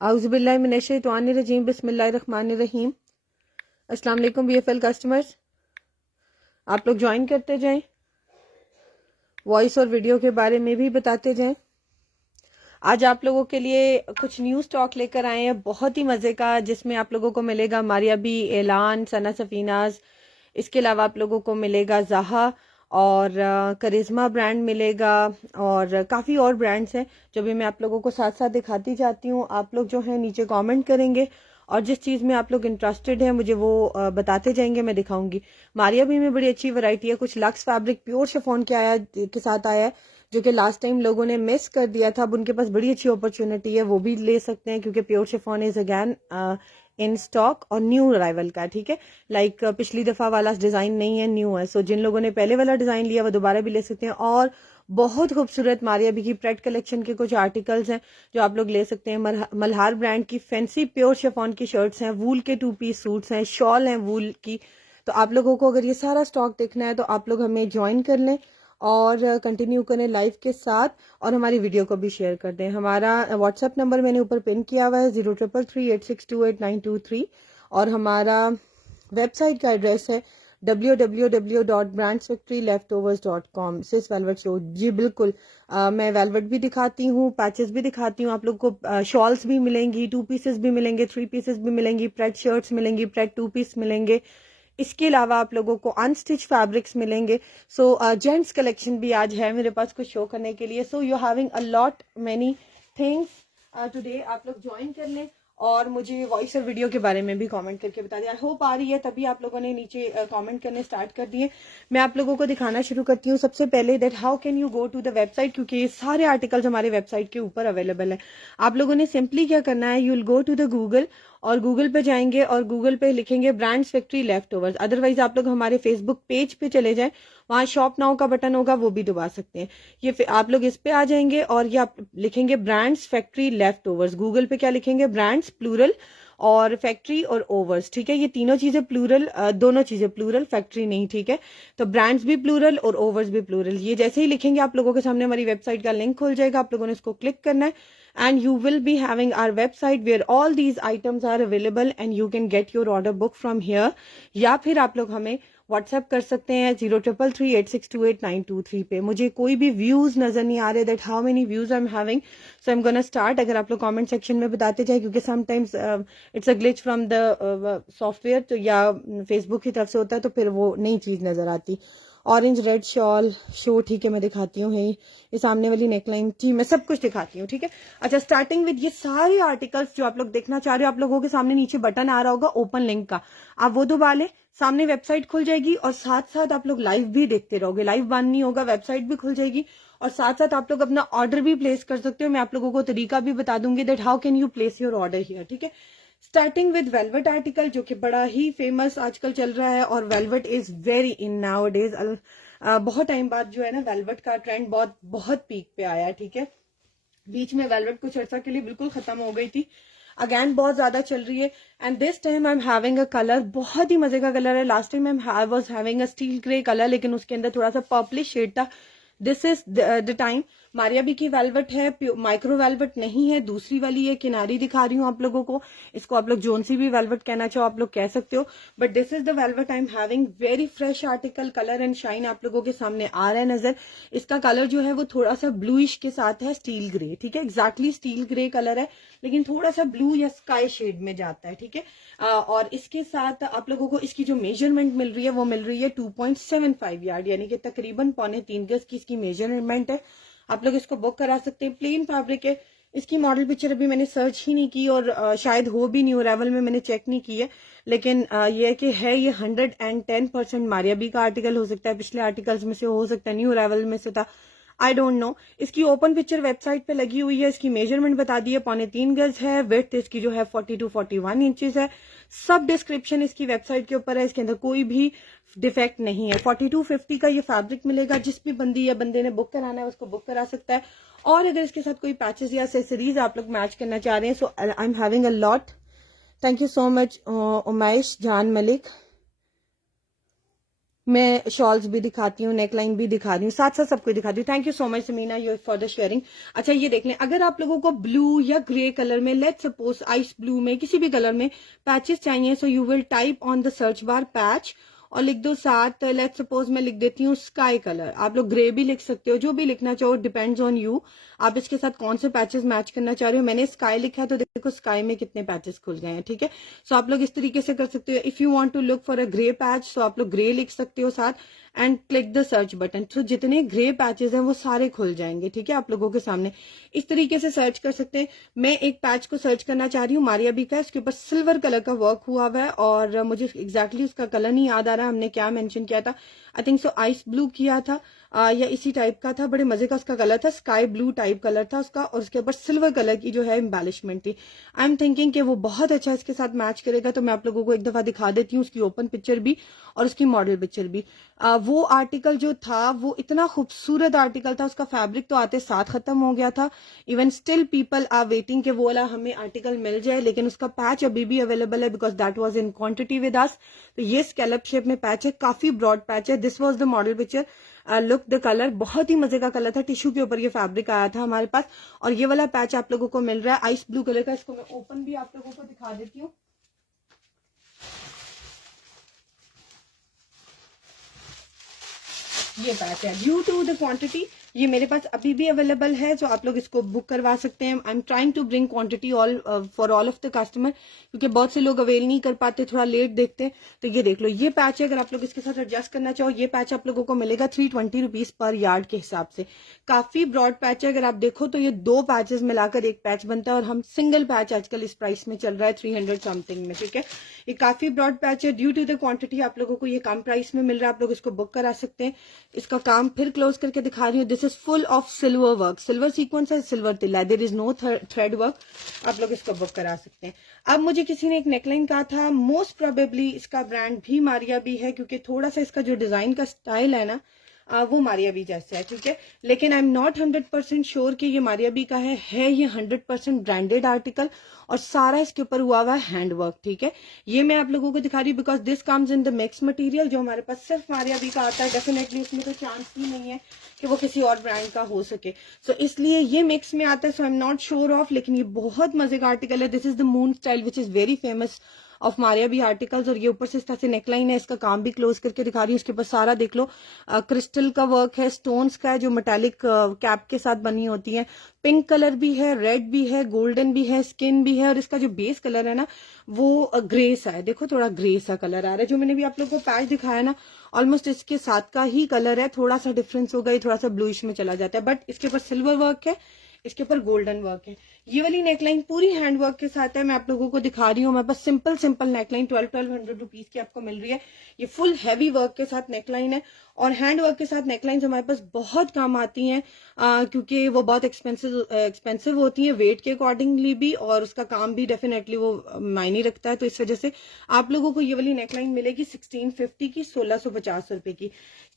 आउज़ुबिल्लाहि मिनश्शैतानिर्रजीम बिस्मिल्लाहिर्रहमानिर्रहीम। अस्सलाम वालेकुम BFL कस्टमर्स, आप लोग ज्वाइन करते जाएं, वॉइस और वीडियो के बारे में भी बताते जाएं। आज आप लोगों के लिए कुछ न्यू स्टॉक लेकर आए हैं, बहुत ही मज़े का, जिसमें आप लोगों को मिलेगा मारिया बी, एलान, सना सफीनाज। इसके अलावा आप लोगों को मिलेगा ज़ाहा और करिश्मा ब्रांड मिलेगा, और काफ़ी और ब्रांड्स हैं जो भी मैं आप लोगों को साथ साथ दिखाती जाती हूँ। आप लोग जो हैं नीचे कमेंट करेंगे और जिस चीज़ में आप लोग इंटरेस्टेड हैं मुझे वो बताते जाएंगे, मैं दिखाऊंगी। मारिया बी में बड़ी अच्छी वैरायटी है, कुछ लक्स फैब्रिक प्योर शिफॉन के साथ आया है, जो कि लास्ट टाइम लोगों ने मिस कर दिया था। अब उनके पास बड़ी अच्छी अपॉर्चुनिटी है, वो भी ले सकते हैं, क्योंकि pure chiffon is again in stock और न्यू अराइवल का। ठीक है, लाइक पिछली दफा वाला डिजाइन नहीं है, न्यू है। सो जिन लोगों ने पहले वाला डिजाइन लिया वो दोबारा भी ले सकते हैं। और बहुत खूबसूरत मारिया बी की प्रेड कलेक्शन के कुछ आर्टिकल्स हैं जो आप लोग ले सकते हैं। मल्हार ब्रांड की फैंसी प्योर शिफॉन की शर्ट्स हैं, वूल के 2 पीस सूट्स हैं, शॉल हैं वूल की। तो आप लोगों को अगर ये सारा स्टॉक देखना है तो आप लोग हमें ज्वाइन कर लें और कंटिन्यू करें लाइव के साथ, और हमारी वीडियो को भी शेयर कर दें। हमारा व्हाट्सएप नंबर मैंने ऊपर पिन किया हुआ है 0333862892 और हमारा वेबसाइट का एड्रेस है www.brandsfactoryleftovers.com। सिस वेलवेट शो, जी बिल्कुल। मैं वेलवेट भी दिखाती हूँ, पैचेस भी दिखाती हूँ। आप लोग को शॉल्स भी मिलेंगी, 2 पीसेस भी मिलेंगे, 3 पीसेस भी मिलेंगी, प्रेड शर्ट्स मिलेंगी, प्रेड 2 पीस मिलेंगे। इसके अलावा आप लोगों को अनस्टिच फैब्रिक्स मिलेंगे। सो जेंट्स कलेक्शन भी आज है मेरे पास कुछ शो करने के लिए। So you having a lot many things today. आप लोग ज्वाइन कर लें और मुझे वॉइस और वीडियो के बारे में भी कमेंट करके बता दें। आई होप आ रही है, तभी आप लोगों ने नीचे कमेंट करने स्टार्ट कर दिए। मैं आप लोगों को दिखाना शुरू करती हूँ। सबसे पहले that how can you go to the website, क्योंकि ये सारे आर्टिकल्स हमारे वेबसाइट के ऊपर अवेलेबल है। आप लोगों ने सिंपली क्या करना है, you will go to the Google और गूगल पे जाएंगे और गूगल पे लिखेंगे brands factory left overs. Otherwise आप लोग हमारे फेसबुक पेज पे चले जाएं, वहां शॉप नाउ का बटन होगा, वो भी दबा सकते हैं। ये आप लोग इस पे आ जाएंगे और ये आप लिखेंगे brands factory left overs. Google पे क्या लिखेंगे, ब्रांड्स प्लूरल और फैक्ट्री और ओवर्स। ठीक है, ये तीनों चीजें प्लूरल, दोनों चीजें प्लूरल, फैक्ट्री नहीं। ठीक है, तो ब्रांड्स भी प्लूरल और ओवर्स भी प्लूरल। ये जैसे ही लिखेंगे आप लोगों के सामने हमारी वेबसाइट का लिंक खुल जाएगा, आप लोगों ने इसको क्लिक करना है and you will be having our website where all these items are available and you can get your order book from here। या फिर आप लोग हमें व्हाट्सएप कर सकते हैं 0333862892 पे। मुझे कोई भी व्यूज नजर नहीं आ रहे, that how many views I am having, so I am gonna start. अगर आप लोग कमेंट सेक्शन में बताते जाए, क्योंकि sometimes it's a glitch from the software, तो या फेसबुक की तरफ से होता है, तो फिर वो नई चीज नजर आती। ऑरेंज रेड शॉल शो, ठीक है मैं दिखाती हूँ। ये सामने वाली नेकलाइन थी, मैं सब कुछ दिखाती हूँ। ठीक है, अच्छा स्टार्टिंग विद ये सारे आर्टिकल्स जो आप लोग देखना चाह रहे हो, आप लोगों के सामने नीचे बटन आ रहा होगा ओपन लिंक का, आप वो दबा लें, सामने वेबसाइट खुल जाएगी और साथ साथ आप लोग लाइव भी देखते रहोगे। लाइव बंद नहीं होगा, वेबसाइट भी खुल जाएगी और साथ साथ आप लोग अपना ऑर्डर भी प्लेस कर सकते हो। मैं आप लोगों को तरीका भी बता दूंगी that how can you place your order here. ठीक है, स्टार्टिंग विद वेलवेट आर्टिकल, जो कि बड़ा ही फेमस आजकल चल रहा है और velvet is very in now days. बहुत टाइम बाद जो है ना वेलवेट का ट्रेंड बहुत बहुत पीक पे आया है। ठीक है, बीच में वेलवेट कुछ अर्सा के लिए बिल्कुल खत्म हो गई थी, अगैन बहुत ज्यादा चल रही है। And this time I am having a colour, बहुत ही मजे का कलर है। Last time I was having a steel grey colour, लेकिन उसके अंदर थोड़ा सा पर्पलिश शेड था। This is the time. Maria B की वेलवेट है, माइक्रो वेलवेट नहीं है, दूसरी वाली है, किनारी दिखा रही हूँ आप लोगों को। इसको आप लोग जोन सी भी वेलवेट कहना चाहो आप लोग कह सकते हो, but this is the velvet I am having. Very fresh article, colour and shine आप लोगों के सामने आ रहा है नजर। इसका कलर जो है वो थोड़ा सा ब्लूइश के साथ है, स्टील ग्रे। ठीक है, एग्जैक्टली स्टील ग्रे कलर है, लेकिन थोड़ा सा ब्लू या स्काई शेड में जाता है। ठीक है, और इसके साथ आप लोगों को इसकी जो मेजरमेंट मिल रही है वो मिल रही है 2.75 यार्ड, यानी कि तकरीबन 3.25 गज की इसकी मेजरमेंट है। आप लोग इसको बुक करा सकते हैं, प्लेन फैब्रिक है। इसकी मॉडल पिक्चर अभी मैंने सर्च ही नहीं की और शायद हो भी न्यू अराइवल में, मैंने चेक नहीं की है, लेकिन ये है कि है ये 110% मारिया बी का आर्टिकल हो सकता है, पिछले आर्टिकल्स में से हो सकता है, न्यू अराइवल में से था, आई डोंट नो। इसकी ओपन पिक्चर वेबसाइट पे लगी हुई है, इसकी मेजरमेंट बता दी है 3.25 गज है, विड्थ इसकी जो है 40 to 41 इंचेस है। सब डिस्क्रिप्शन इसकी वेबसाइट के ऊपर है, इसके अंदर कोई भी डिफेक्ट नहीं है। 4250 का ये फैब्रिक मिलेगा, जिस भी बंदी या बंदे ने बुक कराना है उसको बुक करा सकता है। और अगर इसके साथ कोई पैचेस या एक्सेसरीज आप लोग मैच करना चाह रहे हैं, so I am having a lot. Thank you so much Umaish Jan Malik. मैं शॉल्स भी दिखाती हूँ, नेकलाइन भी दिखा रही हूँ, साथ साथ सब कुछ दिखाती हूँ। Thank you so much Samina you for the sharing. अच्छा ये देख लें, अगर आप लोगों को ब्लू या ग्रे कलर में, लेट्स सपोज आइस ब्लू में, किसी भी कलर में पैचेस चाहिए, so you will type on the search bar patch और लिख दो साथ, लेट्स सपोज मैं लिख देती हूँ स्काई कलर। आप लोग ग्रे भी लिख सकते हो, जो भी लिखना चाहो, डिपेंड्स ऑन यू, आप इसके साथ कौन से पैचेस मैच करना चाह रहे हो। मैंने स्काई लिखा है तो देखो स्काई में कितने पैचेस खुल गए हैं, ठीक है। सो आप लोग इस तरीके से कर सकते हो। If you want to look for a grey patch तो आप लोग ग्रे लिख सकते हो साथ and click the search button. तो जितने ग्रे पैचेस हैं वो सारे खुल जाएंगे, ठीक है, आप लोगों के सामने। इस तरीके से सर्च कर सकते हैं। मैं एक पैच को सर्च करना चाह रही हूँ, मारिया बी का, इसके ऊपर सिल्वर कलर का वर्क हुआ हुआ है और मुझे एग्जैक्टली उसका कलर नहीं याद आ रहा, हमने क्या मेंशन किया था, I think so ice blue किया था या इसी टाइप का था, बड़े मजे का उसका कलर था, स्काई ब्लू टाइप कलर था उसका, और उसके ऊपर सिल्वर कलर की जो है एम्बेलिशमेंट थी। आई एम थिंकिंग कि वो बहुत अच्छा इसके साथ मैच करेगा, तो मैं आप लोगों को एक दफा दिखा देती हूँ उसकी ओपन पिक्चर भी और उसकी मॉडल पिक्चर भी। वो आर्टिकल जो था वो इतना खूबसूरत आर्टिकल था, उसका फैब्रिक तो आते साथ खत्म हो गया था, even still people are waiting कि वो वाला हमें आर्टिकल मिल जाए, लेकिन उसका पैच अभी भी अवेलेबल है because that was in quantity with us. तो ये स्कैलप शेप में पैच है, काफी ब्रॉड पैच है। This was the model picture, look the colour, बहुत ही मजे का कलर था, टिश्यू के ऊपर ये फैब्रिक आया था हमारे पास। और ये वाला पैच आप लोगों को मिल रहा है आइस ब्लू कलर का, इसको मैं ओपन भी आप लोगों को दिखा देती हूँ। ये पैच है, ड्यू टू द क्वांटिटी ये मेरे पास अभी भी अवेलेबल है, तो आप लोग इसको बुक करवा सकते हैं। I am trying to bring quantity all for all of the customer, क्योंकि बहुत से लोग अवेल नहीं कर पाते, थोड़ा लेट देखते हैं। तो ये देख लो, ये पैच है, अगर आप लोग इसके साथ एडजस्ट करना चाहो, ये पैच आप लोगों को मिलेगा 320 रुपीज पर यार्ड के हिसाब से। काफी ब्रॉड पैच है, अगर आप देखो तो ये दो पैचेस मिलाकर एक पैच बनता है, और हम सिंगल पैच आजकल इस प्राइस में चल रहा है 300 समथिंग में, ठीक है। ये काफी ब्रॉड पैच है, ड्यू टू द क्वांटिटी आप लोगों को ये कम प्राइस में मिल रहा है, आप लोग इसको बुक करा सकते हैं। इसका काम फिर क्लोज करके दिखा रही हूँ, this is full of silver work, silver sequence है, सिल्वर तिल्ला, there is no thread work, आप लोग इसको बुक करा सकते हैं। अब मुझे किसी ने एक नेकलाइन कहा था, मोस्ट प्रोबेबली इसका ब्रांड भी मारिया बी है, क्योंकि थोड़ा सा इसका जो डिजाइन का स्टाइल है ना वो मारिया बी जैसे है, ठीक है। लेकिन आई एम नॉट 100% श्योर कि ये मारिया बी का है ये 100% ब्रांडेड आर्टिकल, और सारा इसके ऊपर हुआ हुआ हैंड वर्क, ठीक है। ये मैं आप लोगों को दिखा रही हूँ because this comes in the mix material, जो हमारे पास सिर्फ मारिया बी का आता है, डेफिनेटली उसमें तो चांस ही नहीं है कि वो किसी और ब्रांड का हो सके। सो इसलिए ये मिक्स में आता है, so I am not sure of, लेकिन ये बहुत मजे का आर्टिकल है। This is the moon style which is very famous of Maria B articles, और ये ऊपर से इस तरह से नेकलाइन है, इसका काम भी क्लोज करके दिखा रही हूँ। उसके ऊपर सारा देख लो क्रिस्टल का वर्क है, स्टोन्स का है, जो मेटालिक कैप के साथ बनी होती है। पिंक कलर भी है, रेड भी है, गोल्डन भी है, स्किन भी है, और इसका जो बेस कलर है ना वो ग्रे सा है, देखो थोड़ा ग्रे सा कलर आ रहा है। जो मैंने भी आप लोगों को पैच दिखाया ना ऑलमोस्ट इसके साथ का ही कलर है, थोड़ा सा डिफरेंस होगा, ये थोड़ा सा ब्लूइश में चला जाता है, बट इसके ऊपर सिल्वर वर्क है, इसके ऊपर गोल्डन वर्क है। ये वाली नेकलाइन पूरी हैंड वर्क के साथ है, मैं आप लोगों को दिखा रही हूँ। हमारे पास सिंपल सिंपल नेकलाइन 1200 रुपीज की आपको मिल रही है। ये फुल हैवी वर्क के साथ नेकलाइन है, और हैंड वर्क के साथ नेकलाइन हमारे पास बहुत काम आती हैं, क्योंकि वो बहुत एक्सपेंसिव होती है वेट के अकॉर्डिंगली भी, और उसका काम भी डेफिनेटली वो मायने रखता है। तो इस वजह से आप लोगों को ये वाली नेकलाइन मिलेगी 1650 की, 1650 रुपए की।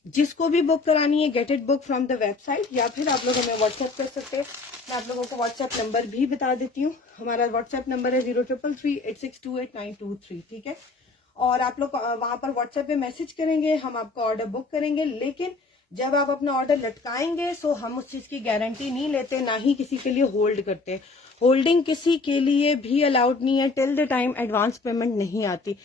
जिसको भी बुक करानी है get it book from the website, या फिर आप लोग हमें व्हाट्सएप कर सकते हैं। मैं आप लोगों को व्हाट्सएप नंबर भी बता देती हूँ, हमारा व्हाट्सएप नंबर है 0333862892 ठीक है। और आप लोग वहां पर व्हाट्सएप पे मैसेज करेंगे, हम आपका ऑर्डर बुक करेंगे, लेकिन जब आप अपना ऑर्डर लटकाएंगे सो हम उस चीज की गारंटी नहीं लेते, ना ही किसी के लिए होल्ड करते। होल्डिंग किसी के लिए भी अलाउड नहीं है till the time advance payment नहीं आती।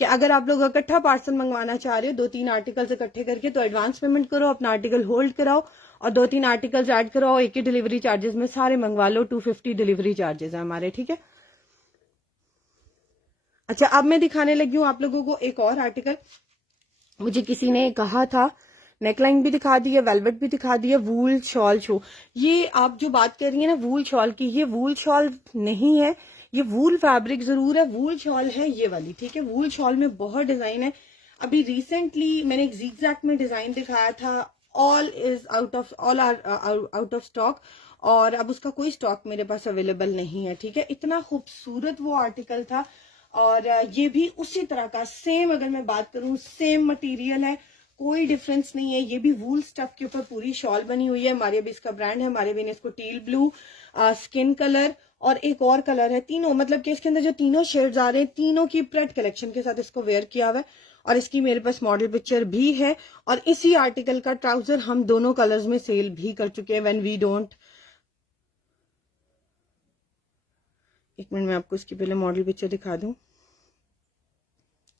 कि अगर आप लोग इकट्ठा पार्सल मंगवाना चाह रहे हो 2-3 आर्टिकल्स इकट्ठे करके, तो एडवांस पेमेंट करो, अपना आर्टिकल होल्ड कराओ और 2-3 आर्टिकल्स ऐड कराओ, एक ही डिलीवरी चार्जेस में सारे मंगवा लो। 250 डिलीवरी चार्जेस है हमारे, ठीक है। अच्छा अब मैं दिखाने लगी हूँ आप लोगों को एक और आर्टिकल। मुझे किसी ने कहा था, नेकलाइन भी दिखा दी है, वेलवेट भी दिखा दी है, वूल शॉल शो। ये आप जो बात कर रही है ना वूल शॉल की, ये वूल शॉल नहीं है, ये वूल फैब्रिक जरूर है, वूल शॉल है ये वाली, ठीक है। वूल शॉल में बहुत डिजाइन है। अभी रिसेंटली मैंने एक ज़िगज़ैग में डिजाइन दिखाया था, all are out of stock, और अब उसका कोई स्टॉक मेरे पास अवेलेबल नहीं है, ठीक है। इतना खूबसूरत वो आर्टिकल था, और ये भी उसी तरह का सेम, अगर मैं बात करूं सेम मटेरियल है, कोई डिफरेंस नहीं है। ये भी वूल स्टफ के ऊपर पूरी शॉल बनी हुई है, मारिया बी इसका ब्रांड है। मारिया बी ने इसको टील ब्लू, स्किन कलर और एक और कलर है, तीनों मतलब कि इसके अंदर जो तीनों शेड्स आ रहे हैं, तीनों की प्रेट कलेक्शन के साथ इसको वेयर किया हुआ है। और इसकी मेरे पास मॉडल पिक्चर भी है। और इसी आर्टिकल का ट्राउजर हम दोनों कलर्स में सेल भी कर चुके हैं व्हेन वी डोंट। एक मिनट में आपको इसकी पहले मॉडल पिक्चर दिखा दूं।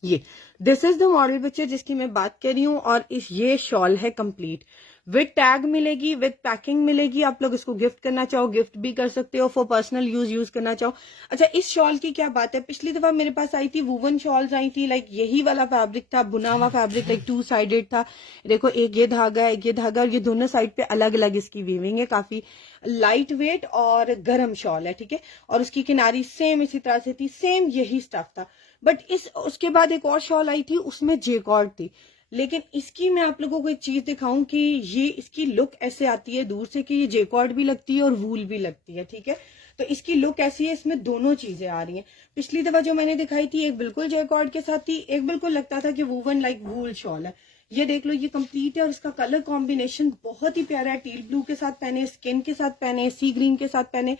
ये this is the model picture जिसकी मैं बात कर रही हूँ। और ये शॉल है कंप्लीट विद टैग मिलेगी, विद पैकिंग मिलेगी। आप लोग इसको गिफ्ट करना चाहो गिफ्ट भी कर सकते हो, फॉर पर्सनल यूज करना चाहो। अच्छा, इस शॉल की क्या बात है, पिछली दफा मेरे पास आई थी वूवन शॉल्स आई थी, लाइक यही वाला फैब्रिक था, बुना हुआ फैब्रिक, लाइक 2 साइडेड था। देखो एक ये धागा है, एक ये धागा, और ये दोनों साइड पे अलग अलग इसकी वीविंग है। काफी लाइट वेट और गर्म शॉल है, ठीक है। और उसकी किनारी सेम इसी तरह से थी, सेम यही स्टफ था। बट उसके बाद एक और शॉल आई थी, उसमें जेकॉर्ड थी। लेकिन इसकी मैं आप लोगों को एक चीज दिखाऊं कि ये इसकी लुक ऐसे आती है दूर से कि ये जेकॉर्ड भी लगती है और वूल भी लगती है, ठीक है। तो इसकी लुक ऐसी है, इसमें दोनों चीजें आ रही हैं। पिछली दफा जो मैंने दिखाई थी एक बिल्कुल जेकॉर्ड के साथ थी, एक बिल्कुल लगता था कि वूवन लाइक वूल शॉल है। ये देख लो, ये कंप्लीट है और इसका कलर कॉम्बिनेशन बहुत ही प्यारा है। टील ब्लू के साथ पहने, स्किन के साथ पहने, सी ग्रीन के साथ पहने,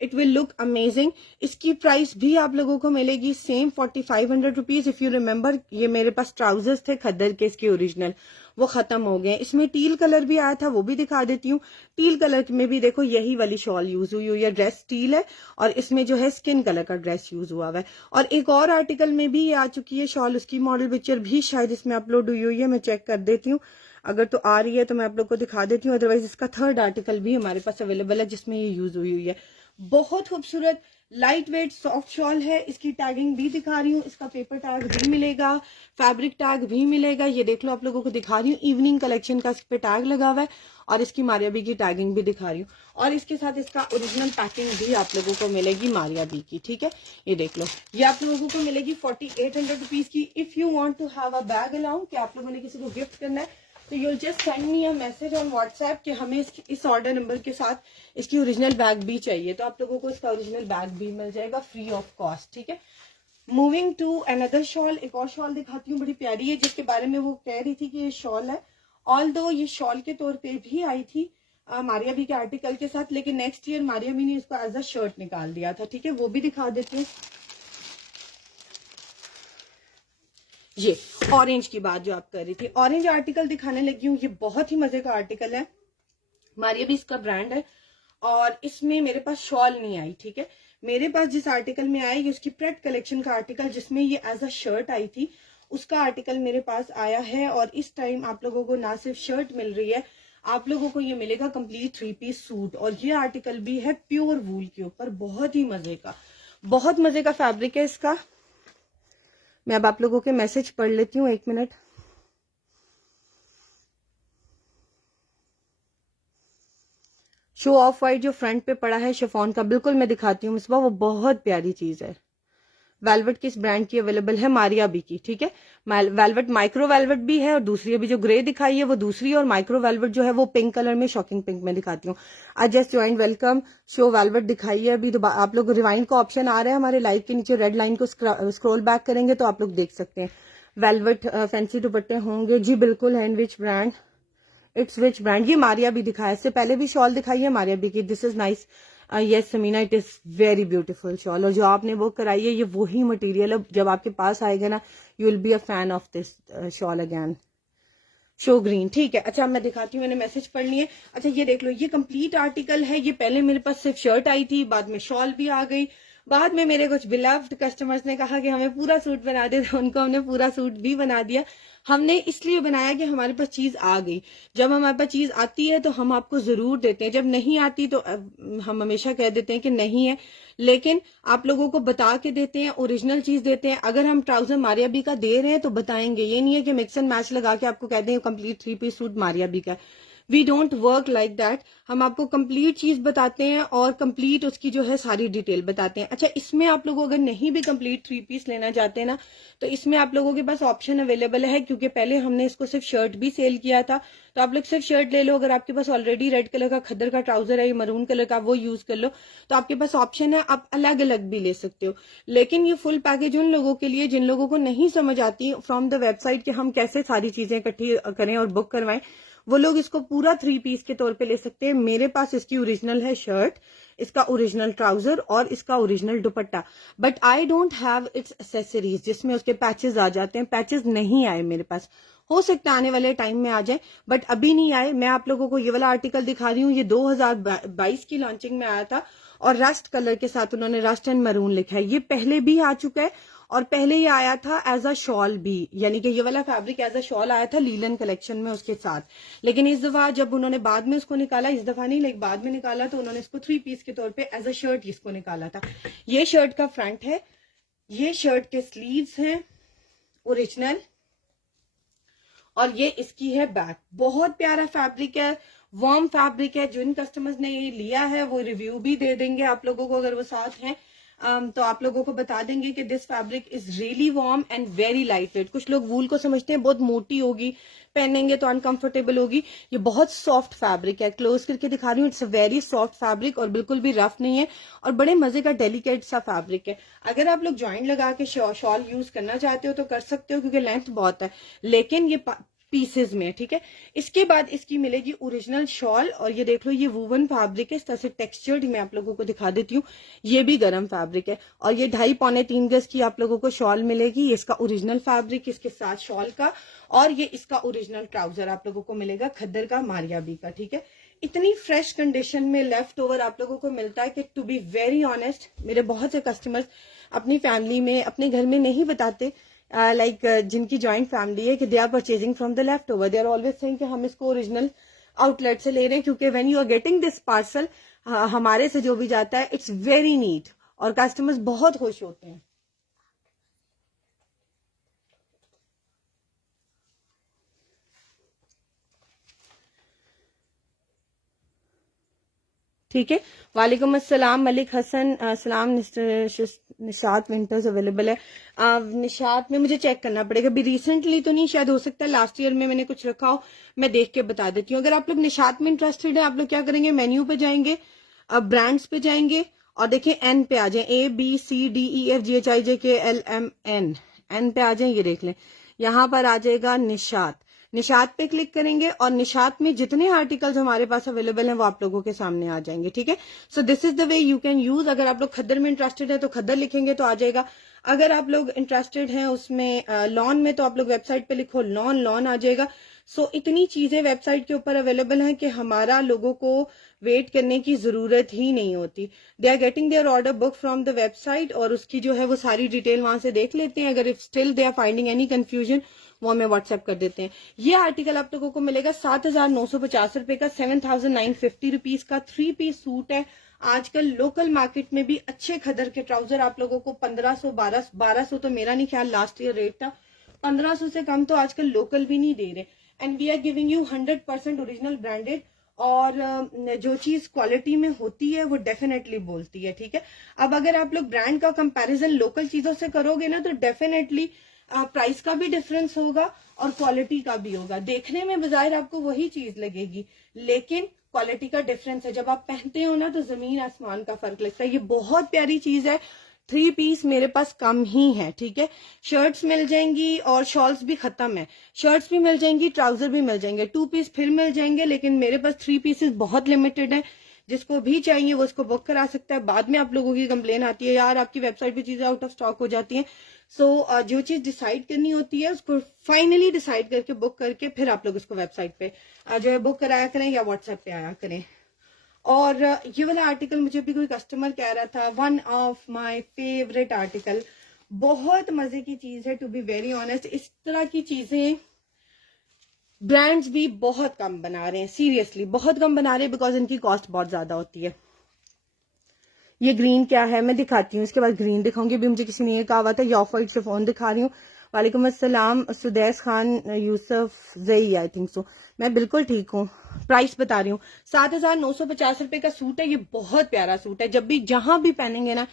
इट विल लुक अमेजिंग। इसकी प्राइस भी आप लोगों को मिलेगी same 4500 rupees. If you remember, ये मेरे पास ट्राउजर्स थे खद्दर के इसके ओरिजिनल, वो खत्म हो गए। इसमें टील कलर भी आया था, वो भी दिखा देती हूँ। टील कलर में भी देखो यही वाली शॉल यूज हुई हुई है, ड्रेस टील है और इसमें जो है स्किन कलर का ड्रेस यूज हुआ है। और एक और आर्टिकल में भी ये आ चुकी है शॉल, उसकी मॉडल पिक्चर भी शायद इसमें अपलोड हुई हुई है, मैं चेक कर देती हूँ। अगर तो आ रही है तो मैं आप लोग को दिखा देती हूँ, अदरवाइज इसका थर्ड आर्टिकल भी हमारे पास अवेलेबल है जिसमें ये यूज हुई हुई है। बहुत खूबसूरत लाइट वेट सॉफ्ट शॉल है। इसकी टैगिंग भी दिखा रही हूँ, इसका पेपर टैग भी मिलेगा, फैब्रिक टैग भी मिलेगा। ये देख लो, आप लोगों को दिखा रही हूँ, इवनिंग कलेक्शन का इस पे टैग लगा हुआ है और इसकी मारिया बी की टैगिंग भी दिखा रही हूँ। और इसके साथ इसका ओरिजिनल पैकिंग भी आप लोगों को मिलेगी मारिया बी की, ठीक है। ये देख लो, ये आप लोगों को मिलेगी 4800 रुपीज की। If you want to have a bag along, कि आप लोगों ने किसी को गिफ्ट करना है, तो you'll just send me a message on WhatsApp कि हमें इस ऑर्डर नंबर के साथ इसकी ओरिजिनल बैग भी चाहिए, तो आप लोगों को इसका ओरिजिनल बैग भी मिल जाएगा फ्री ऑफ कॉस्ट, ठीक है। मूविंग टू अनदर शॉल, एक और शॉल दिखाती हूँ, बड़ी प्यारी है, जिसके बारे में वो कह रही थी कि ये शॉल है। ऑल्दो ये शॉल के तौर पे भी आई थी मारिया बी के आर्टिकल के साथ, लेकिन नेक्स्ट ईयर मारिया बी ने इसको एज अ शर्ट निकाल दिया था, ठीक है। वो भी दिखा देती हूँ। ये ऑरेंज की बात जो आप कर रही थी, ऑरेंज आर्टिकल दिखाने लगी हूँ। ये बहुत ही मजे का आर्टिकल है, मारिया भी इसका ब्रांड है। और इसमें मेरे पास शॉल नहीं आई, ठीक है। मेरे पास जिस आर्टिकल में आई, उसकी प्रेट कलेक्शन का आर्टिकल जिसमें ये एज अ शर्ट आई थी, उसका आर्टिकल मेरे पास आया है। और इस टाइम आप लोगों को ना सिर्फ शर्ट मिल रही है, आप लोगों को ये मिलेगा कंप्लीट 3 पीस सूट। और ये आर्टिकल भी है प्योर वूल के ऊपर, बहुत ही मजे का, बहुत मजे का फैब्रिक है इसका। मैं अब आप लोगों के मैसेज पढ़ लेती हूँ, 1 मिनट। शो ऑफ वाइट जो फ्रंट पे पड़ा है शिफॉन का, बिल्कुल मैं दिखाती हूँ मिसबा, वो बहुत प्यारी चीज है। वेलवेट किस ब्रांड की अवेलेबल है, मारिया बी की, ठीक है। वेलवेट माइक्रो वेलवेट भी है और दूसरी अभी जो ग्रे दिखाई है वो दूसरी, और माइक्रो वेलवेट जो है वो पिंक कलर में, शॉकिंग पिंक में दिखाती हूँ। आज just join welcome, show velvet दिखाई है अभी। तो आप लोग रिवाइंड का ऑप्शन आ रहा है हमारे लाइव के नीचे, रेड लाइन को स्क्रॉल बैक करेंगे तो आप लोग देख सकते हैं। वेलवेट फैंसी दुपट्टे होंगे जी, बिल्कुल। And which brand, it's which brand, ये मारिया भी दिखाया, इससे पहले भी शॉल दिखाई है मारिया बी की। This is nice, yes Samina, it is very beautiful shawl. और जो आपने वो कराई है ये वही मटेरियल है, जब आपके पास आएगा ना you will be a fan of this shawl again. Show green, ठीक है। अच्छा मैं दिखाती हूँ, मैंने मैसेज पढ़ लिए। अच्छा ये देख लो, ये कंप्लीट आर्टिकल है। ये पहले मेरे पास सिर्फ शर्ट आई थी, बाद में शॉल भी आ गई। बाद में मेरे कुछ बिलव्ड कस्टमर्स ने कहा कि हमें पूरा सूट बना दे, तो उनको हमने पूरा सूट भी बना दिया। हमने इसलिए बनाया कि हमारे पास चीज आ गई। जब हमारे पास चीज आती है तो हम आपको जरूर देते हैं, जब नहीं आती तो हम हमेशा कह देते हैं कि नहीं है, लेकिन आप लोगों को बता के देते हैं, ओरिजिनल चीज देते हैं। अगर हम ट्राउजर मारिया बी का दे रहे हैं तो बताएंगे, ये नहीं है कि मिक्स एंड मैच लगा के आपको कह दें complete 3 piece suit Maria B का। We don't work like that, हम आपको कंप्लीट चीज बताते हैं और कंप्लीट उसकी जो है सारी डिटेल बताते हैं। अच्छा इसमें आप लोग अगर नहीं भी कंप्लीट 3 पीस लेना चाहते हैं ना, तो इसमें आप लोगों के पास ऑप्शन अवेलेबल है, क्योंकि पहले हमने इसको सिर्फ शर्ट भी सेल किया था। तो आप लोग सिर्फ शर्ट ले लो, अगर आपके पास ऑलरेडी रेड कलर का खद्दर का ट्राउजर है, मरून कलर का, वो यूज कर लो। तो आपके पास ऑप्शन है, आप अलग अलग भी ले सकते हो। लेकिन ये फुल पैकेज उन लोगों के लिए जिन लोगों को नहीं समझ आती फ्रॉम द वेबसाइट कि हम कैसे सारी चीजें इकट्ठी करें और बुक करवाएं, वो लोग इसको पूरा 3 पीस के तौर पे ले सकते हैं। मेरे पास इसकी ओरिजिनल है शर्ट, इसका ओरिजिनल ट्राउजर और इसका original dupatta. But I don't have it's accessories जिसमें उसके पैचेस आ जाते हैं, पैचेस नहीं आए मेरे पास। हो सकता है आने वाले टाइम में आ जाए, बट अभी नहीं आए। मैं आप लोगों को ये वाला आर्टिकल दिखा रही हूँ, ये 2022 की लॉन्चिंग में आया था और रस्ट कलर के साथ उन्होंने रस्ट एंड मरून लिखा है। ये पहले भी आ चुका है और पहले ये आया था एज अ शॉल भी, यानी कि ये वाला फैब्रिक एज अ शॉल आया था लीलन कलेक्शन में उसके साथ। लेकिन इस दफा जब उन्होंने बाद में उसको निकाला, इस दफा नहीं लेकिन बाद में निकाला, तो उन्होंने इसको 3 पीस के तौर पे एज अ शर्ट इसको निकाला था। ये शर्ट का फ्रंट है, ये शर्ट के स्लीव्स हैं ओरिजिनल, और ये इसकी है बैक। बहुत प्यारा फैब्रिक है, वार्म फैब्रिक है। जिन कस्टमर्स ने ये लिया है वो रिव्यू भी दे देंगे आप लोगों को, अगर वो साथ हैं तो आप लोगों को बता देंगे कि this fabric is really warm and very light weight. कुछ लोग वूल को समझते हैं बहुत मोटी होगी, पहनेंगे तो अनकंफर्टेबल होगी। ये बहुत सॉफ्ट फैब्रिक है, क्लोज करके दिखा रही हूँ। It's a very soft fabric और बिल्कुल भी रफ नहीं है और बड़े मजे का डेलिकेट सा फैब्रिक है। अगर आप लोग ज्वाइंट लगा के शॉल यूज करना चाहते हो तो कर सकते हो, क्योंकि लेंथ बहुत है, लेकिन ये पीसेज में, ठीक है। इसके बाद इसकी मिलेगी ओरिजिनल शॉल, और ये देख लो ये वूवन फैब्रिक है, इस तरह से टेक्सचर्ड। मैं आप लोगों को दिखा देती हूँ, ये भी गर्म फैब्रिक है और ये 2.5-3 गज की आप लोगों को शॉल मिलेगी। इसका ओरिजिनल फैब्रिक इसके साथ शॉल का, और ये इसका ओरिजिनल ट्राउजर आप लोगों को मिलेगा खद्दर का, मारियाबी का, ठीक है। इतनी फ्रेश कंडीशन में लेफ्ट ओवर आप लोगों को मिलता है कि टू बी वेरी ऑनेस्ट मेरे बहुत से कस्टमर्स अपनी फैमिली में, अपने घर में नहीं बताते, जिनकी जॉइंट फैमिली है, कि they are purchasing from the left over. They are always saying कि हम इसको ओरिजिनल आउटलेट से ले रहे हैं, क्योंकि when you are getting this parcel हमारे से जो भी जाता है इट्स वेरी नीट और कस्टमर्स बहुत खुश होते हैं। ठीक है, वालेकुम अस्सलाम मलिक हसन, सलाम। निशात विंटर्स अवेलेबल है। निशात में मुझे चेक करना पड़ेगा, अभी रिसेंटली तो नहीं, शायद हो सकता है लास्ट ईयर में मैंने कुछ रखा हो, मैं देख के बता देती हूँ। अगर आप लोग निशात में इंटरेस्टेड है, आप लोग क्या करेंगे, मेन्यू पे जाएंगे, ब्रांड्स पे जाएंगे और देखिए एन पे आ जाए, ABCDEFGHIJKLMN, एन पे आ जाए, ये देख लें, यहाँ पर आ जाएगा निशात। निशात पे क्लिक करेंगे और निशात में जितने आर्टिकल्स हमारे पास अवेलेबल हैं वो आप लोगों के सामने आ जाएंगे, ठीक है। So this is the way you can use. अगर आप लोग खद्दर में इंटरेस्टेड है तो खद्दर लिखेंगे तो आ जाएगा। अगर आप लोग इंटरेस्टेड हैं उसमें लॉन में, तो आप लोग वेबसाइट पे लिखो लॉन, लॉन आ जाएगा। सो इतनी चीजें वेबसाइट के ऊपर अवेलेबल हैं कि हमारा लोगों को वेट करने की जरूरत ही नहीं होती। They are getting their order book from the website और उसकी जो है वो सारी डिटेल वहां से देख लेते हैं। अगर if still they are finding any confusion वो हमें व्हाट्सएप कर देते हैं। ये आर्टिकल आप लोगों को मिलेगा 7,950 रुपए का, 7,950 रुपीज का 3 पीस सूट है। आजकल लोकल मार्केट में भी अच्छे खदर के ट्राउजर आप लोगों को 1500, 1200 तो मेरा नहीं ख्याल लास्ट ईयर रेट था, 1500 से कम तो आजकल लोकल भी नहीं दे रहे। And we are giving you 100% original branded, और जो चीज क्वालिटी में होती है वो डेफिनेटली बोलती है, ठीक है। अब अगर आप लोग ब्रांड का कंपैरिजन लोकल चीजों से करोगे ना, तो डेफिनेटली प्राइस का भी डिफरेंस होगा और क्वालिटी का भी होगा। देखने में बाजार आपको वही चीज लगेगी, लेकिन क्वालिटी का डिफरेंस है। जब आप पहनते हो ना तो जमीन आसमान का फर्क लगता है। ये बहुत प्यारी चीज है। 3 पीस मेरे पास कम ही है, ठीक है। शर्ट्स मिल जाएंगी और शॉल्स भी खत्म है, शर्ट्स भी मिल जाएंगी, ट्राउजर भी मिल जाएंगे, 2 पीस फिर मिल जाएंगे, लेकिन मेरे पास 3 पीसेस बहुत लिमिटेड है। जिसको भी चाहिए वो उसको बुक करा सकता है। बाद में आप लोगों की कंप्लेन आती है, यार आपकी वेबसाइट पे चीजें आउट ऑफ स्टॉक हो जाती हैं। सो जो चीज डिसाइड करनी होती है उसको फाइनली डिसाइड करके बुक करके फिर आप लोग उसको वेबसाइट पे जो है बुक कराया करें या व्हाट्सएप पे आया करें। और ये वाला आर्टिकल मुझे भी कोई कस्टमर कह रहा था, one of my favourite article, बहुत मजे की चीज है। टू बी वेरी ऑनेस्ट, इस तरह की चीजें ब्रांड्स भी बहुत कम बना रहे हैं, सीरियसली बहुत कम बना रहे हैं, बिकॉज इनकी कॉस्ट बहुत ज्यादा होती है। ये ग्रीन क्या है मैं दिखाती हूँ, इसके बाद ग्रीन दिखाऊंगी। भी मुझे किसी ने कहा हुआ था, ये ऑफ वाइट शिफॉन दिखा रही हूँ। वालेकुम अस्सलाम सुदैस खान यूसुफ जई, आई थिंक सो। मैं बिल्कुल ठीक हूँ। प्राइस बता रही हूँ, 7,950 रुपए का सूट है। ये बहुत प्यारा सूट है, जब भी जहां भी पहनेंगे ना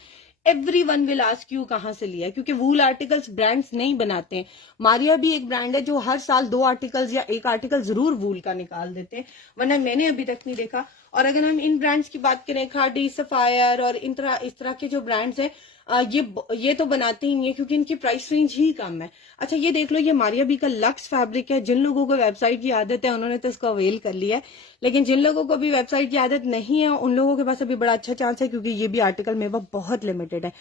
एवरीवन विल आस्क यू कहाँ से लिया, क्योंकि वूल आर्टिकल्स ब्रांड्स नहीं बनाते हैं। मारिया भी एक ब्रांड है जो हर साल 2 आर्टिकल्स या 1 आर्टिकल जरूर वूल का निकाल देते हैं, वरना मैंने अभी तक नहीं देखा। और अगर हम इन ब्रांड्स की बात करें, खादी, सफायर और इस तरह के जो ब्रांड्स हैं, ये तो बनाते ही नहीं है क्योंकि इनकी प्राइस रेंज ही कम है। अच्छा ये देख लो, ये मारिया बी का लक्स फैब्रिक है। जिन लोगों को वेबसाइट की आदत है उन्होंने तो इसको अवेल कर लिया है, लेकिन जिन लोगों को भी वेबसाइट की आदत नहीं है उन लोगों के पास अभी बड़ा अच्छा चांस है, क्योंकि ये भी आर्टिकल मेरे पास बहुत लिमिटेड है।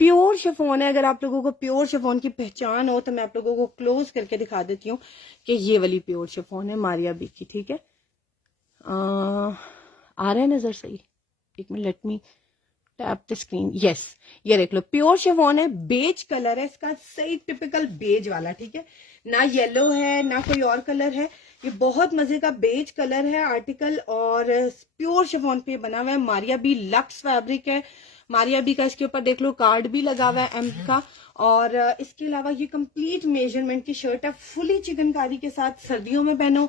प्योर शिफॉन है। अगर आप लोगों को प्योर शिफॉन की पहचान हो तो मैं आप लोगों को क्लोज करके दिखा देती हूँ कि ये वाली प्योर शिफॉन है मारिया बी की। ठीक है, आ रहा है नजर सही? एक minute, let me tap the screen. Yes, ये देख लो, प्योर शिफॉन है, बेज कलर है इसका, सही टिपिकल बेज वाला। ठीक है, ना येलो है ना कोई और कलर है, ये बहुत मजे का बेज कलर है आर्टिकल, और प्योर शिफॉन पे बना हुआ है। मारिया बी लक्स फैब्रिक है। मारिया बी का इसके ऊपर देख लो कार्ड भी लगा हुआ है एम का, और इसके अलावा ये कंप्लीट मेजरमेंट की शर्ट है, फुली चिकनकारी के साथ। सर्दियों में पहनो,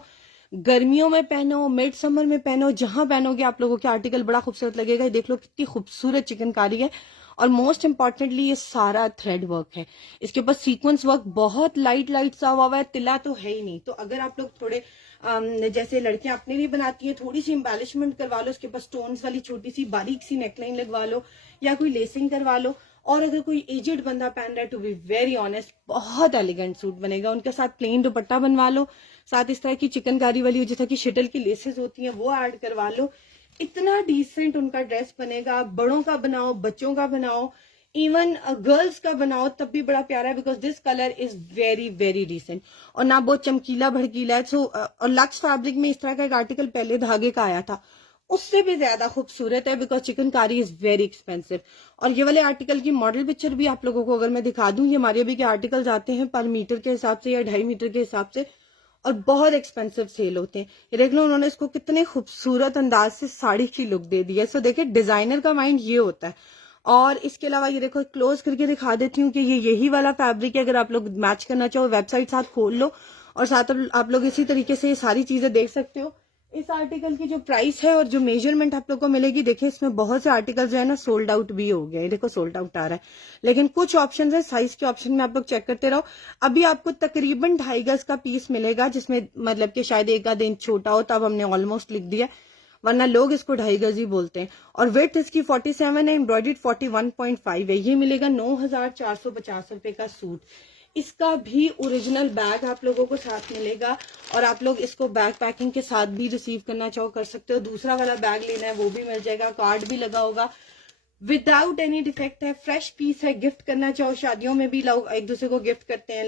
गर्मियों में पहनो, मिड समर में पहनो, जहां पहनोगे आप लोगों के आर्टिकल बड़ा खूबसूरत लगेगा। देख लो कितनी खूबसूरत चिकनकारी है, और मोस्ट इंपॉर्टेंटली ये सारा थ्रेड वर्क है। इसके ऊपर सीक्वेंस वर्क बहुत लाइट लाइट सा हुआ है, तिला तो है ही नहीं। तो अगर आप लोग थोड़े जैसे लड़कियां अपने लिए बनाती है, थोड़ी सी एम्बेलिशमेंट करवा लो, उसके ऊपर स्टोन्स वाली छोटी सी बारीक सी नेकलाइन लगवा लो, या कोई लेसिंग करवा लो, और अगर कोई एजेड बंदा पहन रहा है, टू बी वेरी ऑनेस्ट बहुत एलिगेंट सूट बनेगा। उनके साथ प्लेन दुपट्टा बनवा लो, साथ इस तरह की चिकनकारी वाली जैसा कि शटल की लेसेस होती हैं वो ऐड करवा लो, इतना डिसेंट उनका ड्रेस बनेगा। बड़ों का बनाओ, बच्चों का बनाओ, इवन गर्ल्स का बनाओ, तब भी बड़ा प्यारा है, because this colour is very very decent, और ना बहुत चमकीला भड़कीला है। सो और लक्स फैब्रिक में इस तरह का एक आर्टिकल पहले धागे का आया था, उससे भी ज्यादा खूबसूरत है, because chikankari is very expensive. और ये वाले आर्टिकल की मॉडल पिक्चर भी आप लोगों को अगर मैं दिखा दूं, ये मारिया बी के आर्टिकल्स आते हैं पर मीटर के हिसाब से या 2.5 मीटर के हिसाब से, और बहुत एक्सपेंसिव सेल होते हैं। ये देख लो उन्होंने इसको कितने खूबसूरत अंदाज से साड़ी की लुक दे दी है। सो देखिए डिजाइनर का माइंड ये होता है। और इसके अलावा ये देखो, क्लोज करके दिखा देती हूँ कि ये यही वाला फैब्रिक है। अगर आप लोग मैच करना चाहो, वेबसाइट साथ खोल लो, और साथ आप लोग इसी तरीके से ये सारी चीजें देख सकते हो। इस आर्टिकल की जो प्राइस है और जो मेजरमेंट आप लोग को मिलेगी, देखिए इसमें बहुत से आर्टिकल जो है ना सोल्ड आउट भी हो गए, देखो सोल्ड आउट आ रहा है, लेकिन कुछ ऑप्शन है साइज के ऑप्शन में आप लोग चेक करते रहो। अभी आपको तकरीबन 2.5 गज का पीस मिलेगा, जिसमें मतलब कि शायद 1 आध इंच छोटा हो, तब हमने ऑलमोस्ट लिख दिया, वरना लोग इसको 2.5 गज ही बोलते हैं। और वेट इसकी 47 है, एम्ब्रॉयडर्ड 41.5 है। ये मिलेगा 9,450 रुपए का सूट। इसका भी ओरिजिनल बैग आप लोगों को साथ मिलेगा, और आप लोग इसको बैग पैकिंग के साथ भी रिसीव करना चाहो कर सकते हो। दूसरा वाला बैग लेना है वो भी मिल जाएगा, कार्ड भी लगा होगा, विदाउट एनी डिफेक्ट है, फ्रेश पीस है। गिफ्ट करना चाहो, शादियों में भी लोग एक दूसरे को गिफ्ट करते हैं,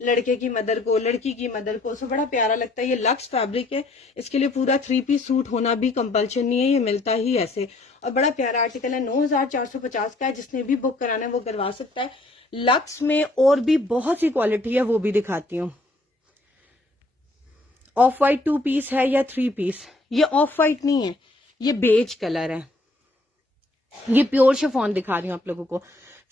लड़के की मदर को, लड़की की मदर को, सो बड़ा प्यारा लगता है। ये लक्स फैब्रिक है, इसके लिए पूरा 3 पीस सूट होना भी कंपल्शन नहीं है, ये मिलता ही ऐसे, और बड़ा प्यारा आर्टिकल है। 9,450 का है, जिसने भी बुक कराना है वो करवा सकता है। लक्स में और भी बहुत सी क्वालिटी है, वो भी दिखाती हूँ। ऑफ वाइट 2 पीस है या 3 पीस, ये ऑफ वाइट नहीं है, ये बेज कलर है। ये प्योर शिफॉन दिखा रही हूँ आप लोगों को।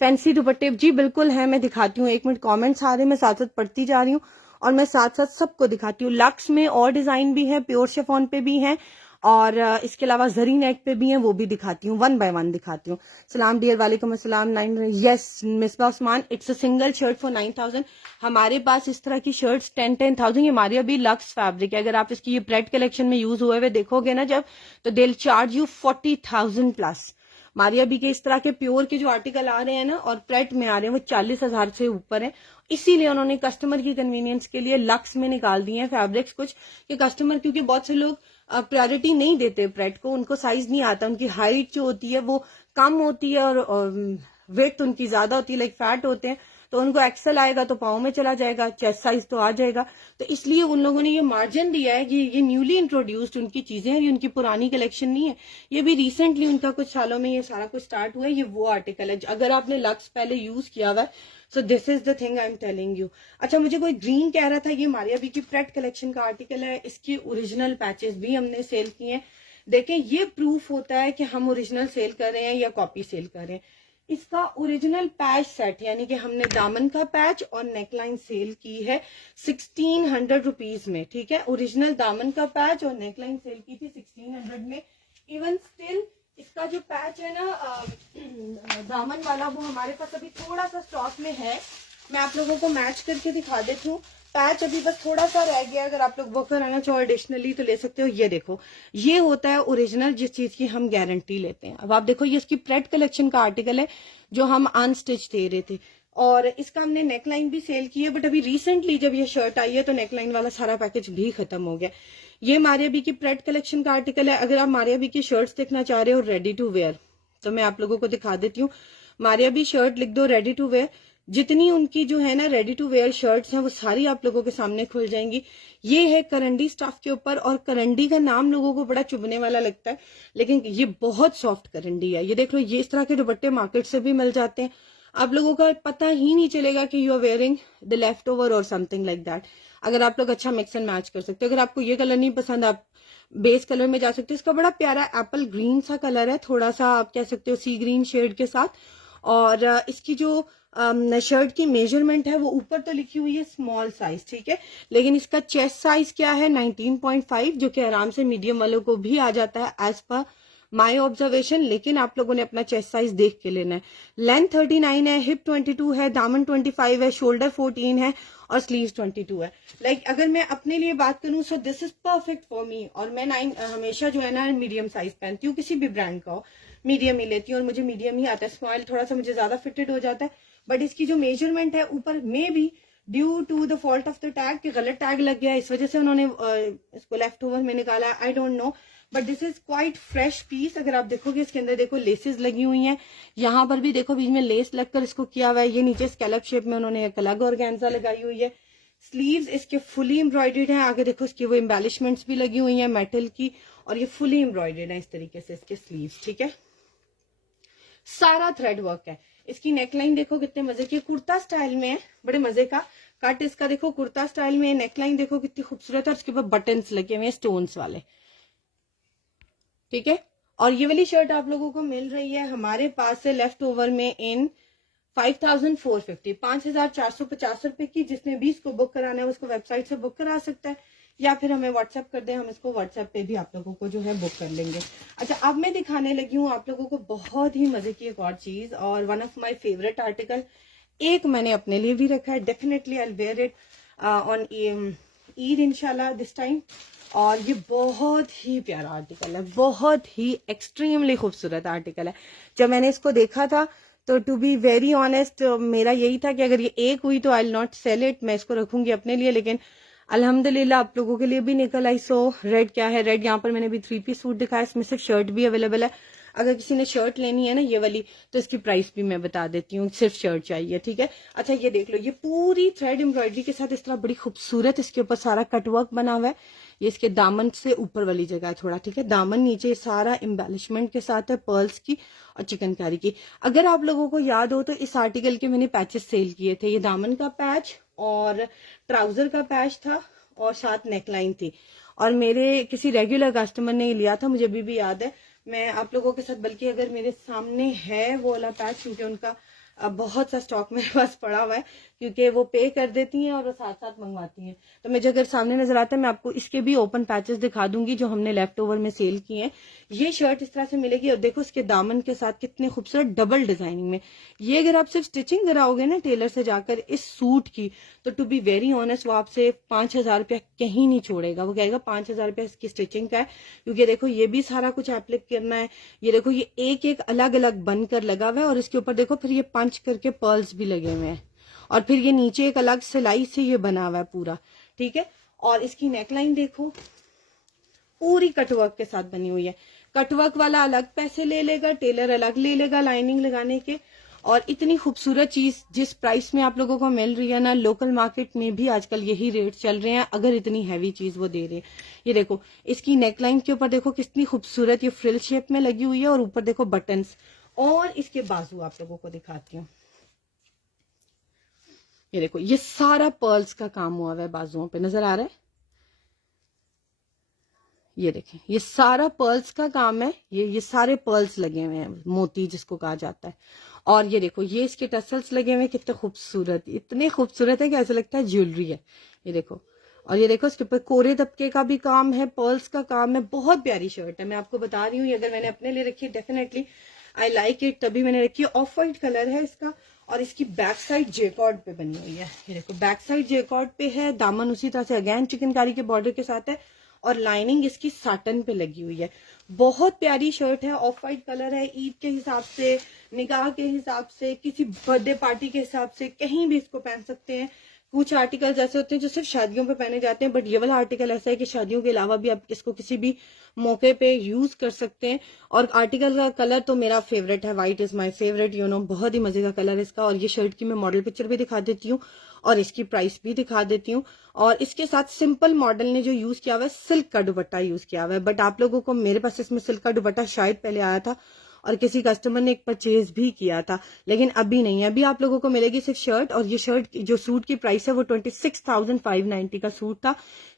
फैंसी दुपट्टे जी बिल्कुल है, मैं दिखाती हूँ। 1 मिनट, कमेंट्स आ रहे हैं, मैं साथ साथ पढ़ती जा रही हूँ और मैं साथ साथ सबको दिखाती हूँ। लक्स में और डिजाइन भी है, प्योर शिफॉन पे भी है, और इसके अलावा जरी नेट पे भी है, वो भी दिखाती हूँ, 1 बाय 1 दिखाती हूँ। सलाम डियर, वालेकुम अस्सलाम। 9 yes Misbah Usman, it's a single shirt for 9,000। हमारे पास इस तरह की शर्ट्स 10,000। ये हमारी अभी लक्स फैब्रिक है, अगर आप इसकी ये प्रेड कलेक्शन में यूज हुए हुए देखोगे ना जब, तो they charge you 40,000 plus. Maria B के इस तरह के प्योर के जो आर्टिकल आ रहे हैं ना और प्रेट में आ रहे हैं, वो 40,000 से ऊपर है। इसीलिए उन्होंने कस्टमर की कन्वीनियंस के लिए लक्स में निकाल दिए हैं फैब्रिक्स कुछ, कि कस्टमर, क्योंकि बहुत से लोग प्रायोरिटी नहीं देते प्रेट को, उनको साइज नहीं आता, उनकी हाइट जो होती है वो कम होती है और वेट उनकी ज्यादा होती है, लाइक फैट होते हैं, तो उनको एक्सेल आएगा तो पाँव में चला जाएगा, चेस्ट साइज तो आ जाएगा। तो इसलिए उन लोगों ने ये मार्जिन दिया है कि ये न्यूली इंट्रोड्यूस्ड उनकी चीजें हैं, ये उनकी पुरानी कलेक्शन नहीं है, ये भी रिसेंटली उनका कुछ सालों में ये सारा कुछ स्टार्ट हुआ है। ये वो आर्टिकल है, अगर आपने लक्स पहले यूज किया हुआ है, so this is the thing I am telling you. अच्छा, मुझे कोई ग्रीन कह रहा था, ये मारिया बी की प्रेट कलेक्शन का आर्टिकल है, इसके ओरिजिनल पैचेस भी हमने सेल किए हैं। देखें, ये प्रूफ होता है कि हम ओरिजिनल सेल कर रहे हैं या कॉपी सेल कर रहे हैं। इसका ओरिजिनल पैच सेट, यानी कि हमने दामन का पैच और नेकलाइन सेल की है 1600 रुपीज में। ठीक है, ओरिजिनल दामन का पैच और नेकलाइन सेल की थी 1600 में। इवन स्टिल इसका जो पैच है ना दामन वाला, वो हमारे पास अभी थोड़ा सा स्टॉक में है, मैं आप लोगों को मैच करके दिखा देती हूँ। पैच अभी बस थोड़ा सा रह गया, अगर आप लोग वर्क कराना चाहो एडिशनली तो ले सकते हो। ये देखो, ये होता है ओरिजिनल जिस चीज की हम गारंटी लेते हैं। अब आप देखो, ये इसकी प्रेड कलेक्शन का आर्टिकल है जो हम अनस्टिच दे रहे थे, और इसका हमने नेकलाइन भी सेल की है। बट अभी रिसेंटली जब ये शर्ट आई है तो नेकलाइन वाला सारा पैकेज भी खत्म हो गया। ये मारियाबी की प्रेड कलेक्शन का आर्टिकल है। अगर आप मारियाबी की शर्ट्स देखना चाह रहे हो रेडी टू वेयर, तो मैं आप लोगों को दिखा देती हूँ। मारियाबी शर्ट लिख दो, रेडी टू वेयर। जितनी उनकी जो है ना रेडी टू वेयर शर्ट्स हैं वो सारी आप लोगों के सामने खुल जाएंगी। ये है करंडी स्टफ के ऊपर, और करंडी का नाम लोगों को बड़ा चुभने वाला लगता है, लेकिन ये बहुत सॉफ्ट करंडी है। ये देख लो, ये इस तरह के दुपट्टे मार्केट से भी मिल जाते हैं, आप लोगों का पता ही नहीं चलेगा कि you are wearing the left over और समथिंग लाइक दैट। अगर आप लोग अच्छा मिक्स एंड मैच कर सकते हो। अगर आपको ये कलर नहीं पसंद, आप बेस कलर में जा सकते हो। इसका बड़ा प्यारा एप्पल ग्रीन सा कलर है, थोड़ा सा आप कह सकते हो सी ग्रीन शेड के साथ। और इसकी जो शर्ट की मेजरमेंट है वो ऊपर तो लिखी हुई है स्मॉल साइज, ठीक है, लेकिन इसका चेस्ट साइज क्या है 19.5, जो कि आराम से मीडियम वालों को भी आ जाता है एज पर माई ऑब्जर्वेशन। लेकिन आप लोगों ने अपना चेस्ट साइज देख के लेना है। लेंथ 39 है, हिप 22 है, दामन 25 है, शोल्डर 14 है और स्लीव्स 22 है। अगर मैं अपने लिए बात करूं, so this is perfect for me. और मैं हमेशा जो है ना मीडियम साइज पहनती हूँ, किसी भी ब्रांड का हो मीडियम ही लेती हूँ, और मुझे मीडियम ही आता है। स्मॉल थोड़ा सा मुझे ज्यादा फिटेड हो जाता है, बट इसकी जो मेजरमेंट है ऊपर में भी due to the fault of the tag, कि गलत टैग लग गया, इस वजह से उन्होंने इसको लेफ्ट ओवर में निकाला, I don't know, but this is quite fresh piece. अगर आप देखोगे इसके अंदर देखो लेसेस लगी हुई हैं, यहाँ पर भी देखो बीच में लेस लगकर इसको किया हुआ है। ये नीचे स्कैलप शेप में उन्होंने एक अलग ऑर्गेन्जा लगाई हुई है। स्लीव्स इसके फुली एम्ब्रॉयडर्ड है, आगे देखो इसकी वो एम्बेलिशमेंट्स भी लगी हुई है मेटल की, और ये फुली एम्ब्रॉयडर्ड है इस तरीके से इसके स्लीव्स, ठीक है। सारा थ्रेड वर्क है। इसकी नेकलाइन देखो कितने मजे की, कुर्ता स्टाइल में है, बड़े मजे का कट इसका देखो, कुर्ता स्टाइल में। नेकलाइन देखो कितनी खूबसूरत है, और उसके ऊपर बटन्स लगे हुए हैं स्टोन्स वाले, ठीक है। और ये वाली शर्ट आप लोगों को मिल रही है हमारे पास से लेफ्ट ओवर में इन 5450, 5450 रुपए की। जिसने भी इसको बुक कराना है उसको वेबसाइट से बुक करा सकता है, या फिर हमें व्हाट्सएप कर दे, हम इसको व्हाट्सएप पे भी आप लोगों को जो है बुक कर लेंगे। अच्छा, अब मैं दिखाने लगी हूँ आप लोगों को बहुत ही मजे की एक और चीज, और one of my favourite article. एक मैंने अपने लिए भी रखा है, definitely I wear it on Eid इंशाल्लाह दिस टाइम। और ये बहुत ही प्यारा आर्टिकल है, बहुत ही एक्सट्रीमली खूबसूरत आर्टिकल है। जब मैंने इसको देखा था तो टू बी वेरी ऑनेस्ट मेरा यही था कि अगर ये एक हुई तो I will not sell it, मैं इसको रखूंगी अपने लिए। लेकिन अल्हम्दुलिल्लाह आप लोगों के लिए भी निकल आई। सो रेड क्या है, रेड यहाँ पर मैंने भी 3 पीस सूट दिखाया, इसमें सिर्फ शर्ट भी अवेलेबल है। अगर किसी ने शर्ट लेनी है ना ये वाली, तो इसकी प्राइस भी मैं बता देती हूँ, सिर्फ शर्ट चाहिए, ठीक है। अच्छा, ये देख लो, ये पूरी थ्रेड एम्ब्रॉयडरी के साथ इस तरह बड़ी खूबसूरत इसके ऊपर सारा कटवर्क बना हुआ है। ये इसके दामन से ऊपर वाली जगह है थोड़ा, ठीक है। दामन नीचे सारा एम्बेलिशमेंट के साथ है, पर्ल्स की और चिकनकारी की। अगर आप लोगों को याद हो तो इस आर्टिकल के मैंने पैचेस सेल किए थे। ये दामन का पैच और ट्राउजर का पैच था, और साथ नेकलाइन थी, और मेरे किसी रेगुलर कस्टमर ने लिया था, मुझे अभी भी याद है। मैं आप लोगों के साथ, बल्कि अगर मेरे सामने है वो वाला पैच, क्योंकि उनका बहुत सा स्टॉक मेरे पास पड़ा हुआ है, क्योंकि वो पे कर देती हैं और वो साथ साथ मंगवाती हैं। तो मुझे अगर सामने नजर आता है मैं आपको इसके भी ओपन पैचेस दिखा दूंगी जो हमने लेफ्ट ओवर में सेल किए हैं। ये शर्ट इस तरह से मिलेगी, और देखो इसके दामन के साथ कितने खूबसूरत डबल डिजाइनिंग में। ये अगर आप सिर्फ स्टिचिंग कराओगे ना टेलर से जाकर इस सूट की, तो टू बी वेरी ऑनेस्ट वो आपसे 5000 रुपया कहीं नहीं छोड़ेगा। वो कहेगा 5000 रुपया इसकी स्टिचिंग का है, क्योंकि देखो ये भी सारा कुछ एप्लिक करना है। ये देखो ये एक एक अलग अलग बनकर लगा हुआ है, और इसके ऊपर देखो फिर ये पंच करके पर्ल्स भी लगे हुए हैं, और फिर ये नीचे एक अलग सिलाई से ये बना हुआ है पूरा, ठीक है। और इसकी नेकलाइन देखो पूरी कटवर्क के साथ बनी हुई है। कटवर्क वाला अलग पैसे ले लेगा, टेलर अलग ले लेगा लाइनिंग लगाने के। और इतनी खूबसूरत चीज जिस प्राइस में आप लोगों को मिल रही है ना, लोकल मार्केट में भी आजकल यही रेट चल रहे हैं, अगर इतनी हैवी चीज वो दे रहे हैं। ये देखो इसकी नेकलाइन के ऊपर देखो कितनी खूबसूरत ये फ्रिल शेप में लगी हुई है, और ऊपर देखो बटन्स। और इसके बाजू आप लोगों को दिखाती हूँ, ये देखो ये सारा पर्ल्स का काम हुआ है बाजुओं पे, नजर आ रहा है। ये देखें ये सारा पर्ल्स का काम है, ये सारे पर्ल्स लगे हुए हैं, मोती जिसको कहा जाता है। और ये देखो ये इसके टसल्स लगे हुए हैं, कितने खूबसूरत, इतने खूबसूरत है कि ऐसा लगता है ज्वेलरी है। ये देखो, और ये देखो इसके ऊपर कोरे दबके का भी काम है, पर्ल्स का काम है। बहुत प्यारी शर्ट है, मैं आपको बता रही हूँ। अगर मैंने अपने लिए रखी है डेफिनेटली आई लाइक इट, तभी मैंने रखी है। ऑफ वाइट कलर है इसका और इसकी बैक साइड जेकॉर्ड पे बनी हुई है। ये देखो बैक साइड जेकॉर्ड पे है, दामन उसी तरह से अगेन चिकनकारी के बॉर्डर के साथ है और लाइनिंग इसकी साटन पे लगी हुई है। बहुत प्यारी शर्ट है, ऑफ वाइट कलर है। ईद के हिसाब से, निकाह के हिसाब से, किसी बर्थडे पार्टी के हिसाब से कहीं भी इसको पहन सकते हैं। कुछ आर्टिकल्स ऐसे होते हैं जो सिर्फ शादियों पे पहने जाते हैं, बट ये वाला आर्टिकल ऐसा है कि शादियों के अलावा भी आप इसको किसी भी मौके पे यूज कर सकते हैं। और आर्टिकल का कलर तो मेरा फेवरेट है, white is my favourite, you know, बहुत ही मजे का कलर है इसका। और ये शर्ट की मैं मॉडल पिक्चर भी दिखा देती हूँ और इसकी प्राइस भी दिखा देती हूँ। और इसके साथ सिंपल मॉडल ने जो यूज किया हुआ है, सिल्क का दुपट्टा यूज किया हुआ है। बट आप लोगों को, मेरे पास इसमें सिल्क का दुपट्टा शायद पहले आया था और किसी कस्टमर ने एक परचेज भी किया था, लेकिन अभी नहीं है। अभी आप लोगों को मिलेगी सिर्फ शर्ट। और ये शर्ट जो सूट की प्राइस है वो 26,590 का सूट था।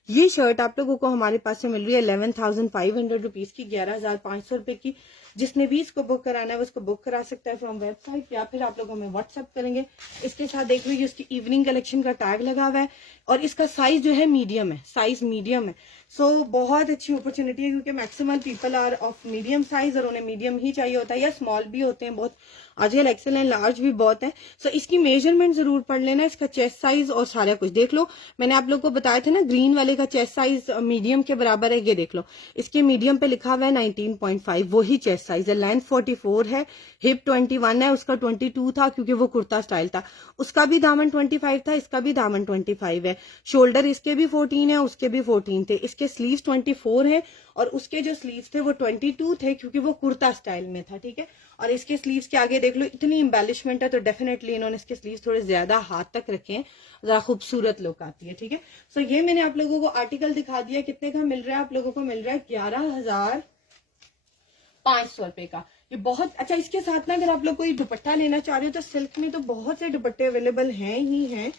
ये शर्ट आप लोगों को हमारे पास से मिल रही है 11,500 रुपीज की, 11,500 रुपए की। जिसने भी इसको बुक कराना है वो इसको बुक करा सकता है फ्रॉम वेबसाइट, या फिर आप लोगों में व्हाट्सएप करेंगे। इसके साथ देख लीजिए इसकी इवनिंग कलेक्शन का टैग लगा हुआ है और इसका साइज जो है मीडियम है, साइज मीडियम है। सो बहुत अच्छी अपॉर्चुनिटी है क्योंकि maximum people are of medium size और उन्हें मीडियम ही चाहिए होता है, या स्मॉल भी होते हैं बहुत, आजकल एक्सेल एंड लार्ज भी बहुत है। सो इसकी मेजरमेंट जरूर पढ़ लेना, इसका चेस्ट साइज और सारा कुछ देख लो। मैंने आप लोग को बताया था ना ग्रीन वाले का चेस्ट साइज मीडियम के बराबर है, ये देख लो। इसके मीडियम पे लिखा हुआ है 19.5, वही चेस्ट साइज है। लेंथ 44 है, हिप 21 है, उसका 22 था क्योंकि वो कुर्ता स्टाइल था। उसका भी दामन 25 था, इसका भी दामन 25 है। शोल्डर इसके भी 14 है, उसके भी 14 थे। इसके स्लीव्स 24 है और उसके जो स्लीव्स थे वो 22 थे क्योंकि वो कुर्ता स्टाइल में था, ठीक है। और इसके स्लीव्स के आगे देख लो इतनी एम्बेलिशमेंट है, तो डेफिनेटली इन्होंने इसके स्लीव्स थोड़े ज्यादा हाथ तक रखे हैं, जरा खूबसूरत लुक आती है, ठीक है। सो ये मैंने आप लोगों को आर्टिकल दिखा दिया। कितने का मिल रहा है आप लोगों को? मिल रहा है 11,500 रुपए का। ये बहुत अच्छा। इसके साथ ना अगर आप लोग कोई दुपट्टा लेना चाह रहे हो तो सिल्क में तो बहुत से दुपट्टे अवेलेबल हैं ही हैं।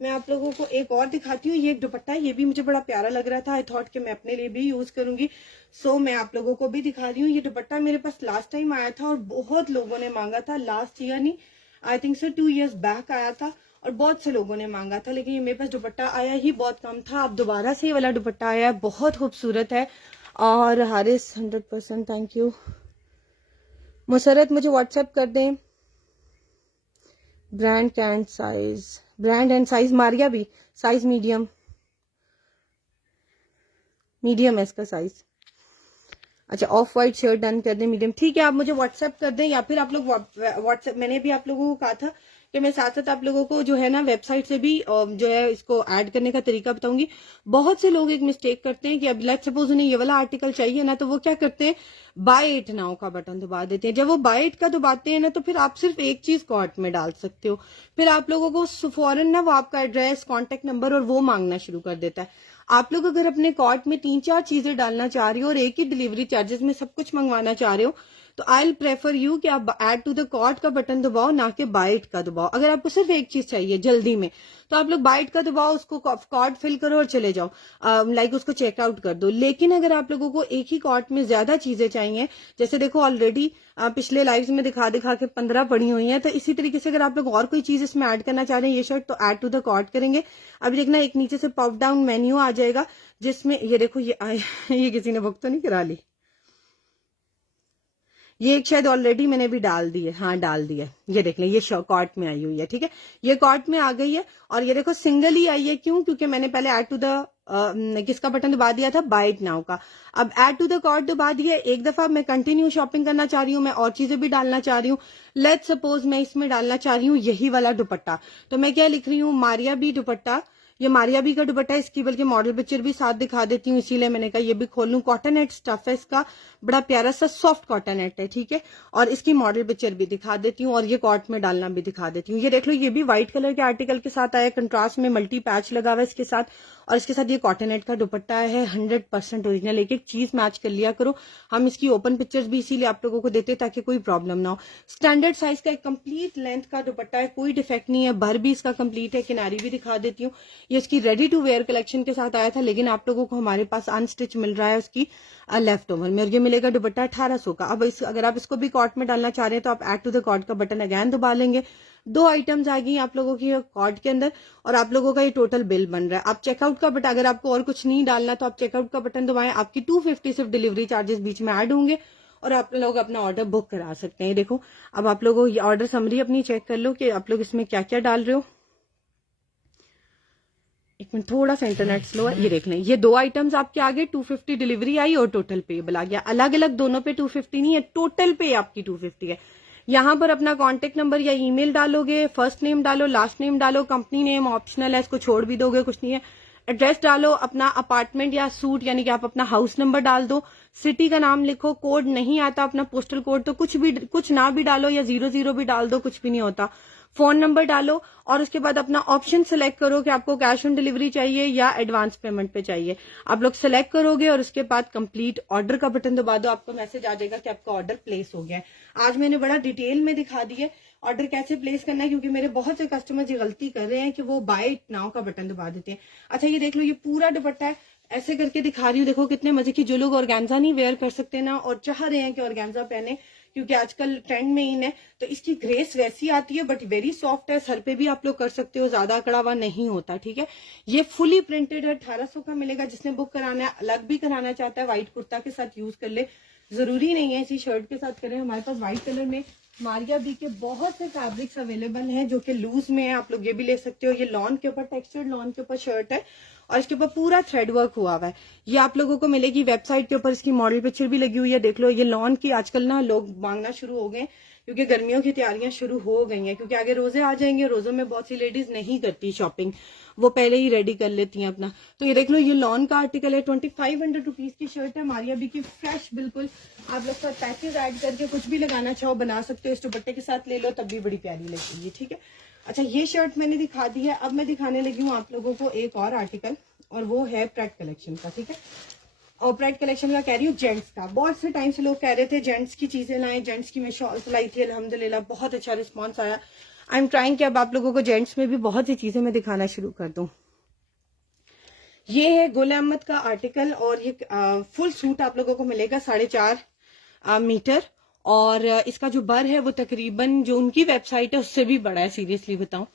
मैं आप लोगों को एक और दिखाती हूँ। ये एक दुपट्टा है, ये भी मुझे बड़ा प्यारा लग रहा था। आई थॉट कि मैं अपने लिए भी यूज करूंगी, सो मैं आप लोगों को भी दिखा रही हूँ। ये दुपट्टा मेरे पास लास्ट टाइम आया था और बहुत लोगों ने मांगा था। लास्ट ईयर नहीं, I think so 2 years back आया था और बहुत से लोगों ने मांगा था, लेकिन ये मेरे पास दुपट्टा आया ही बहुत कम था। अब दोबारा से ये वाला दुपट्टा आया है, बहुत खूबसूरत है। और हारिस 100% थैंक यू। मुसरत मुझे व्हाट्सएप कर दें। Brand and size, brand and size Maria भी साइज मीडियम, मीडियम है इसका साइज। अच्छा ऑफ वाइट शर्ट डन कर दें मीडियम, ठीक है। आप मुझे व्हाट्सएप कर दें या फिर आप लोग व्हाट्सएप, मैंने भी आप लोगों को कहा था कि मैं साथ साथ आप लोगों को जो है ना वेबसाइट से भी जो है इसको ऐड करने का तरीका बताऊंगी। बहुत से लोग एक मिस्टेक करते हैं कि अब लेट्स सपोज उन्हें ये वाला आर्टिकल चाहिए ना, तो वो क्या करते हैं, बाय इट नाउ का बटन दबा देते हैं। जब वो बाय इट का दबाते हैं ना तो फिर आप सिर्फ एक चीज कार्ट में डाल सकते हो, फिर आप लोगों को फौरन ना वो आपका एड्रेस, कॉन्टेक्ट नंबर और वो मांगना शुरू कर देता है। आप लोग अगर अपने कार्ट में 3-4 चीजें डालना चाह रहे हो और एक ही डिलीवरी चार्जेस में सब कुछ मंगवाना चाह रहे हो, तो आई विल प्रेफर यू कि आप ऐड टू द कार्ट का बटन दबाओ, ना कि बाय इट का दबाओ। अगर आपको सिर्फ एक चीज चाहिए जल्दी में तो आप लोग बाय इट का दबाओ, उसको कार्ट फिल करो और चले जाओ, लाइक उसको चेकआउट कर दो। लेकिन अगर आप लोगों को एक ही कार्ट में ज्यादा चीजें चाहिए, जैसे देखो ऑलरेडी पिछले लाइव्स में दिखा के 15 पड़ी हुई हैं, तो इसी तरीके से अगर आप लोग और कोई चीज इसमें ऐड करना चाह रहे हैं ये शर्ट, तो ऐड टू द कार्ट करेंगे। अभी देखना एक नीचे से पॉप डाउन मेन्यू आ जाएगा जिसमें ये देखो ये किसी ने बुक तो नहीं करा ली, ये एक शायद ऑलरेडी मैंने भी डाल दी है, हाँ डाल दी है। ये देख लें ये कार्ट में आई हुई है, ठीक है, ये कार्ट में आ गई है। और ये देखो सिंगल ही आई है, क्यों? क्योंकि मैंने पहले ऐड टू द किसका बटन दबा दिया था, बाय इट नाउ का। अब ऐड टू द कार्ट दबा दिया, एक दफा मैं कंटिन्यू शॉपिंग करना चाह रही हूँ, मैं और चीजें भी डालना चाह रही हूँ। लेट्स सपोज मैं इसमें डालना चाह रही हूँ यही वाला दुपट्टा, तो मैं क्या लिख रही हूँ, मारिया बी दुपट्टा। ये मारिया बी का दुपट्टा, इसकी बल्कि मॉडल पिक्चर भी साथ दिखा देती हूँ, इसीलिए मैंने कहा ये भी खोल लूं। कॉटन नेट स्टफ है इसका, बड़ा प्यारा सा सॉफ्ट कॉटन नेट है, ठीक है। और इसकी मॉडल पिक्चर भी दिखा देती हूँ और ये कॉट में डालना भी दिखा देती हूँ। ये देख लो ये भी व्हाइट कलर के आर्टिकल के साथ आया, कंट्रास्ट में मल्टी पैच लगा हुआ है इसके साथ। और इसके साथ ये कॉटन नेट का दुपट्टा है, 100% ओरिजिनल। एक एक चीज मैच कर लिया करो। हम इसकी ओपन पिक्चर्स भी इसीलिए आप लोगों को देते ताकि कोई प्रॉब्लम ना हो। स्टैंडर्ड साइज का एक कंप्लीट लेंथ का दुपट्टा है, कोई डिफेक्ट नहीं है। भर भी इसका कंप्लीट है, किनारी भी दिखा देती हूँ। ये इसकी रेडी टू वेयर कलेक्शन के साथ आया था, लेकिन आप लोगों को हमारे पास अनस्टिच मिल रहा है उसकी लेफ्ट ओवर में, और ये मिलेगा दुपट्टा 1800 का। अब अगर आप इसको भी कॉट में डालना चाह रहे हैं तो आप ऐड टू द कॉट का बटन अगैन दबा लेंगे। 2 आइटम्स आ गई आप लोगों की कॉट के अंदर और आप लोगों का ये टोटल बिल बन रहा है। आप चेकआउट का बटन, अगर आपको और कुछ नहीं डालना तो आप चेकआउट का बटन दबाएं, आपकी 250 सिर्फ डिलीवरी चार्जेस बीच में ऐड होंगे और आप लोग अपना ऑर्डर बुक करा सकते हैं। देखो अब आप लोगों ये ऑर्डर समरी अपनी चेक कर लो कि आप लोग इसमें क्या क्या डाल रहे हो। एक मिनट, थोड़ा सा इंटरनेट स्लो है। ये देख लें, ये 2 आइटम्स आपके आगे 250 डिलीवरी आई और टोटल पेबल आ गया। अलग अलग दोनों पे 250 नहीं है, टोटल पे आपकी 250 है। यहाँ पर अपना कांटेक्ट नंबर या ईमेल डालोगे, फर्स्ट नेम डालो, लास्ट नेम डालो, कंपनी नेम ऑप्शनल है, इसको छोड़ भी दोगे कुछ नहीं है। एड्रेस डालो, अपना अपार्टमेंट या सूट यानी कि आप अपना हाउस नंबर डाल दो, सिटी का नाम लिखो, कोड नहीं आता अपना पोस्टल कोड तो कुछ ना भी डालो या 00 भी डाल दो, कुछ भी नहीं होता। फोन नंबर डालो और उसके बाद अपना ऑप्शन सिलेक्ट करो कि आपको कैश ऑन डिलीवरी चाहिए या एडवांस पेमेंट पे चाहिए। आप लोग सिलेक्ट करोगे और उसके बाद कंप्लीट ऑर्डर का बटन दबा दो, आपको मैसेज आ जाएगा कि आपका ऑर्डर प्लेस हो गया है। आज मैंने बड़ा डिटेल में दिखा दिया ऑर्डर कैसे प्लेस करना है, क्योंकि मेरे बहुत से कस्टमर ये गलती कर रहे हैं कि वो बाय नाउ का बटन दबा देते हैं। अच्छा ये देख लो, ये पूरा दुपट्टा है, ऐसे करके दिखा रही हूँ, देखो कितने मजे की। जो लोग ऑर्गेन्जा नहीं वेयर कर सकते ना और चाह रहे हैं कि ऑर्गेन्जा पहने, क्योंकि आजकल ट्रेंड में इन है, तो इसकी ग्रेस वैसी आती है बट वेरी सॉफ्ट है, सर पे भी आप लोग कर सकते हो, ज्यादा अकड़ा हुआ नहीं होता। ठीक है, ये फुली प्रिंटेड है, 1800 का मिलेगा। जिसने बुक कराना है, अलग भी कराना चाहता है, व्हाइट कुर्ता के साथ यूज कर ले, जरूरी नहीं है इसी शर्ट के साथ करें। हमारे पास व्हाइट कलर में मारिया बी के बहुत से फैब्रिक्स अवेलेबल हैं जो कि लूज में है, आप लोग ये भी ले सकते हो। ये लॉन के ऊपर, टेक्सचर्ड लॉन के ऊपर शर्ट है और इसके ऊपर पूरा थ्रेड वर्क हुआ हुआ है। ये आप लोगों को मिलेगी वेबसाइट के ऊपर, इसकी मॉडल पिक्चर भी लगी हुई है, देख लो। ये लॉन की आजकल ना लोग मांगना शुरू हो गए क्योंकि गर्मियों की तैयारियां शुरू हो गई हैं, क्योंकि आगे रोजे आ जाएंगे। रोजों में बहुत सी लेडीज नहीं करती शॉपिंग, वो पहले ही रेडी कर लेती हैं अपना। तो ये देख लो, ये लॉन का आर्टिकल है, 2500 रुपीज की शर्ट है, मारिया बी की, फ्रेश बिल्कुल। आप लोग का पैकेज ऐड करके कुछ भी लगाना चाहो बना सकते हो, इस दुपट्टे के साथ ले लो तब भी बड़ी प्यारी लगेगी। ठीक है, अच्छा ये शर्ट मैंने दिखा दी है। अब मैं दिखाने लगी हूँ आप लोगों को एक और आर्टिकल, और वो है प्रेट कलेक्शन का। ठीक है, और प्रेट कलेक्शन का कह रही हूँ जेंट्स का। बहुत से टाइम से लोग कह रहे थे जेंट्स की चीजें लाएं, जेंट्स की मैं शॉल्स लाई थी, अल्हम्दुलिल्लाह बहुत अच्छा रिस्पॉन्स आया। आई एम ट्राइंग कि अब आप लोगों को जेंट्स में भी बहुत सी चीजें मैं दिखाना शुरू कर दूं। ये है गुल अहमद का आर्टिकल और ये फुल सूट आप लोगों को मिलेगा 4.5 मीटर, और इसका जो बर है वो तकरीबन जो उनकी वेबसाइट है उससे भी बड़ा है, सीरियसली बताऊं।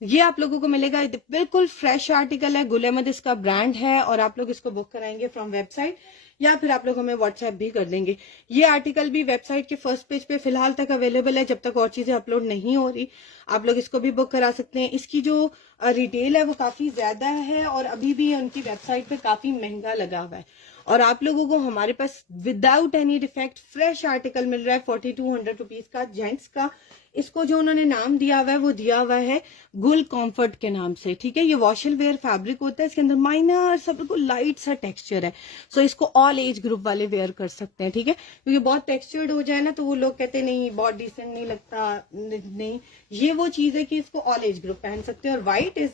ये आप लोगों को मिलेगा, बिल्कुल फ्रेश आर्टिकल है, गुल अहमद इसका ब्रांड है, और आप लोग इसको बुक कराएंगे फ्रॉम वेबसाइट या फिर आप लोग हमें व्हाट्सएप भी कर देंगे। ये आर्टिकल भी वेबसाइट के फर्स्ट पेज पे फिलहाल तक अवेलेबल है, जब तक और चीजें अपलोड नहीं हो रही आप लोग इसको भी बुक करा सकते हैं। इसकी जो रिटेल है वो काफी ज्यादा है और अभी भी उनकी वेबसाइट पे काफी महंगा लगा हुआ है, और आप लोगों को हमारे पास without any defect fresh article मिल रहा है 4200 रुपीज का, जेंट्स का। इसको जो उन्होंने नाम दिया हुआ है वो दिया हुआ है गुल कॉम्फर्ट के नाम से। ठीक है, ये वॉशल वेयर फैब्रिक होता है, इसके अंदर माइनर सा बिल्कुल लाइट सा टेक्सचर है, सो इसको ऑल एज ग्रुप वाले वेयर कर सकते हैं। ठीक है, क्योंकि बहुत टेक्सचर्ड हो जाए ना तो वो लोग कहते हैं नहीं बहुत डिसेंट नहीं लगता, नहीं, ये वो चीज है कि इसको ऑल एज ग्रुप पहन सकते हैं। और व्हाइट इज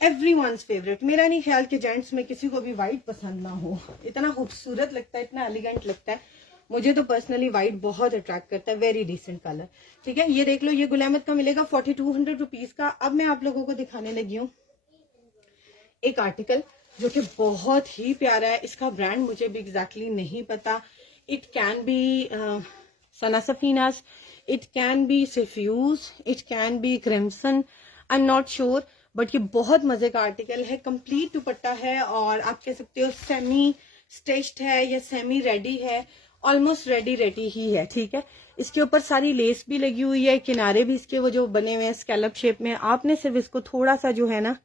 एवरीवन्स फेवरेट। मेरा नहीं ख्याल कि जेंट्स में किसी को भी व्हाइट पसंद ना हो, इतना खूबसूरत लगता है, इतना एलिगेंट लगता है। मुझे तो पर्सनली व्हाइट बहुत अट्रैक्ट करता है, वेरी डिसेंट कलर। ठीक है, ये देख लो, ये गुल अहमद का मिलेगा 4200 रुपीज का। अब मैं आप लोगों को दिखाने लगी हूँ एक आर्टिकल जो कि बहुत ही प्यारा है, इसका ब्रांड मुझे भी एग्जैक्टली नहीं पता। It can be Sana Safinaz, it can be सिफ्यूज, it can be Crimson, I am not sure, but ये बहुत मजे का आर्टिकल है, कंप्लीट दुपट्टा है और आप कह सकते हो सेमी स्टिच्ड है या सेमी रेडी है, ऑलमोस्ट रेडी ही है। ठीक है, इसके ऊपर सारी लेस भी लगी हुई है, किनारे भी इसके वो जो बने हुए हैं स्कैलप शेप में। आपने सिर्फ इसको थोड़ा सा जो है ना,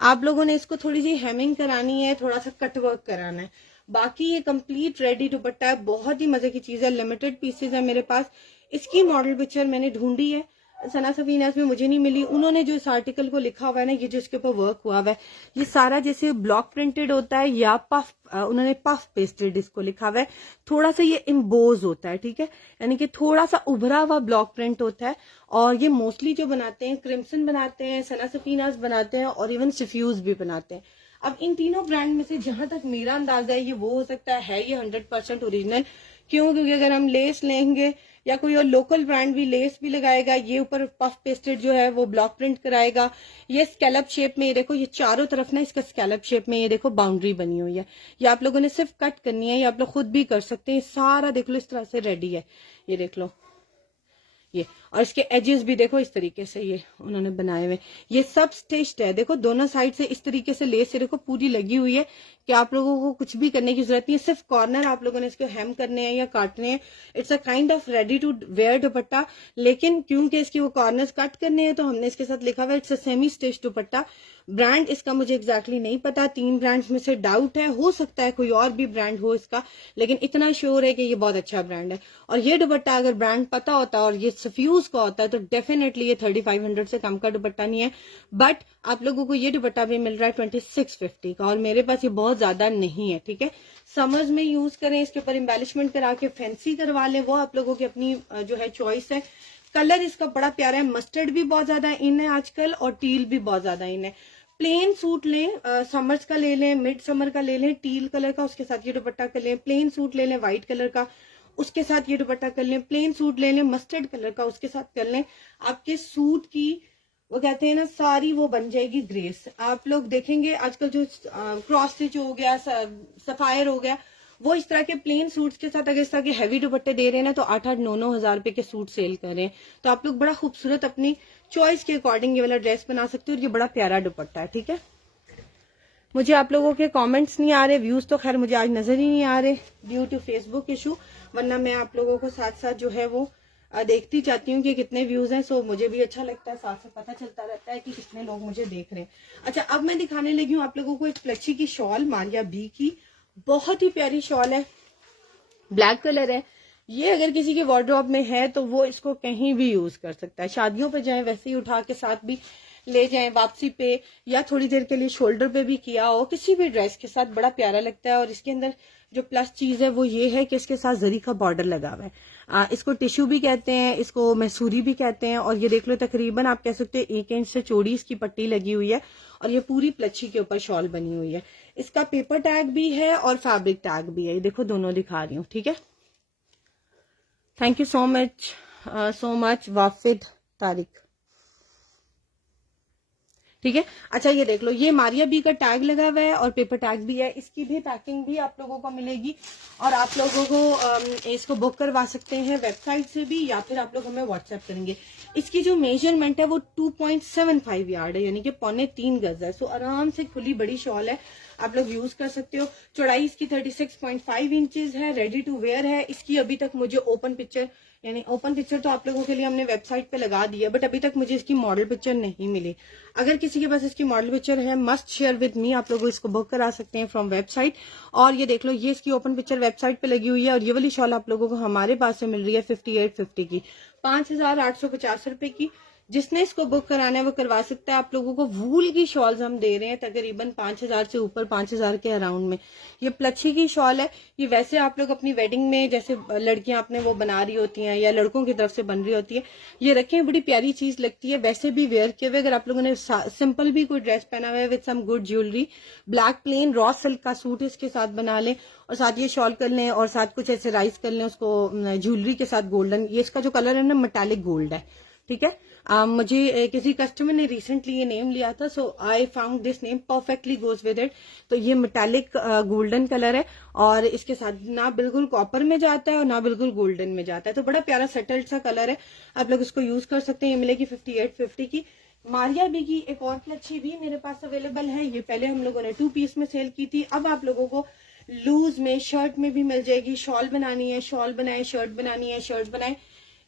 आप लोगों ने इसको थोड़ी सी हेमिंग करानी है, थोड़ा सा कट वर्क कराना है, बाकी ये कंप्लीट रेडी दुपट्टा है। बहुत ही मजे की चीज है, लिमिटेड पीसेज है मेरे पास। इसकी मॉडल पिक्चर मैंने ढूंढी है, सना सफीनास में मुझे नहीं मिली। उन्होंने जो इस आर्टिकल को लिखा हुआ है ना, ये जो इसके ऊपर वर्क हुआ हुआ है, ये सारा जैसे ब्लॉक प्रिंटेड होता है या पफ, उन्होंने पफ पेस्टेड इसको लिखा हुआ है, थोड़ा सा ये इम्बोज होता है। ठीक है, यानी कि थोड़ा सा उभरा हुआ ब्लॉक प्रिंट होता है, और ये मोस्टली जो बनाते हैं क्रिम्सन बनाते हैं, सना सफीनास बनाते हैं, और इवन सिफ्यूज भी बनाते हैं। अब इन तीनों ब्रांड में से जहां तक मेरा अंदाजा है ये वो हो सकता है ये 100% ओरिजिनल। क्यों? क्योंकि अगर हम लेस लेंगे या कोई और लोकल ब्रांड भी लेस भी लगाएगा, ये ऊपर पफ पेस्टेड जो है वो ब्लॉक प्रिंट कराएगा, ये स्कैलप शेप में, ये देखो ये चारों तरफ ना इसका स्कैलप शेप में ये देखो बाउंड्री बनी हुई है, ये आप लोगों ने सिर्फ कट करनी है, ये आप लोग खुद भी कर सकते हैं। सारा देख लो इस तरह से रेडी है, ये देख लो, ये, और इसके एजेस भी देखो इस तरीके से ये उन्होंने बनाए हुए, ये सब स्टिच्ड है। देखो दोनों साइड से इस तरीके से लेस देखो पूरी लगी हुई है कि आप लोगों को कुछ भी करने की जरूरत नहीं है, सिर्फ कॉर्नर आप लोगों ने इसको हेम करने हैं या काटने हैं। It's a kind of ready to wear dupatta, लेकिन क्योंकि इसकी वो कॉर्नर्स कट करने हैं तो हमने इसके साथ लिखा हुआ है it's a semi stitch dupatta. Brand इसका मुझे एग्जैक्टली नहीं पता, 3 ब्रांड्स में से डाउट है, हो सकता है कोई और भी ब्रांड हो इसका, लेकिन इतना श्योर है कि ये बहुत अच्छा ब्रांड है। और ये दुपट्टा अगर ब्रांड पता होता और ये सफ्यूज का होता है तो डेफिनेटली ये 3500 से कम का दुपट्टा नहीं है, बट आप लोगों को ये दुपट्टा भी मिल रहा है 2650 का, और मेरे पास ये बहुत ज्यादा नहीं है। ठीक है, समर्स में यूज करें, इसके ऊपर एम्बेलिशमेंट करा के फैंसी करवा लें, वो आप लोगों की अपनी जो है चॉइस है। कलर इसका बड़ा प्यारा है, मस्टर्ड भी बहुत ज्यादा इन है आजकल और टील भी बहुत ज्यादा इन है। प्लेन सूट लें, समर्स का ले लें, मिड समर का ले लें टील कलर का, उसके साथ ये दुपट्टा कर लें। प्लेन सूट ले लें व्हाइट कलर का, उसके साथ ये दुपट्टा कर लें। प्लेन सूट ले लें मस्टर्ड कलर का, उसके साथ कर लें। आपके सूट की वो कहते हैं ना सारी वो बन जाएगी ग्रेस। आप लोग देखेंगे आजकल जो क्रॉस स्टिच हो गया, सफायर हो गया, वो इस तरह के प्लेन सूट्स के साथ अगर इस तरह के हैवी दुपट्टे दे रहे हैं ना तो 8-8, 9-9 हजार रुपए के सूट सेल कर रहे हैं। तो आप लोग बड़ा खूबसूरत अपनी चॉइस के अकॉर्डिंग ये वाला ड्रेस बना सकते हो, और ये बड़ा प्यारा दुपट्टा है। ठीक है, मुझे आप लोगों के कमेंट्स नहीं आ रहे, व्यूज तो खैर मुझे आज नजर ही नहीं आ रहे ड्यू टू फेसबुक इशू, वरना मैं आप लोगों को साथ साथ जो है वो देखती चाहती हूँ कि कितने व्यूज हैं। सो मुझे भी अच्छा लगता है, साथ साथ पता चलता रहता है कि कितने लोग मुझे देख रहे हैं। अच्छा, अब मैं दिखाने लगी हूँ आप लोगों को एक प्लची की शॉल, मारिया बी की, बहुत ही प्यारी शॉल है, ब्लैक कलर है। ये अगर किसी के वार्डरोब में है तो वो इसको कहीं भी यूज कर सकता है, शादियों पे जाए वैसे ही उठा के साथ भी ले जाएं, वापसी पे या थोड़ी देर के लिए शोल्डर पे भी किया हो, किसी भी ड्रेस के साथ बड़ा प्यारा लगता है। और इसके अंदर जो प्लस चीज है वो ये है कि इसके साथ जरी का बॉर्डर लगा हुआ है। इसको टिश्यू भी कहते हैं, इसको मैसूरी भी कहते हैं, और ये देख लो तकरीबन आप कह सकते हैं 1 इंच से चौड़ी इसकी पट्टी लगी हुई है, और ये पूरी प्लच्छी के ऊपर शॉल बनी हुई है। इसका पेपर टैग भी है और फैब्रिक टैग भी है, ये देखो दोनों दिखा रही हूँ। ठीक है, thank you so much Wafid Tariq. ठीक है, अच्छा ये देख लो, ये मारिया बी का टैग लगा हुआ है और पेपर टैग भी है, इसकी भी पैकिंग भी आप लोगों को मिलेगी, और आप लोगों को इसको बुक करवा सकते हैं वेबसाइट से भी, या फिर आप लोग हमें व्हाट्सएप करेंगे। इसकी जो मेजरमेंट है वो 2.75 यार्ड है, यानी कि 3.25 गज है। सो आराम से खुली बड़ी शॉल है, आप लोग यूज कर सकते हो। चौड़ाई इसकी 36.5 इंचेस है, रेडी टू वेयर है। इसकी अभी तक मुझे ओपन पिक्चर, यानी ओपन पिक्चर तो आप लोगों के लिए हमने वेबसाइट पे लगा दी है, बट अभी तक मुझे इसकी मॉडल पिक्चर नहीं मिली। अगर किसी के पास इसकी मॉडल पिक्चर है, मस्ट शेयर विद मी, आप लोग इसको बुक करा सकते हैं फ्रॉम वेबसाइट। और ये देख लो, ये इसकी ओपन पिक्चर वेबसाइट पे लगी हुई है, और ये वाली शॉल आप लोगों को हमारे पास से मिल रही है 5850 की, 5850 रुपए की। जिसने इसको बुक कराना है वो करवा सकता है। आप लोगों को वूल की शॉल्स हम दे रहे हैं तकरीबन 5000 से ऊपर, 5000 के अराउंड में। ये प्लच्छी की शॉल है, ये वैसे आप लोग अपनी वेडिंग में जैसे लड़कियां अपने वो बना रही होती हैं या लड़कों की तरफ से बन रही होती है, ये रखें, बड़ी प्यारी चीज लगती है। वैसे भी वेयर किए हुए अगर आप लोगों ने सिंपल भी कोई ड्रेस पहना हुआ है with some good jewellery, black plain raw silk का सूट इसके साथ बना लें और साथ ये शॉल कर लें और साथ कुछ ऐसे राइस कर लें उसको ज्वेलरी के साथ गोल्डन, ये इसका जो कलर है ना मेटालिक गोल्ड है। ठीक है, मुझे किसी कस्टमर ने रिसेंटली ये नेम लिया था, so I found this name perfectly goes with it. तो ये मेटालिक गोल्डन कलर है और इसके साथ ना बिल्कुल कॉपर में जाता है और ना बिल्कुल गोल्डन में जाता है, तो बड़ा प्यारा सेटल्ड सा कलर है, आप लोग इसको यूज कर सकते हैं। ये मिलेगी 5850 की। मारिया बी की एक और प्लच्छी भी मेरे पास अवेलेबल है, ये पहले हम लोगों ने 2 पीस में सेल की थी, अब आप लोगों को लूज में शर्ट में भी मिल जाएगी। शॉल बनानी है शॉल बनाए, शर्ट बनानी है शर्ट बनाए,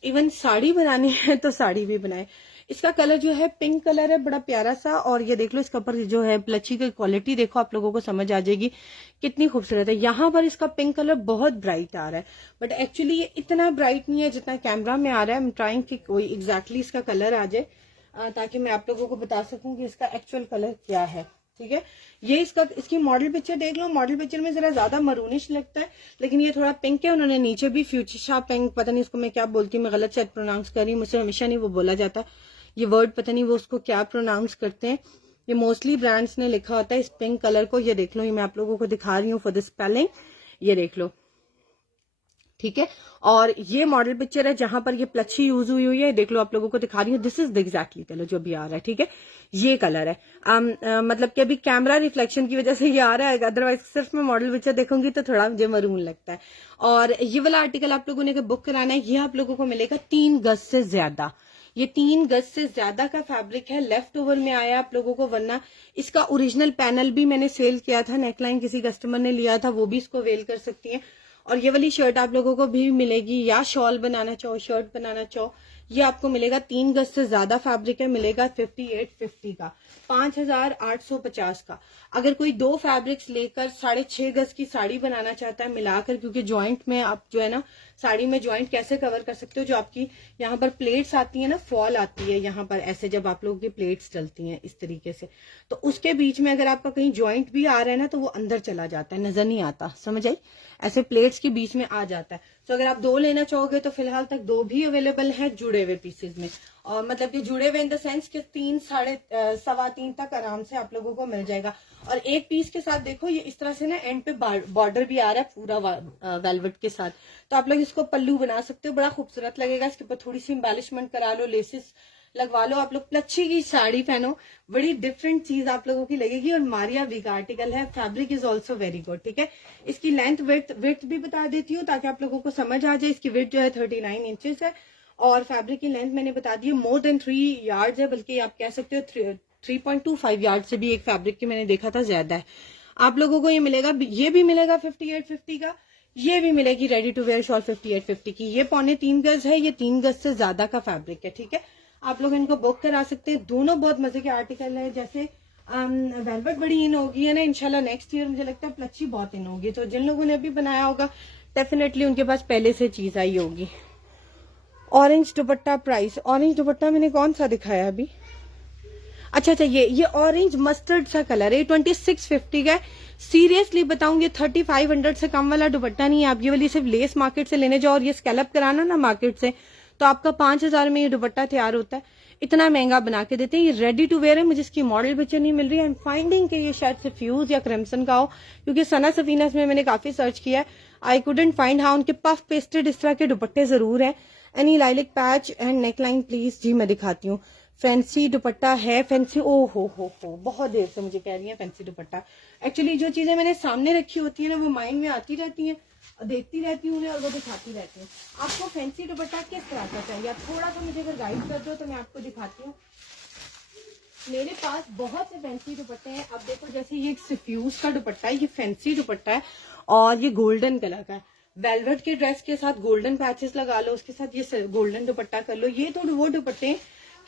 इवन साड़ी बनानी है तो साड़ी भी बनाए। इसका कलर जो है पिंक कलर है, बड़ा प्यारा सा, और ये देख लो इसका ऊपर जो है प्लच्छी की क्वालिटी देखो, आप लोगों को समझ आ जाएगी कितनी खूबसूरत है। यहाँ पर इसका पिंक कलर बहुत ब्राइट आ रहा है, बट एक्चुअली ये इतना ब्राइट नहीं है जितना कैमरा में आ रहा है। आई एम ट्राइंग कि कोई एग्जैक्टली इसका कलर आ जाए ताकि मैं आप लोगों को बता सकूं कि इसका एक्चुअल कलर क्या है। ठीक है, ये इसकी मॉडल पिक्चर देख लो, मॉडल पिक्चर में जरा ज्यादा मरूनिश लगता है, लेकिन ये थोड़ा पिंक है। उन्होंने नीचे भी फ्यूचर पिंक, पता नहीं उसको मैं क्या बोलती हूँ, मैं गलत शायद प्रोनाउंस कर रही हूँ, मुझसे हमेशा नहीं वो बोला जाता ये वर्ड, पता नहीं वो उसको क्या प्रोनाउंस करते हैं। ये मोस्टली ब्रांड्स ने लिखा होता है इस पिंक कलर को। ये देख लो, ये मैं आप लोगों को दिखा रही हूँ फॉर द स्पेलिंग, ये देख लो ठीक है। और ये मॉडल पिक्चर है जहां पर ये प्लच्छी यूज हुई है, देख लो आप लोगों को दिखा रही हूँ, this is the exactly colour जो अभी आ रहा है, ठीक है, ये कलर है। मतलब कि अभी कैमरा रिफ्लेक्शन की वजह से ये आ रहा है, अदरवाइज सिर्फ मैं मॉडल पिक्चर देखूंगी तो थोड़ा मुझे मरून लगता है। और ये वाला आर्टिकल आप लोगों ने बुक कराना है, ये आप लोगों को मिलेगा 3 गज से ज्यादा, ये 3 गज से ज्यादा का फैब्रिक है, लेफ्ट ओवर में आया आप लोगों को, वरना इसका ओरिजिनल पैनल भी मैंने सेल किया था, नेकलाइन किसी कस्टमर ने लिया था, वो भी इसको वेल कर सकती है। और ये वाली शर्ट आप लोगों को भी मिलेगी, या शॉल बनाना चाहो, शर्ट बनाना चाहो, ये आपको मिलेगा 3 गज से ज्यादा फैब्रिक है, मिलेगा 5850 का, 5850 का। अगर कोई 2 फैब्रिक्स लेकर 6.5 गज की साड़ी बनाना चाहता है मिलाकर, क्योंकि जॉइंट में आप जो है ना, साड़ी में जॉइंट कैसे कवर कर सकते हो, जो आपकी यहाँ पर प्लेट्स आती है ना, फॉल आती है यहाँ पर ऐसे, जब आप लोगों की प्लेट्स चलती हैं इस तरीके से, तो उसके बीच में अगर आपका कहीं जॉइंट भी आ रहा है ना, तो वो अंदर चला जाता है, नजर नहीं आता, समझ आई, ऐसे प्लेट्स के बीच में आ जाता है। तो अगर आप 2 लेना चाहोगे तो फिलहाल तक 2 भी अवेलेबल है जुड़े हुए पीसेज में, और मतलब कि जुड़े हुए इन द सेंस कि 3 सवा 3 तक आराम से आप लोगों को मिल जाएगा। और एक पीस के साथ देखो ये इस तरह से ना एंड पे बॉर्डर भी आ रहा है पूरा वेलवेट के साथ, तो आप लोग इसको पल्लू बना सकते हो, बड़ा खूबसूरत लगेगा। इसके ऊपर थोड़ी सी एम्बेलिशमेंट करा लो, लेसेस लगवा लो, आप लोग प्लच्छी की साड़ी पहनो, बड़ी डिफरेंट चीज आप लोगों की लगेगी। और मारिया वी का आर्टिकल है, fabric is also very good, ठीक है। इसकी लेंथ विड्थ भी बता देती हूँ ताकि आप लोगों को समझ आ जाए। इसकी विड्थ जो है 39 इंचेस है, और फैब्रिक की लेंथ मैंने बता दी है, मोर देन 3 यार्ड्स है, बल्कि आप कह सकते हो 3.25 यार्ड से भी एक फैब्रिक की मैंने देखा था ज्यादा है। आप लोगों को ये मिलेगा, ये भी मिलेगा 5850 का, ये भी मिलेगी रेडी टू वेयर शॉल 5850 की। ये 3.25 गज है, ये 3 गज से ज्यादा का फैब्रिक है, ठीक है। आप लोग इनको बुक करा सकते हैं, दोनों बहुत मजे के आर्टिकल है। जैसे वेलवेट बड़ी इन होगी है ना, इंशाल्लाह नेक्स्ट ईयर मुझे लगता है प्लच्छी बहुत इन होगी, तो जिन लोगों ने अभी बनाया होगा डेफिनेटली उनके पास पहले से चीज आई होगी। ऑरेंज दुपट्टा प्राइस, ऑरेंज दुपट्टा मैंने कौन सा दिखाया अभी, अच्छा, ये ऑरेंज मस्टर्ड सा कलर है, 2650 का है। सीरियसली बताऊंगी 3500 से कम वाला दुपट्टा नहीं है। आप ये वाली सिर्फ लेस मार्केट से लेने जाओ और ये स्कैलप कराना ना मार्केट से, तो आपका 5000 में ये दुपट्टा तैयार होता है, इतना महंगा बना के देते हैं। ये रेडी टू वेयर है, मुझे इसकी मॉडल पिक्चर नहीं मिल रही है, आई एम फाइंडिंग कि ये शायद से फ्यूज या क्रिम्सन का हो, क्योंकि सना सफीनस में मैंने काफी सर्च किया है, आई कुडंट फाइंड। हाँ, उनके पफ पेस्टेड इस तरह के दुपट्टे जरूर है। Any lilac patch and neckline please, जी मैं दिखाती हूँ। फैंसी दुपट्टा है, फैंसी, ओ हो, बहुत देर से मुझे कह रही है फैंसी दुपट्टा। एक्चुअली जो चीजें मैंने सामने रखी होती है ना, वो माइंड में आती रहती हैं, देखती रहती हूँ और वो दिखाती रहती हूँ। आपको फैंसी दुपट्टा किस तरह का चाहिए, आप थोड़ा सा मुझे अगर गाइड कर दो तो मैं आपको दिखाती हूँ। मेरे पास बहुत से फैंसी दुपट्टे हैं। अब देखो, जैसे ये सफ्यूज का दुपट्टा है, ये फैंसी दुपट्टा है और ये गोल्डन कलर का है। वेलवेट के ड्रेस के साथ गोल्डन पैचेस लगा लो, उसके साथ ये गोल्डन दुपट्टा कर लो। ये तो वो दुपट्टे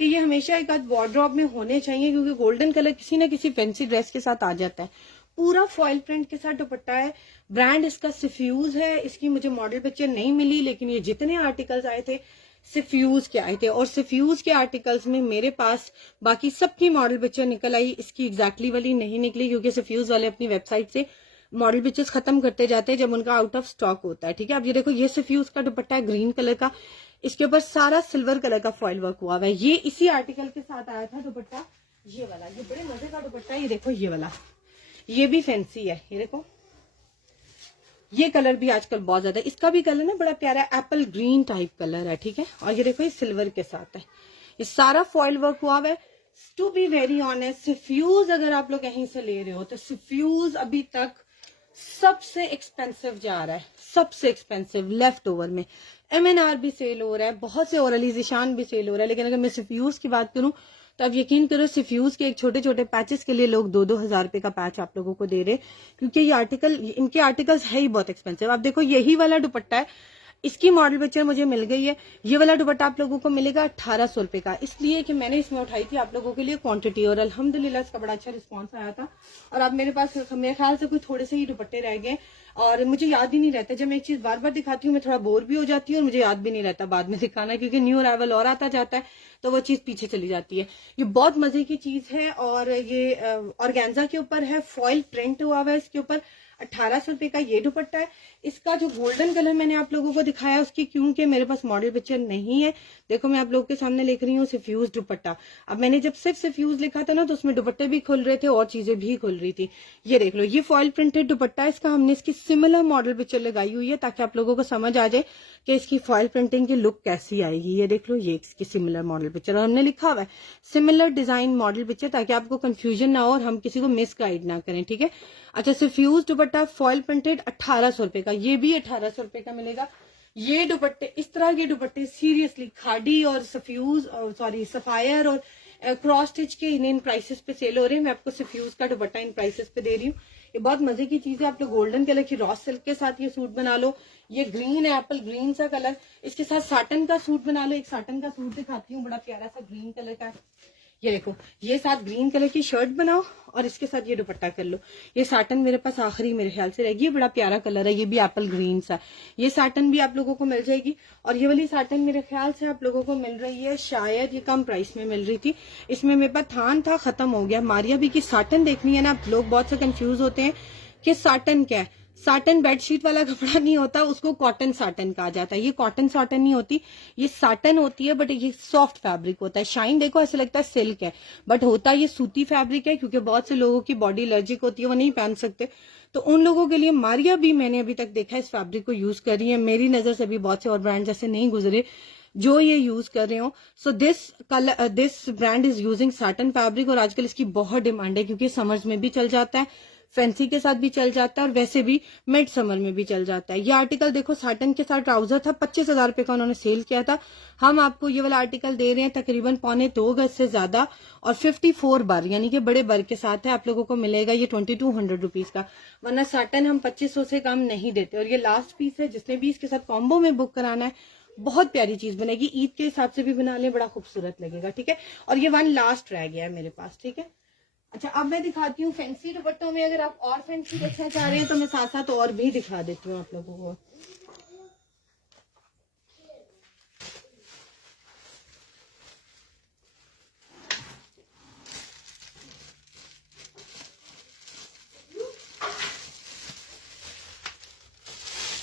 कि ये हमेशा एक आध वार्डरोब में होने चाहिए, क्योंकि गोल्डन कलर किसी ना किसी फैंसी ड्रेस के साथ आ जाता है। पूरा फॉइल प्रिंट के साथ दुपट्टा है, ब्रांड इसका सफ्यूज है। इसकी मुझे मॉडल पिक्चर नहीं मिली, लेकिन ये जितने आर्टिकल्स आए थे सफ्यूज के आए थे, और सफ्यूज के आर्टिकल्स में मेरे पास बाकी सबकी मॉडल पिक्चर निकल आई, इसकी एग्जैक्टली वाली नहीं निकली, क्योंकि सफ्यूज वाले अपनी वेबसाइट से मॉडल पिक्चर्स खत्म करते जाते हैं जब उनका आउट ऑफ स्टॉक होता है, ठीक है। अब ये देखो, ये सफ्यूज का दुपट्टा है ग्रीन कलर का, इसके ऊपर सारा सिल्वर कलर का फॉइल वर्क हुआ हुआ है। ये इसी आर्टिकल के साथ आया था दुपट्टा, ये वाला, ये बड़े मजे का दुपट्टा है। ये देखो, ये वाला, ये भी फैंसी है, ये देखो, ये कलर भी आजकल बहुत ज्यादा, इसका भी कलर ना बड़ा प्यारा एप्पल ग्रीन टाइप कलर है, ठीक है। और ये देखो, ये सिल्वर के साथ है, ये सारा फॉइल वर्क हुआ है। टू बी वेरी ऑनेस्ट, सफ्यूज अगर आप लोग कहीं से ले रहे हो तो सफ्यूज अभी तक सबसे एक्सपेंसिव जा रहा है, सबसे एक्सपेंसिव। लेफ्ट ओवर में MNR भी सेल हो रहा है, बहुत से ओरली ज़िशान भी सेल हो रहा है, लेकिन अगर मैं सफ्यूज की बात करूं तो आप यकीन करो, सफ्यूज के एक छोटे छोटे पैचेस के लिए लोग 2-2 हजार रुपए का पैच आप लोगों को दे रहे, क्योंकि ये आर्टिकल, इनके आर्टिकल्स है ही बहुत एक्सपेंसिव। आप देखो, यही वाला दुपट्टा है, इसकी मॉडल पिक्चर मुझे मिल गई है। ये वाला दुपट्टा आप लोगों को मिलेगा 1800 रुपए का, इसलिए कि मैंने इसमें उठाई थी आप लोगों के लिए क्वांटिटी, और अल्हम्दुलिल्लाह इसका बड़ा अच्छा रिस्पांस आया था। और अब मेरे पास मेरे ख्याल से कोई थोड़े से ही दुपट्टे रह गए, और मुझे याद ही नहीं रहता, जब मैं एक चीज बार बार दिखाती हूँ मैं थोड़ा बोर भी हो जाती हूँ, और मुझे याद भी नहीं रहता बाद में दिखाना, क्योंकि न्यू अराइवल और आता जाता है तो वो चीज पीछे चली जाती है। ये बहुत मजे की चीज है, और ये ऑर्गेन्जा के ऊपर है, फॉइल प्रिंट हुआ हुआ है इसके ऊपर। 1800 रुपए का ये दुपट्टा है। इसका जो गोल्डन कलर मैंने आप लोगों को दिखाया उसकी क्योंकि मेरे पास मॉडल पिक्चर नहीं है, देखो मैं आप लोगों के सामने लिख रही हूँ सफ्यूज दुपट्टा। अब मैंने जब सिर्फ सफ्यूज लिखा था ना तो उसमें दुपट्टे भी खुल रहे थे और चीजें भी खुल रही थी। ये देख लो, ये फॉइल प्रिंटेड दुपट्टा है, इसका हमने इसकी सिमिलर मॉडल पिक्चर लगाई हुई है ताकि आप लोगों को समझ आ जाए कि इसकी फॉइल प्रिंटिंग की लुक कैसी आएगी। ये देख लो, ये इसकी सिमिलर मॉडल पिक्चर और हमने लिखा हुआ है सिमिलर डिजाइन मॉडल पिक्चर ताकि आपको कंफ्यूजन ना हो और हम किसी को मिस गाइड ना करें, ठीक है। अच्छा, सफ्यूज दुपट्टा फॉइल प्रिंटेड 1800 रुपए का, ये भी 1800 रुपए का मिलेगा। ये दुपट्टे, इस तरह के दुपट्टे सीरियसली खाड़ी और सफ्यूज और सॉरी सफायर और क्रॉस स्टिच के इन प्राइसेस पे सेल हो रहे हैं। मैं आपको सफ्यूज का दुपट्टा इन प्राइसेस पे दे रही हूँ। ये बहुत मजे की चीज है। आप लोग गोल्डन कलर की रॉ सिल्क के साथ ये सूट बना लो, ये ग्रीन है एप्पल ग्रीन सा कलर, इसके साथ साटन का सूट बना लो। एक साटन का सूट दिखाती हूँ, बड़ा प्यारा सा ग्रीन कलर का, ये देखो, ये साथ ग्रीन कलर की शर्ट बनाओ और इसके साथ ये दुपट्टा कर लो। ये साटन मेरे पास आखिरी मेरे ख्याल से रहेगी, ये बड़ा प्यारा कलर है, ये भी एप्पल ग्रीन सा। ये साटन भी आप लोगों को मिल जाएगी और ये वाली साटन मेरे ख्याल से आप लोगों को मिल रही है, शायद ये कम प्राइस में मिल रही थी। इसमें मेरे पास थान था, खत्म हो गया। मारिया भी की साटन देखनी है ना, लोग बहुत से कंफ्यूज होते हैं कि साटन क्या है। साटन बेडशीट वाला कपड़ा नहीं होता, उसको कॉटन साटन कहा जाता है। ये कॉटन साटन नहीं होती, ये साटन होती है, बट ये सॉफ्ट फैब्रिक होता है। शाइन देखो ऐसे लगता है सिल्क है, बट होता ये सूती फैब्रिक है क्योंकि बहुत से लोगों की बॉडी एलर्जिक होती है, वो नहीं पहन सकते। तो उन लोगों के लिए मारिया भी मैंने अभी तक देखा इस फैब्रिक को यूज कर रही है। मेरी नजर से भी बहुत से और ब्रांड जैसे नहीं गुजरे जो ये यूज कर रहे हो। So this brand is using satin fabric और आजकल इसकी बहुत डिमांड है क्योंकि समर्स में भी चल जाता है, फैंसी के साथ भी चल जाता है और वैसे भी मिड समर में भी चल जाता है। ये आर्टिकल देखो, साटन के साथ ट्राउजर था, 25,000 रुपए का उन्होंने सेल किया था। हम आपको ये वाला आर्टिकल दे रहे हैं तकरीबन 2.25 गज से ज्यादा और 54 बार यानी कि बड़े बर के साथ है। आप लोगों को मिलेगा ये 2200 रुपीज का, वरना साटन हम 2500 से कम नहीं देते। और ये लास्ट पीस है, जिसने भी इसके साथ कॉम्बो में बुक कराना है बहुत प्यारी चीज बनेगी। ईद के हिसाब से भी बना ले, बड़ा खूबसूरत लगेगा, ठीक है। और ये वन लास्ट रह गया है मेरे पास, ठीक है। अच्छा, अब मैं दिखाती हूँ फैंसी दुपट्टों में। अगर आप और फैंसी देखना चाह रहे हैं तो मैं साथ साथ और भी दिखा देती हूँ आप लोगों को।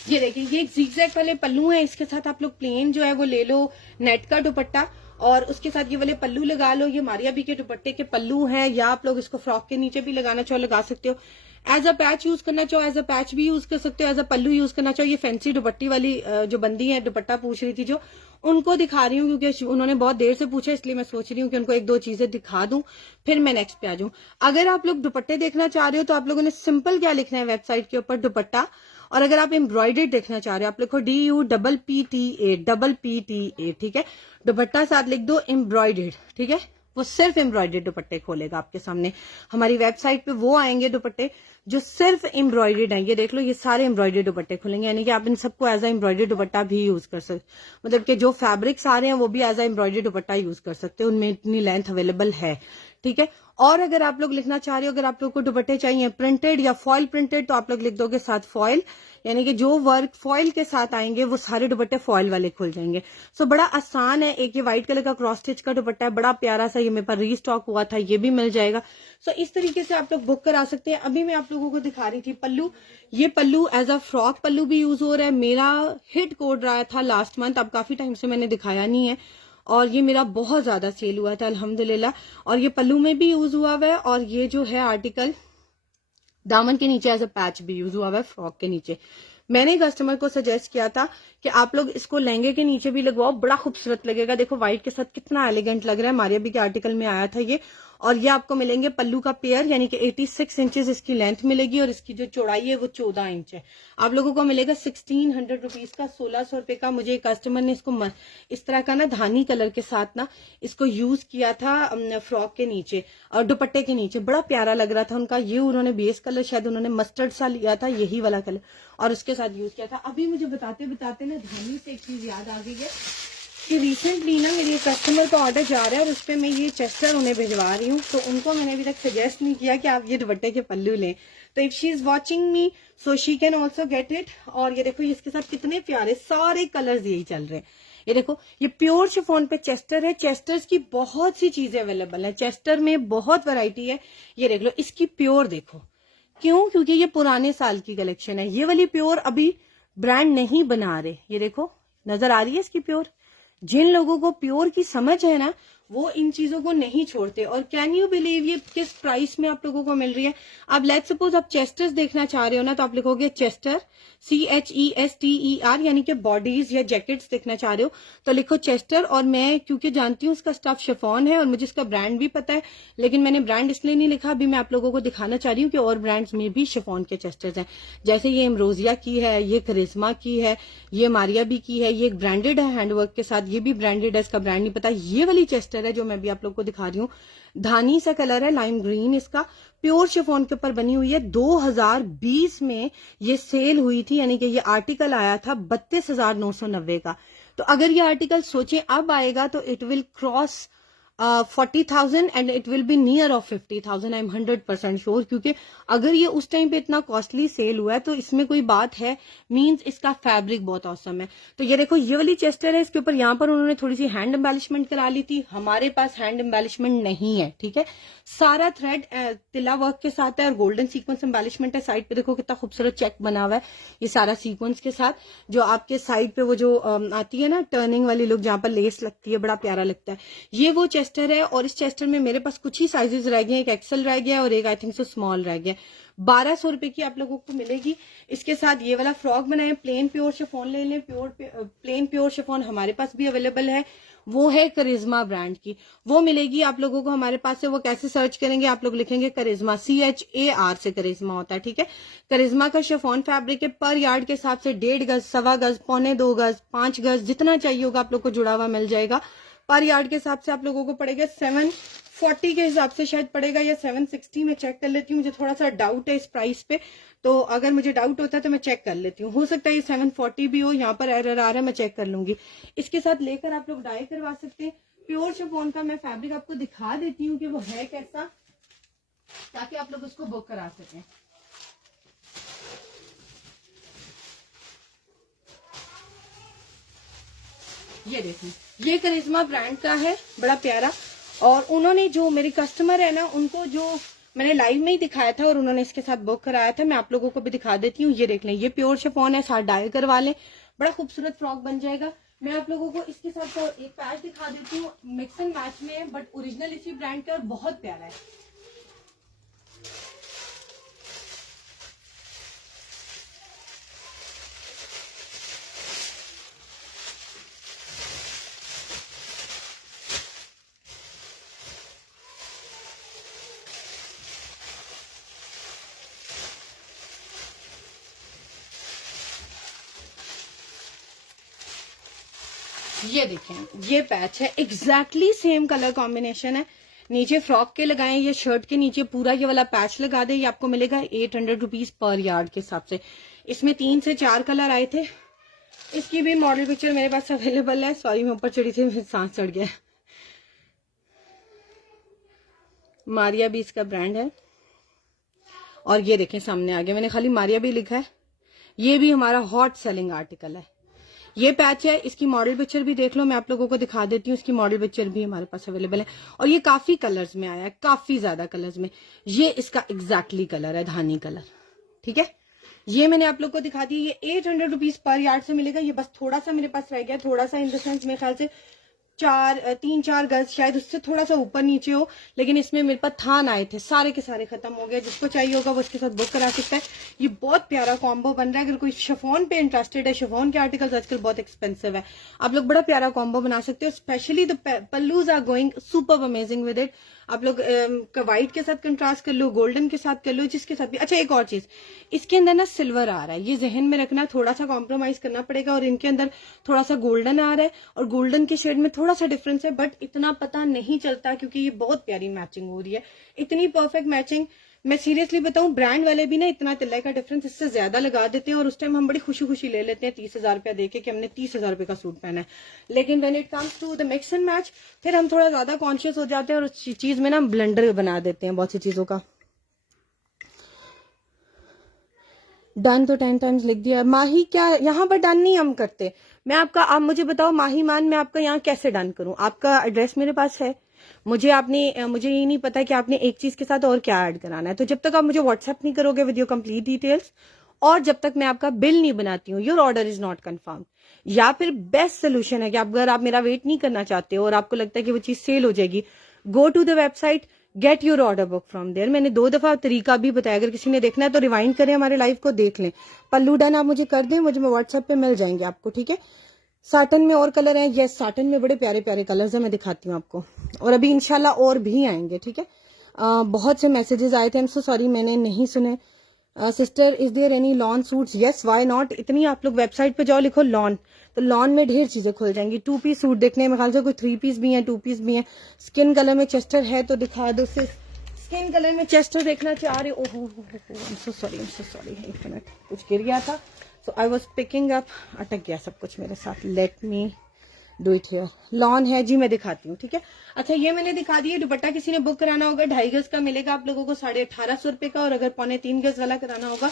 ये देखिए, ये एक zigzag वाले पल्लू है, इसके साथ आप लोग प्लेन जो है वो ले लो नेट का दुपट्टा और उसके साथ ये वाले पल्लू लगा लो। ये मारिया बी के दुपट्टे के पल्लू हैं, या आप लोग इसको फ्रॉक के नीचे भी लगाना चाहो लगा सकते हो। एज अ पैच यूज करना चाहो एज अ पैच भी यूज कर सकते हो, एज अ पल्लू यूज करना चाहो। ये फैंसी दुपट्टी वाली जो बंदी है दुपट्टा पूछ रही थी जो, उनको दिखा रही हूँ क्योंकि उन्होंने बहुत देर से पूछा, इसलिए मैं सोच रही हूँ कि उनको एक दो चीजें दिखा दूं फिर मैं नेक्स्ट पे आ जाऊं। अगर आप लोग दुपट्टे देखना चाह रहे हो तो आप लोगों ने सिंपल क्या लिखना है वेबसाइट के ऊपर, दुपट्टा। और अगर आप एम्ब्रॉयडर्ड देखना चाह रहे हो आप लिखो DUPPTA, ठीक है। दुपट्टा साथ लिख दो एम्ब्रॉयडर्ड, ठीक है। वो सिर्फ एम्ब्रॉयडर्ड दुपट्टे खोलेगा आपके सामने। हमारी वेबसाइट पे वो आएंगे दुपट्टे जो सिर्फ एम्ब्रॉयडर्ड है। ये देख लो, ये सारे एम्ब्रॉयडर्ड दुपट्टे खुलेंगे, यानी कि आप इन सबको एज अ एम्ब्रॉयडर्ड दुपट्टा भी यूज कर सकते, मतलब कि जो फैब्रिक्स आ रहे हैं वो भी as a embroidered dupatta use कर सकते हैं, उनमें इतनी लेंथ अवेलेबल है, ठीक है। और अगर आप लोग लिखना चाह रहे हो, अगर आप लोग को दुपट्टे चाहिए प्रिंटेड या फॉइल प्रिंटेड, तो आप लोग लिख दोगे साथ फॉइल, यानी कि जो वर्क फॉइल के साथ आएंगे वो सारे दुपट्टे फॉइल वाले खुल जाएंगे। सो बड़ा आसान है। एक ये व्हाइट कलर का क्रॉस स्टिच का दुपट्टा है, बड़ा प्यारा सा, ये मेरे पास रीस्टॉक हुआ था, ये भी मिल जाएगा। सो इस तरीके से आप लोग बुक करा सकते हैं। अभी मैं आप लोगों को दिखा रही थी पल्लू, ये पल्लू एज अ फ्रॉक पल्लू भी यूज हो रहा है। मेरा हिट कोड रहा था लास्ट मंथ, अब काफी टाइम से मैंने दिखाया नहीं है और ये मेरा बहुत ज्यादा सेल हुआ था अल्हम्दुलिल्लाह। और ये पल्लू में भी यूज हुआ हुआ है और ये जो है आर्टिकल दामन के नीचे एज अ पैच भी यूज हुआ हुआ है फ्रॉक के नीचे। मैंने कस्टमर को सजेस्ट किया था कि आप लोग इसको लहंगे के नीचे भी लगवाओ, बड़ा खूबसूरत लगेगा। देखो व्हाइट के साथ कितना एलिगेंट लग रहा है, मारिया बी के आर्टिकल में आया था ये। और ये आपको मिलेंगे पल्लू का पेयर, यानी कि 86 इंचेस इसकी लेंथ मिलेगी और इसकी जो चौड़ाई है वो 14 इंच है। आप लोगों को मिलेगा 1600 रुपीज का, 1600 रुपए का। मुझे कस्टमर ने इसको इस तरह का ना धानी कलर के साथ ना इसको यूज किया था फ्रॉक के नीचे और दुपट्टे के नीचे, बड़ा प्यारा लग रहा था उनका। ये उन्होंने बेस कलर शायद उन्होंने मस्टर्ड सा लिया था, यही वाला कलर, और उसके साथ यूज किया था। अभी मुझे बताते बताते ना धानी से एक चीज याद आ गई है कि रिसेंटली ना मेरी कस्टमर का ऑर्डर जा रहा है और उस पर मैं ये चेस्टर उन्हें भिजवा रही हूँ, तो उनको मैंने अभी तक सजेस्ट नहीं किया कि आप ये दुपट्टे के पल्लू लें। तो if she is watching me so she can also get it. और ये देखो इसके साथ कितने प्यारे सारे कलर्स यही चल रहे हैं। ये देखो, ये प्योर शिफॉन पे चेस्टर है। चेस्टर्स की बहुत सी चीजें अवेलेबल है, चेस्टर में बहुत वैरायटी है। ये देख लो, इसकी प्योर देखो, क्यों? क्योंकि ये पुराने साल की कलेक्शन है। ये वाली प्योर अभी ब्रांड नहीं बना रहे। ये देखो, नजर आ रही है इसकी प्योर। जिन लोगों को प्योर की समझ है ना, वो इन चीजों को नहीं छोड़ते। और कैन यू बिलीव ये किस प्राइस में आप लोगों को मिल रही है? अब लेट्स सपोज आप चेस्टर्स देखना चाह रहे हो ना, तो आप लिखोगे चेस्टर, CHESTER, यानी कि बॉडीज या जैकेट्स देखना चाह रहे हो तो लिखो चेस्टर। और मैं क्योंकि जानती हूँ उसका स्टफ शिफॉन है और मुझे इसका ब्रांड भी पता है, लेकिन मैंने ब्रांड इसलिए नहीं लिखा, अभी मैं आप लोगों को दिखाना चाह रही हूँ कि और ब्रांड्स में भी शिफॉन के चेस्टर्स हैं। जैसे ये एम्ब्रोजिया की है, ये करिश्मा की है, ये मारिया बी की है, ये एक ब्रांडेड है हैंडवर्क के साथ, ये भी ब्रांडेड है, इसका ब्रांड नहीं पता। ये वाली चेस्टर है जो मैं भी आप लोग को दिखा रही हूँ, धानी सा कलर है, लाइम ग्रीन, इसका प्योर शिफॉन के ऊपर बनी हुई है। 2020 में ये सेल हुई थी, यानी कि ये आर्टिकल आया था 32,990 का। तो अगर ये आर्टिकल सोचे अब आएगा तो it will cross 40,000 and it will be near of 50,000। I am 100% sure, क्योंकि अगर ये उस टाइम पे इतना कॉस्टली सेल हुआ है तो इसमें कोई बात है, मींस इसका फैब्रिक बहुत औसम है। तो ये देखो, ये वाली चेस्टर है, इसके ऊपर यहाँ पर उन्होंने थोड़ी सी हैंड एम्बेलिशमेंट करा ली थी। हमारे पास हैंड एम्बेलिशमेंट नहीं है, ठीक है। सारा थ्रेड तिला वर्क के साथ है और गोल्डन सीक्वेंस एम्बेलिशमेंट है। साइड पे देखो कितना खूबसूरत चेक बना हुआ है, ये सारा सीक्वेंस के साथ। जो आपके साइड पे वो जो आती है ना टर्निंग वाली लुक, जहां पर लेस लगती है, बड़ा प्यारा लगता है। ये वो चेस्टर है और इस चेस्टर में मेरे पास कुछ ही साइजेस रह गए, एक एक्सेल रह गया और एक आई थिंक सो स्मॉल रह गया। 1200 रुपए की आप लोगों को मिलेगी। इसके साथ ये वाला फ्रॉक बनाए, प्लेन प्योर शिफॉन ले लें। प्लेन प्योर शिफॉन हमारे पास भी अवेलेबल है, वो है करिश्मा ब्रांड की, वो मिलेगी आप लोगों को हमारे पास से। वो कैसे सर्च करेंगे? आप लोग लिखेंगे करिश्मा, CHAR से करिश्मा होता है, ठीक है। करिश्मा का शिफॉन फैब्रिक है, पर यार्ड के हिसाब से 1.5 गज, 1.25 गज, 2.25 गज, 5 गज, जितना चाहिए होगा आप लोग को जुड़ा हुआ मिल जाएगा। पर यार्ड के हिसाब से आप लोगों को पड़ेगा 740 के हिसाब से शायद पड़ेगा, या 760। मैं चेक कर लेती हूँ, मुझे थोड़ा सा डाउट है इस प्राइस पे, तो अगर मुझे डाउट होता है तो मैं चेक कर लेती हूँ। हो सकता है ये 740 भी हो, यहाँ पर एरर आ रहा है, मैं चेक कर लूंगी। इसके साथ लेकर आप लोग डाई करवा सकते हैं। प्योर शिफॉन का मैं फैब्रिक आपको दिखा देती हूँ कि वो है कैसा, ताकि आप लोग उसको बुक करा सकें। ये देखें, ये करिश्मा ब्रांड का है, बड़ा प्यारा। और उन्होंने जो मेरी कस्टमर है ना, उनको जो मैंने लाइव में ही दिखाया था और उन्होंने इसके साथ बुक कराया था, मैं आप लोगों को भी दिखा देती हूँ। ये देख लें, ये प्योर शिफॉन है, साथ डाई करवा लें, बड़ा खूबसूरत फ्रॉक बन जाएगा। मैं आप लोगों को इसके साथ एक पैच दिखा देती हूँ, मिक्स एंड मैच में है, बट ओरिजिनल इसी ब्रांड का और बहुत प्यारा है। ये देखें, ये पैच है, एग्जैक्टली सेम कलर कॉम्बिनेशन है। नीचे फ्रॉक के लगाएं, ये शर्ट के नीचे पूरा ये वाला पैच लगा दे, ये आपको मिलेगा 800 रुपीज पर यार्ड के हिसाब से। इसमें 3 से 4 कलर आए थे। इसकी भी मॉडल पिक्चर मेरे पास अवेलेबल है। सॉरी, मैं ऊपर चढ़ी थी, मेरे सांस चढ़ गया। मारिया भी इसका ब्रांड है। और ये देखें, सामने आ गया, मैंने खाली मारिया भी लिखा है। ये भी हमारा हॉट सेलिंग आर्टिकल है। ये पैच है, इसकी मॉडल पिक्चर भी देख लो, मैं आप लोगों को दिखा देती हूँ। इसकी मॉडल पिक्चर भी हमारे पास अवेलेबल है और ये काफी कलर्स में आया है, काफी ज्यादा कलर्स में। ये इसका एग्जैक्टली कलर है, धानी कलर, ठीक है। ये मैंने आप लोग को दिखा दी। ये 800 रुपीज पर यार्ड से मिलेगा। ये बस थोड़ा सा मेरे पास रह गया, थोड़ा सा इन द सेंस मेरे ख्याल से 3-4 गज, शायद उससे थोड़ा सा ऊपर नीचे हो, लेकिन इसमें मेरे पास थान आए थे, सारे के सारे खत्म हो गए। जिसको चाहिए होगा वो इसके साथ बुक करा सकता है। ये बहुत प्यारा कॉम्बो बन रहा है। अगर कोई शिफॉन पे इंटरेस्टेड है, शिफॉन के आर्टिकल्स आजकल बहुत एक्सपेंसिव है, आप लोग बड़ा प्यारा कॉम्बो बना सकते हो। Specially the pallus are going super amazing with it. आप लोग व्हाइट के साथ कंट्रास्ट कर लो, गोल्डन के साथ कर लो, जिसके साथ भी। अच्छा, एक और चीज, इसके अंदर ना सिल्वर आ रहा है, ये जहन में रखना, थोड़ा सा कॉम्प्रोमाइज करना पड़ेगा। और इनके अंदर थोड़ा सा गोल्डन आ रहा है और गोल्डन के शेड में थोड़ा सा डिफरेंस है, बट इतना पता नहीं चलता क्योंकि ये बहुत प्यारी मैचिंग हो रही है, इतनी परफेक्ट मैचिंग। मैं सीरियसली बताऊं, ब्रांड वाले भी ना इतना तिल्ले का डिफरेंस इससे ज्यादा लगा देते हैं और उस टाइम हम बड़ी खुशी खुशी ले लेते हैं 30,000 रुपया देके कि हमने 30,000 रुपए का सूट पहना है। लेकिन when it comes to the mix and match, फिर हम थोड़ा ज्यादा कॉन्शियस हो जाते हैं और उस चीज में ना ब्लंडर बना देते हैं बहुत सी चीजों का। डन तो 10 टाइम्स लिख दिया। माही, क्या यहाँ पर डन नहीं हम करते? मैं आपका, आप मुझे बताओ माही मान, मैं आपका यहाँ कैसे डन करूं? आपका एड्रेस मेरे पास है, मुझे ये नहीं पता कि आपने एक चीज के साथ और क्या ऐड कराना है। तो जब तक आप मुझे व्हाट्सएप नहीं करोगे विद योर कंप्लीट डिटेल्स, और जब तक मैं आपका बिल नहीं बनाती हूँ, your order is not confirm. या फिर बेस्ट सोल्यूशन है कि अगर आप मेरा वेट नहीं करना चाहते हो और आपको लगता है कि वो चीज सेल हो जाएगी, go to the website, get your order book from there. मैंने 2 दफा तरीका भी बताया, अगर किसी ने देखना है तो रिवाइंड करें, हमारे लाइव को देख लें। पल्लू डन आप मुझे कर दें, मुझे व्हाट्सएप पे मिल जाएंगे आपको, ठीक है। साटन में और कलर हैं, यस साटन में बड़े प्यारे प्यारे कलर्स हैं, मैं दिखाती हूँ आपको, और अभी इंशाल्लाह और भी आएंगे, ठीक है। बहुत से मैसेजेस आए थे, आई एम सो सॉरी मैंने नहीं सुने। Sister is there any lawn suits, yes why not. इतनी आप लोग वेबसाइट पे जाओ, लिखो लॉन, तो लॉन में ढेर चीजें खुल जाएंगी। 2 पीस सूट देखने में ख्याल से कोई 3 पीस भी है, 2 पीस भी है। स्किन कलर में चेस्टर है तो दिखा दो सिर्फ, स्किन कलर में चेस्टर देखना चाह रहे। ओहो आई एम सो सॉरी, एक मिनट कुछ गिर गया था, so I was picking up, अटक गया सब कुछ मेरे साथ। Let me do it here. Lawn है जी, मैं दिखाती हूँ, ठीक है। अच्छा ये मैंने दिखा दिया। दुपट्टा किसी ने बुक कराना होगा 2.5 गज का मिलेगा आप लोगों को 1850 रुपए का, और अगर 3.25 गज वाला कराना होगा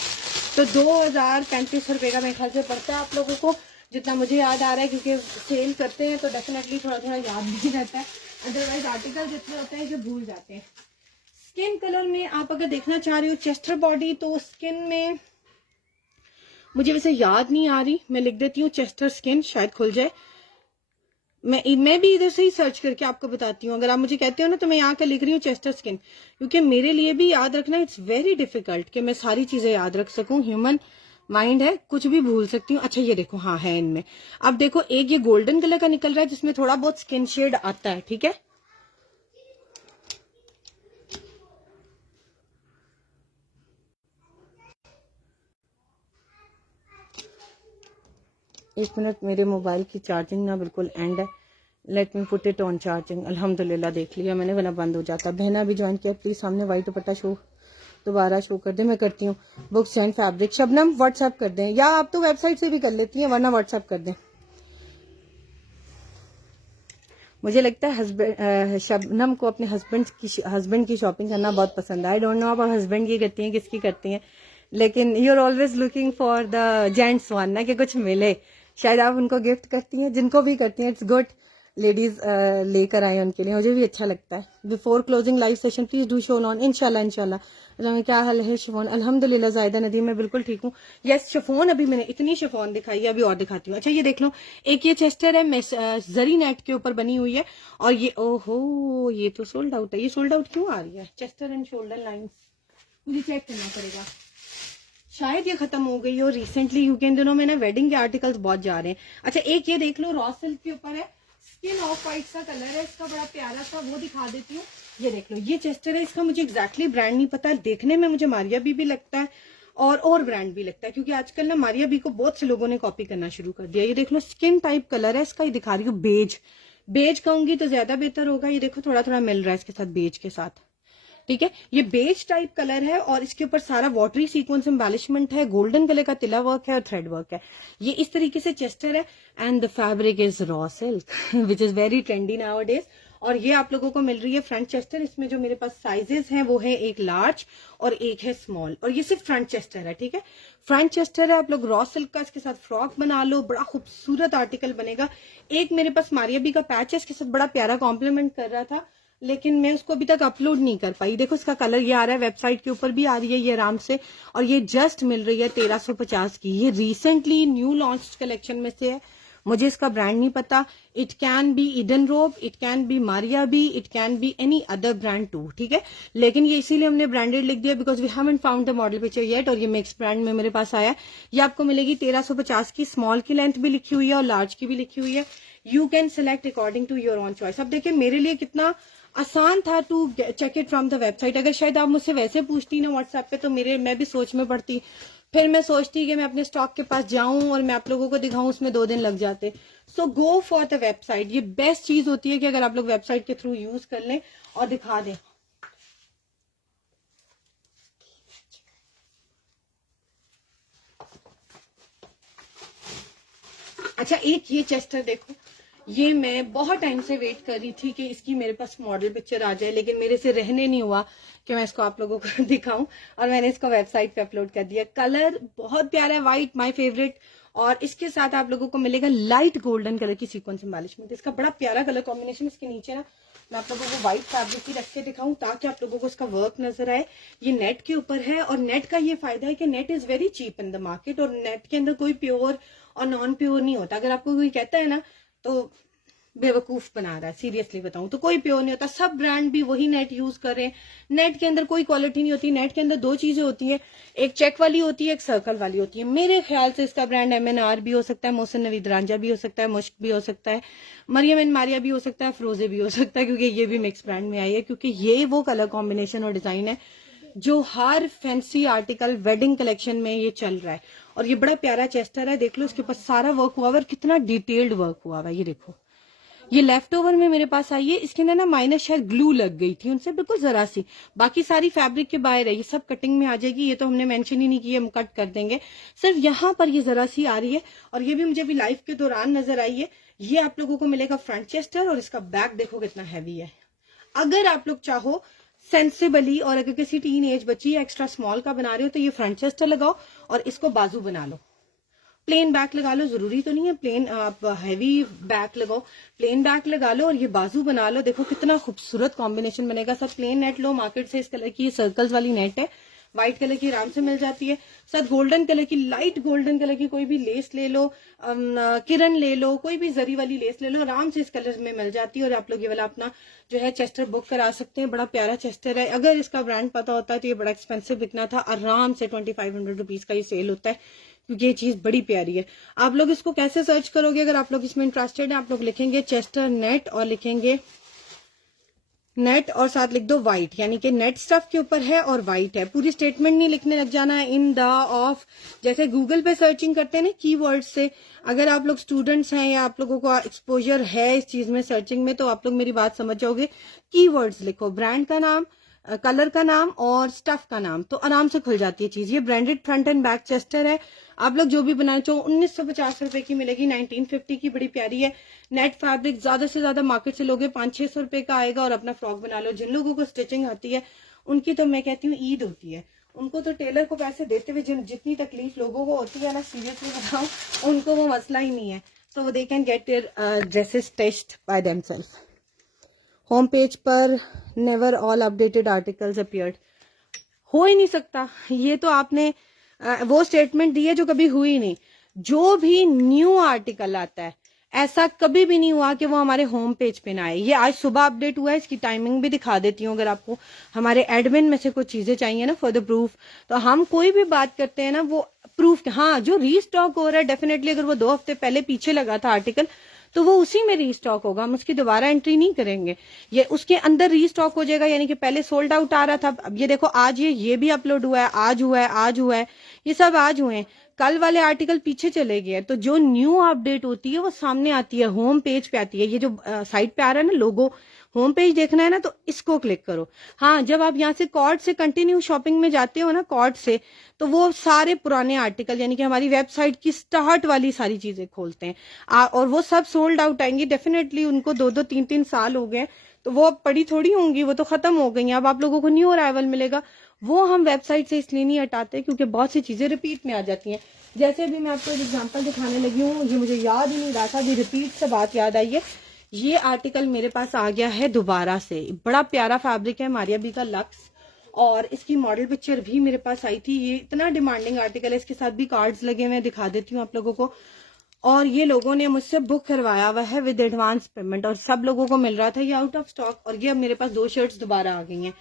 तो 2035 रुपए का मेरे ख्याल से पड़ता है आप लोगों को, जितना मुझे याद आ रहा है, क्योंकि सेल करते हैं तो डेफिनेटली थोड़ा थोड़ा याद भी रहता है, अदरवाइज आर्टिकल जितने होते हैं जो भूल जाते हैं। स्किन कलर में आप अगर देखना चाह रहे हो चेस्टर बॉडी, तो स्किन में मुझे वैसे याद नहीं आ रही, मैं लिख देती हूँ चेस्टर स्किन, शायद खुल जाए। मैं भी इधर से ही सर्च करके आपको बताती हूँ। अगर आप मुझे कहते हो ना तो मैं यहाँ का लिख रही हूँ चेस्टर स्किन, क्योंकि मेरे लिए भी याद रखना इट्स वेरी डिफिकल्ट कि मैं सारी चीजें याद रख सकूं। ह्यूमन माइंड है, कुछ भी भूल सकती हूँ। अच्छा ये देखो, हाँ है इनमें। अब देखो एक ये गोल्डन कलर का निकल रहा है जिसमें थोड़ा बहुत स्किन शेड आता है, ठीक है। एक मिनट, मेरे मोबाइल की चार्जिंग ना बिल्कुल एंड है, let me put it on charging. अल्हम्दुलिल्लाह देख लिया मैंने, वरना बंद हो जाता। बहना भी ज्वाइन किया, प्लीज सामने व्हाइट दुपट्टा शो दोबारा शो कर दे, मैं करती हूँ। Books and fabric, Shabnam WhatsApp कर दें, या आप तो वेबसाइट से भी कर लेती हैं, वरना व्हाट्सएप कर दें। मुझे लगता है शबनम को अपने हस्बैंड की शॉपिंग करना बहुत पसंद है। आई डोंट नो आप हस्बैंड की करती हैं किसकी करती हैं, लेकिन you are always looking for the gents one ना, कि कुछ मिले। शायद आप उनको गिफ्ट करती हैं, जिनको भी करती हैं इट्स गुड। लेडीज लेकर आए उनके लिए, मुझे भी अच्छा लगता है। Before closing live session please do show on, इंशाल्लाह। क्या हाल है शिफॉन? अल्हम्दुलिल्लाह जायदा नदीम, मैं बिल्कुल ठीक हूँ। यस शिफॉन, अभी मैंने इतनी शिफॉन दिखाई है, अभी और दिखाती हूँ। अच्छा ये देख लो, एक ये चेस्टर है जरी नेट के ऊपर बनी हुई है, और ये ओहो ये तो सोल्ड आउट है। ये सोल्ड आउट क्यों आ रही है? चेस्टर एंड शोल्डर लाइंस मुझे चेक करना पड़ेगा, शायद ये खत्म हो गई हो रिसेंटली, क्योंकि इन दिनों में ना वेडिंग के आर्टिकल्स बहुत जा रहे हैं। अच्छा एक ये देख लो, रॉ सिल्क के ऊपर है, स्किन ऑफ वाइट सा कलर है इसका, बड़ा प्यारा सा, वो दिखा देती हूँ। ये देख लो, ये चेस्टर है, इसका मुझे एग्जैक्टली ब्रांड नहीं पता, देखने में मुझे मारिया भी लगता है और ब्रांड भी लगता है, क्योंकि आजकल ना मारिया बी को बहुत से लोगों ने कॉपी करना शुरू कर दिया। ये देख लो, स्किन टाइप कलर है इसका, ये दिखा रही हूँ बेज कहूंगी तो ज्यादा बेहतर होगा। ये देखो थोड़ा थोड़ा मिल रहा है इसके साथ, बेज के साथ, ठीक है। ये बेज टाइप कलर है, और इसके ऊपर सारा वाटरी सीक्वेंस एम्बेलिशमेंट है, गोल्डन कलर का तिला वर्क है और थ्रेड वर्क है। ये इस तरीके से चेस्टर है, and the fabric is raw silk which is very trendy now days. और ये आप लोगों को मिल रही है फ्रंट चेस्टर। इसमें जो मेरे पास साइजेस हैं वो है एक लार्ज और एक है स्मॉल, और ये सिर्फ फ्रंट चेस्टर है, ठीक है। फ्रंट चेस्टर है, आप लोग रॉ सिल्क का इसके साथ फ्रॉक बना लो, बड़ा खूबसूरत आर्टिकल बनेगा। एक मेरे पास मारिया बी का पैच है, इसके साथ बड़ा प्यारा कॉम्प्लीमेंट कर रहा था, लेकिन मैं उसको अभी तक अपलोड नहीं कर पाई। देखो इसका कलर ये आ रहा है, वेबसाइट के ऊपर भी आ रही है ये आराम से, और ये जस्ट मिल रही है 1350 की। ये रिसेंटली न्यू लॉन्च कलेक्शन में से है, मुझे इसका ब्रांड नहीं पता। It can be Eden Robe, it can be Maria B, it can be any other brand too, ठीक है। लेकिन ये इसीलिए हमने ब्रांडेड लिख दिया because we haven't found the model picture yet, और ये मिक्स ब्रांड में मेरे पास आया। ये आपको मिलेगी 1350 की, स्मॉल की लेंथ भी लिखी हुई है और लार्ज की भी लिखी हुई है। You can select according to your own choice. अब देखिए मेरे लिए कितना आसान था to check it from the website. अगर शायद आप मुझसे वैसे पूछती ना व्हाट्सएप पे, तो मैं भी सोच में पड़ती, फिर मैं सोचती कि मैं अपने स्टॉक के पास जाऊं और मैं आप लोगों को दिखाऊं, उसमें 2 दिन लग जाते। सो गो फॉर द वेबसाइट। ये बेस्ट चीज होती है कि अगर आप लोग वेबसाइट के थ्रू यूज कर लें और दिखा दें। अच्छा एक ये चेस्टर देखो, ये मैं बहुत टाइम से वेट कर रही थी कि इसकी मेरे पास मॉडल पिक्चर आ जाए, लेकिन मेरे से रहने नहीं हुआ कि मैं इसको आप लोगों को दिखाऊं, और मैंने इसको वेबसाइट पे अपलोड कर दिया। कलर बहुत प्यारा है, व्हाइट माय फेवरेट, और इसके साथ आप लोगों को मिलेगा लाइट गोल्डन कलर की सीक्वेंस एम्बेलिशमेंट। इसका बड़ा प्यारा कलर कॉम्बिनेशन। इसके नीचे ना मैं आप लोगों को व्हाइट फैब्रिक ही रख के दिखाऊं ताकि आप लोगों को इसका वर्क नजर आए। ये नेट के ऊपर है और नेट का ये फायदा है कि net is very cheap in the market और नेट के अंदर कोई प्योर और नॉन प्योर नहीं होता। अगर आपको कोई कहता है ना तो बेवकूफ बना रहा है, सीरियसली बताऊं तो कोई प्योर नहीं होता। सब ब्रांड भी वही नेट यूज कर रहे हैं। नेट के अंदर कोई क्वालिटी नहीं होती। नेट के अंदर दो चीजें होती है, एक चेक वाली होती है, एक सर्कल वाली होती है। मेरे ख्याल से इसका ब्रांड MNR भी हो सकता है, मोहसिन नवीद रांझा भी हो सकता है, मुश्क भी हो सकता है, मरियम एंड मारिया भी हो सकता है, फरोजे भी हो सकता है, क्योंकि ये भी मिक्स ब्रांड में आई है। क्योंकि ये वो कलर कॉम्बिनेशन और डिजाइन है जो हर फैंसी आर्टिकल वेडिंग कलेक्शन में ये चल रहा है। और ये बड़ा प्यारा चेस्टर है, देख लो इसके ऊपर सारा वर्क हुआ हुआ है, कितना डिटेल्ड वर्क हुआ हुआ है। ये देखो, ये लेफ्ट ओवर में मेरे पास आई है। इसके अंदर ना माइनस शायद ग्लू लग गई थी उनसे, बिल्कुल जरा सी। बाकी सारी फैब्रिक के बाहर है, ये सब कटिंग में आ जाएगी। ये तो हमने मेंशन ही नहीं किया, हम कट कर देंगे। सिर्फ यहाँ पर ये जरा सी आ रही है और ये भी मुझे अभी लाइफ के दौरान नजर आई है। ये आप लोगों को मिलेगा फ्रंट चेस्टर और इसका बैक देखो कितना हैवी है। अगर आप लोग चाहो सेंसिबली और अगर किसी टीन एज बच्ची या एक्स्ट्रा स्मॉल का बना रहे हो तो ये फ्रंट चेस्टर लगाओ और इसको बाजू बना लो। प्लेन बैक लगा लो, जरूरी तो नहीं है प्लेन आप हैवी बैक लगाओ, प्लेन बैक लगा लो और ये बाजू बना लो। देखो कितना खूबसूरत कॉम्बिनेशन बनेगा। सब प्लेन नेट लो, मार्केट से इस कलर की सर्कल्स वाली नेट है, व्हाइट कलर की आराम से मिल जाती है। साथ गोल्डन कलर की, लाइट गोल्डन कलर की कोई भी लेस ले लो, किरण ले लो, कोई भी जरी वाली लेस ले लो, आराम से इस कलर में मिल जाती है। और आप लोग ये वाला अपना जो है चेस्टर बुक करा सकते हैं। बड़ा प्यारा चेस्टर है। अगर इसका ब्रांड पता होता है तो ये बड़ा एक्सपेंसिव बिकना था। आराम से 2500 रुपीज का ये सेल होता है क्योंकि ये चीज बड़ी प्यारी है। आप लोग इसको कैसे सर्च करोगे अगर आप लोग इसमें इंटरेस्टेड हैं? आप लोग लिखेंगे चेस्टर नेट और लिखेंगे नेट और साथ लिख दो व्हाइट, यानी कि नेट स्टफ के ऊपर है और व्हाइट है। पूरी स्टेटमेंट नहीं लिखने लग जाना है इन द ऑफ, जैसे गूगल पे सर्चिंग करते हैं ना कीवर्ड से। अगर आप लोग स्टूडेंट्स हैं या आप लोगों को एक्सपोजर है इस चीज में सर्चिंग में तो आप लोग मेरी बात समझ जाओगे। कीवर्ड्स लिखो, ब्रांड का नाम, कलर का नाम और स्टफ का नाम, तो आराम से खुल जाती है चीज। ये branded front end back Chester है। आप लोग जो भी बनाना चाहो 1950 रुपए की मिलेगी, 1950 की, बड़ी प्यारी है। नेट फैब्रिक ज्यादा से ज्यादा मार्केट से लोगे 500-600 रुपए का आएगा और अपना फ्रॉक बना लो। जिन लोगों को स्टिचिंग आती है उनकी तो मैं कहती हूँ ईद होती है। उनको तो टेलर को पैसे देते हुए जितनी तकलीफ लोगों को होती है ना, सीरियसली बताऊं, उनको वो मसला ही नहीं है। So they can get their dresses stitched by themselves. Home page पर never all updated articles appeared, हो ही नहीं सकता। ये तो आपने वो स्टेटमेंट दी है जो कभी हुई नहीं। जो भी न्यू आर्टिकल आता है ऐसा कभी भी नहीं हुआ कि वो हमारे होम पेज पे ना आए। ये आज सुबह अपडेट हुआ है, इसकी टाइमिंग भी दिखा देती हूँ अगर आपको हमारे एडमिन में से कुछ चीजें चाहिए ना फॉर द प्रूफ। तो हम कोई भी बात करते हैं ना वो प्रूफ, हाँ जो रीस्टॉक हो रहा है डेफिनेटली अगर वो 2 हफ्ते पहले पीछे लगा था आर्टिकल तो वो उसी में रीस्टॉक होगा, हम उसकी दोबारा एंट्री नहीं करेंगे। ये उसके अंदर रीस्टॉक हो जाएगा, यानी कि पहले सोल्ड आउट आ रहा था। अब ये देखो आज ये भी अपलोड हुआ है, आज हुआ है, आज हुआ है, ये सब आज हुए हैं। कल वाले आर्टिकल पीछे चले गए। तो जो न्यू अपडेट होती है वो सामने आती है, होम पेज पे आती है। ये जो साइट पे आ रहा है ना लोगो, होम पेज देखना है ना तो इसको क्लिक करो। हाँ जब आप यहाँ से कॉर्ड से कंटिन्यू शॉपिंग में जाते हो ना, कॉर्ड से, तो वो सारे पुराने आर्टिकल यानी कि हमारी वेबसाइट की स्टार्ट वाली सारी चीजें खोलते हैं और वो सब सोल्ड आउट आएंगी। डेफिनेटली उनको 2-2, 3-3 साल हो गए तो वो अब पड़ी थोड़ी होंगी, वो तो खत्म हो गई हैं। अब आप लोगों को न्यू अराइवल मिलेगा। वो हम वेबसाइट से इसलिए नहीं हटाते क्योंकि बहुत सी चीजें रिपीट में आ जाती हैं। जैसे अभी मैं आपको एक एग्जांपल दिखाने लगी हूँ, ये मुझे याद ही नहीं रहा था, ये रिपीट से बात याद आई है। ये आर्टिकल मेरे पास आ गया है दोबारा से, बड़ा प्यारा फैब्रिक है, मारिया बी का लक्स, और इसकी मॉडल पिक्चर भी मेरे पास आई थी। ये इतना डिमांडिंग आर्टिकल है, इसके साथ भी कार्ड्स लगे हुए हैं, दिखा देती हूँ आप लोगों को। और ये लोगों ने मुझसे बुक करवाया हुआ है विद एडवांस पेमेंट और सब लोगों को मिल रहा था ये आउट ऑफ स्टॉक। और ये अब मेरे पास 2 शर्ट्स दोबारा आ गई हैं।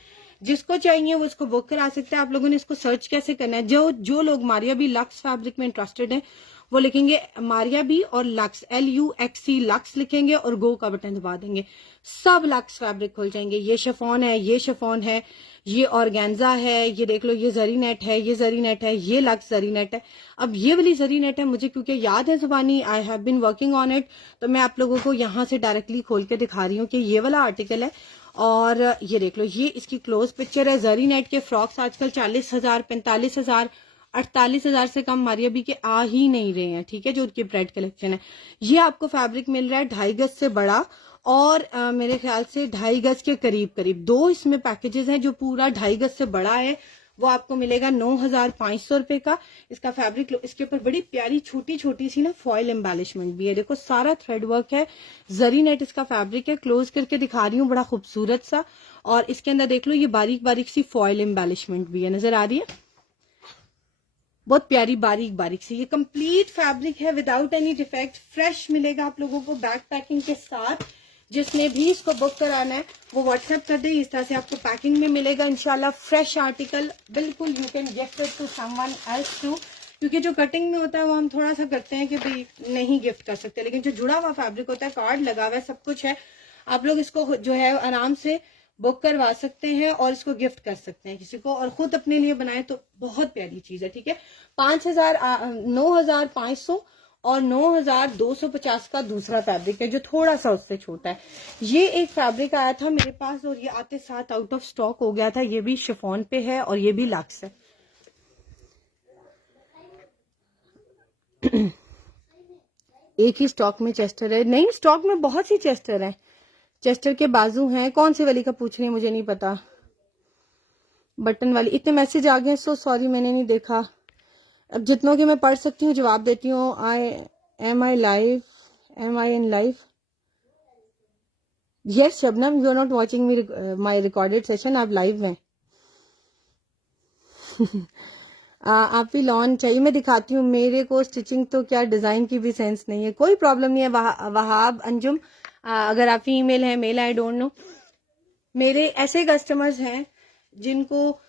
जिसको चाहिए वो इसको बुक करा सकते हैं। आप लोगों ने इसको सर्च कैसे करना है? जो लोग मारिया बी लक्स फैब्रिक में इंटरेस्टेड हैं वो लिखेंगे मारिया बी और लक्स, LUXC लक्स लिखेंगे और गो का बटन दबा देंगे, सब लक्स फैब्रिक खुल जाएंगे। ये शिफॉन है, ये शिफॉन है, ये ऑर्गेन्जा है, ये देख लो, ये जरी नेट है, ये जरी नेट है, ये लक्स जरी नेट है। अब ये वाली जरी नेट है मुझे क्योंकि याद है जुबानी, I have been working on it, तो मैं आप लोगों को यहाँ से डायरेक्टली खोल के दिखा रही हूँ कि ये वाला आर्टिकल है। और ये देख लो, ये इसकी क्लोज पिक्चर है। जरी नेट के फ्रॉक्स आजकल 40,000, 45,000, 48,000 से कम मारिया बी के आ ही नहीं रहे हैं, ठीक है, जो उनकी ब्राइड कलेक्शन है। ये आपको फैब्रिक मिल रहा है 2.5 गज से बड़ा और मेरे ख्याल से 2.5 गज के करीब करीब। 2 इसमें पैकेजेस हैं, जो पूरा 2.5 गज से बड़ा है वो आपको मिलेगा 9,500 रुपए का। इसका फैब्रिक, इसके ऊपर बड़ी प्यारी छोटी छोटी सी ना फॉयल एम्बेलिशमेंट भी है। देखो सारा थ्रेड वर्क है, जरी नेट इसका फैब्रिक है। क्लोज करके दिखा रही हूँ, बड़ा खूबसूरत सा। और इसके अंदर देख लो ये बारीक बारीक सी फॉयल एम्बेलिशमेंट भी है, नजर आ रही है, बहुत प्यारी बारीक बारीक सी। ये कंप्लीट फैब्रिक है विदाउट एनी डिफेक्ट, फ्रेश मिलेगा आप लोगों को बैक पैकिंग के साथ। जिसने भी इसको बुक कराना है वो व्हाट्सएप कर दे, इस तरह से आपको पैकिंग में मिलेगा इंशाल्लाह। फ्रेश आर्टिकल बिल्कुल, you can gift it to someone else too, क्योंकि जो कटिंग में होता है वो हम थोड़ा सा करते हैं कि भाई नहीं गिफ्ट कर सकते, लेकिन जो जुड़ा हुआ फैब्रिक होता है, कार्ड लगा हुआ है, सब कुछ है, आप लोग इसको जो है आराम से बुक करवा सकते हैं और इसको गिफ्ट कर सकते हैं किसी को, और खुद अपने लिए बनाए तो बहुत प्यारी चीज है। ठीक है, 9,500 और 9,250 का दूसरा फैब्रिक है जो थोड़ा सा उससे छोटा है। ये एक फैब्रिक आया था मेरे पास और ये आते साथ आउट ऑफ स्टॉक हो गया था। ये भी शिफॉन पे है और ये भी लक्स है। एक ही स्टॉक में चेस्टर है, नहीं स्टॉक में बहुत सी चेस्टर है, चेस्टर के बाजू हैं। कौन से वाली का पूछ रही है मुझे नहीं पता, बटन वाली। इतने मैसेज आ गए, सो सॉरी मैंने नहीं देखा। अब जितनों की मैं पढ़ सकती हूँ जवाब देती हूँ। Am I in live? Yes Shabnam, you are not watching my recorded session, आप लाइव में। आप भी लॉन चाहिए, मैं दिखाती हूँ। मेरे को स्टिचिंग तो क्या डिजाइन की भी सेंस नहीं है, कोई प्रॉब्लम नहीं है। वहाब अंजुम, अगर आप फीमेल हैं मेल आई डोंट नो। मेरे ऐसे कस्टमर्स हैं जिनको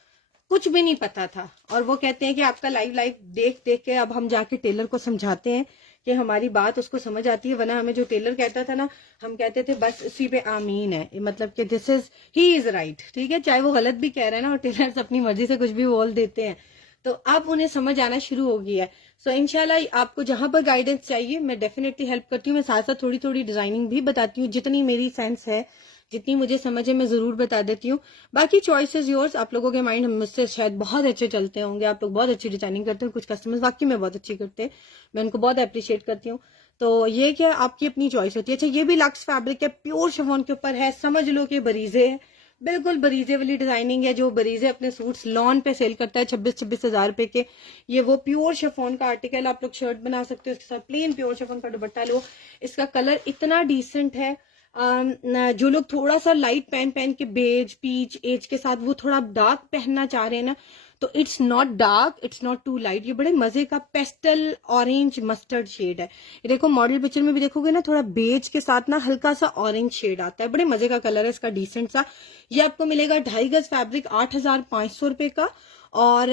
कुछ भी नहीं पता था और वो कहते हैं कि आपका लाइव देख देख के अब हम जाके टेलर को समझाते हैं कि हमारी बात उसको समझ आती है। वरना हमें जो टेलर कहता था ना, हम कहते थे बस उसी पे आमीन है, मतलब कि this is he is right. ठीक है, चाहे वो गलत भी कह रहे हैं ना, और टेलर्स अपनी मर्जी से कुछ भी बोल देते हैं, तो अब उन्हें समझ आना शुरू हो गया है। सो इंशाल्लाह आपको जहां पर गाइडेंस चाहिए मैं डेफिनेटली हेल्प करती हूँ। मैं साथ साथ थोड़ी थोड़ी डिजाइनिंग भी बताती हूँ, जितनी मेरी सेंस है, जितनी मुझे समझ है मैं जरूर बता देती हूँ। बाकी चॉइस इज योर्स। आप लोगों के माइंड मुझसे शायद बहुत अच्छे चलते होंगे, आप लोग बहुत अच्छी डिजाइनिंग करते हैं, कुछ कस्टमर्स वाकई में बहुत अच्छी करते हैं, मैं उनको बहुत अप्रिशिएट करती हूँ। तो ये क्या आपकी अपनी चॉइस होती है। अच्छा, ये भी लक्स फैब्रिक है, प्योर शिफॉन के ऊपर है, समझ लो कि बरीजे है, बिल्कुल बरीजे वाली डिजाइनिंग है। जो बरीजे अपने सूट्स लॉन पे सेल करता है 26-26 हजार रुपए के, ये वो प्योर शिफॉन का आर्टिकल। आप लोग शर्ट बना सकते हो इसके साथ, प्लेन प्योर शिफॉन का दुपट्टा लो। इसका कलर इतना डिसेंट है, जो लोग थोड़ा सा लाइट पहन के बेज पीच एज के साथ वो थोड़ा डार्क पहनना चाह रहे हैं ना, तो it's not dark, it's not too light, ये बड़े मजे का पेस्टल ऑरेंज मस्टर्ड शेड है। ये देखो मॉडल पिक्चर में भी देखोगे ना, थोड़ा बेज के साथ ना हल्का सा ऑरेंज शेड आता है, बड़े मजे का कलर है इसका, डिसेंट सा। ये आपको मिलेगा 2.5 गज फैब्रिक 8,500 रुपए का, और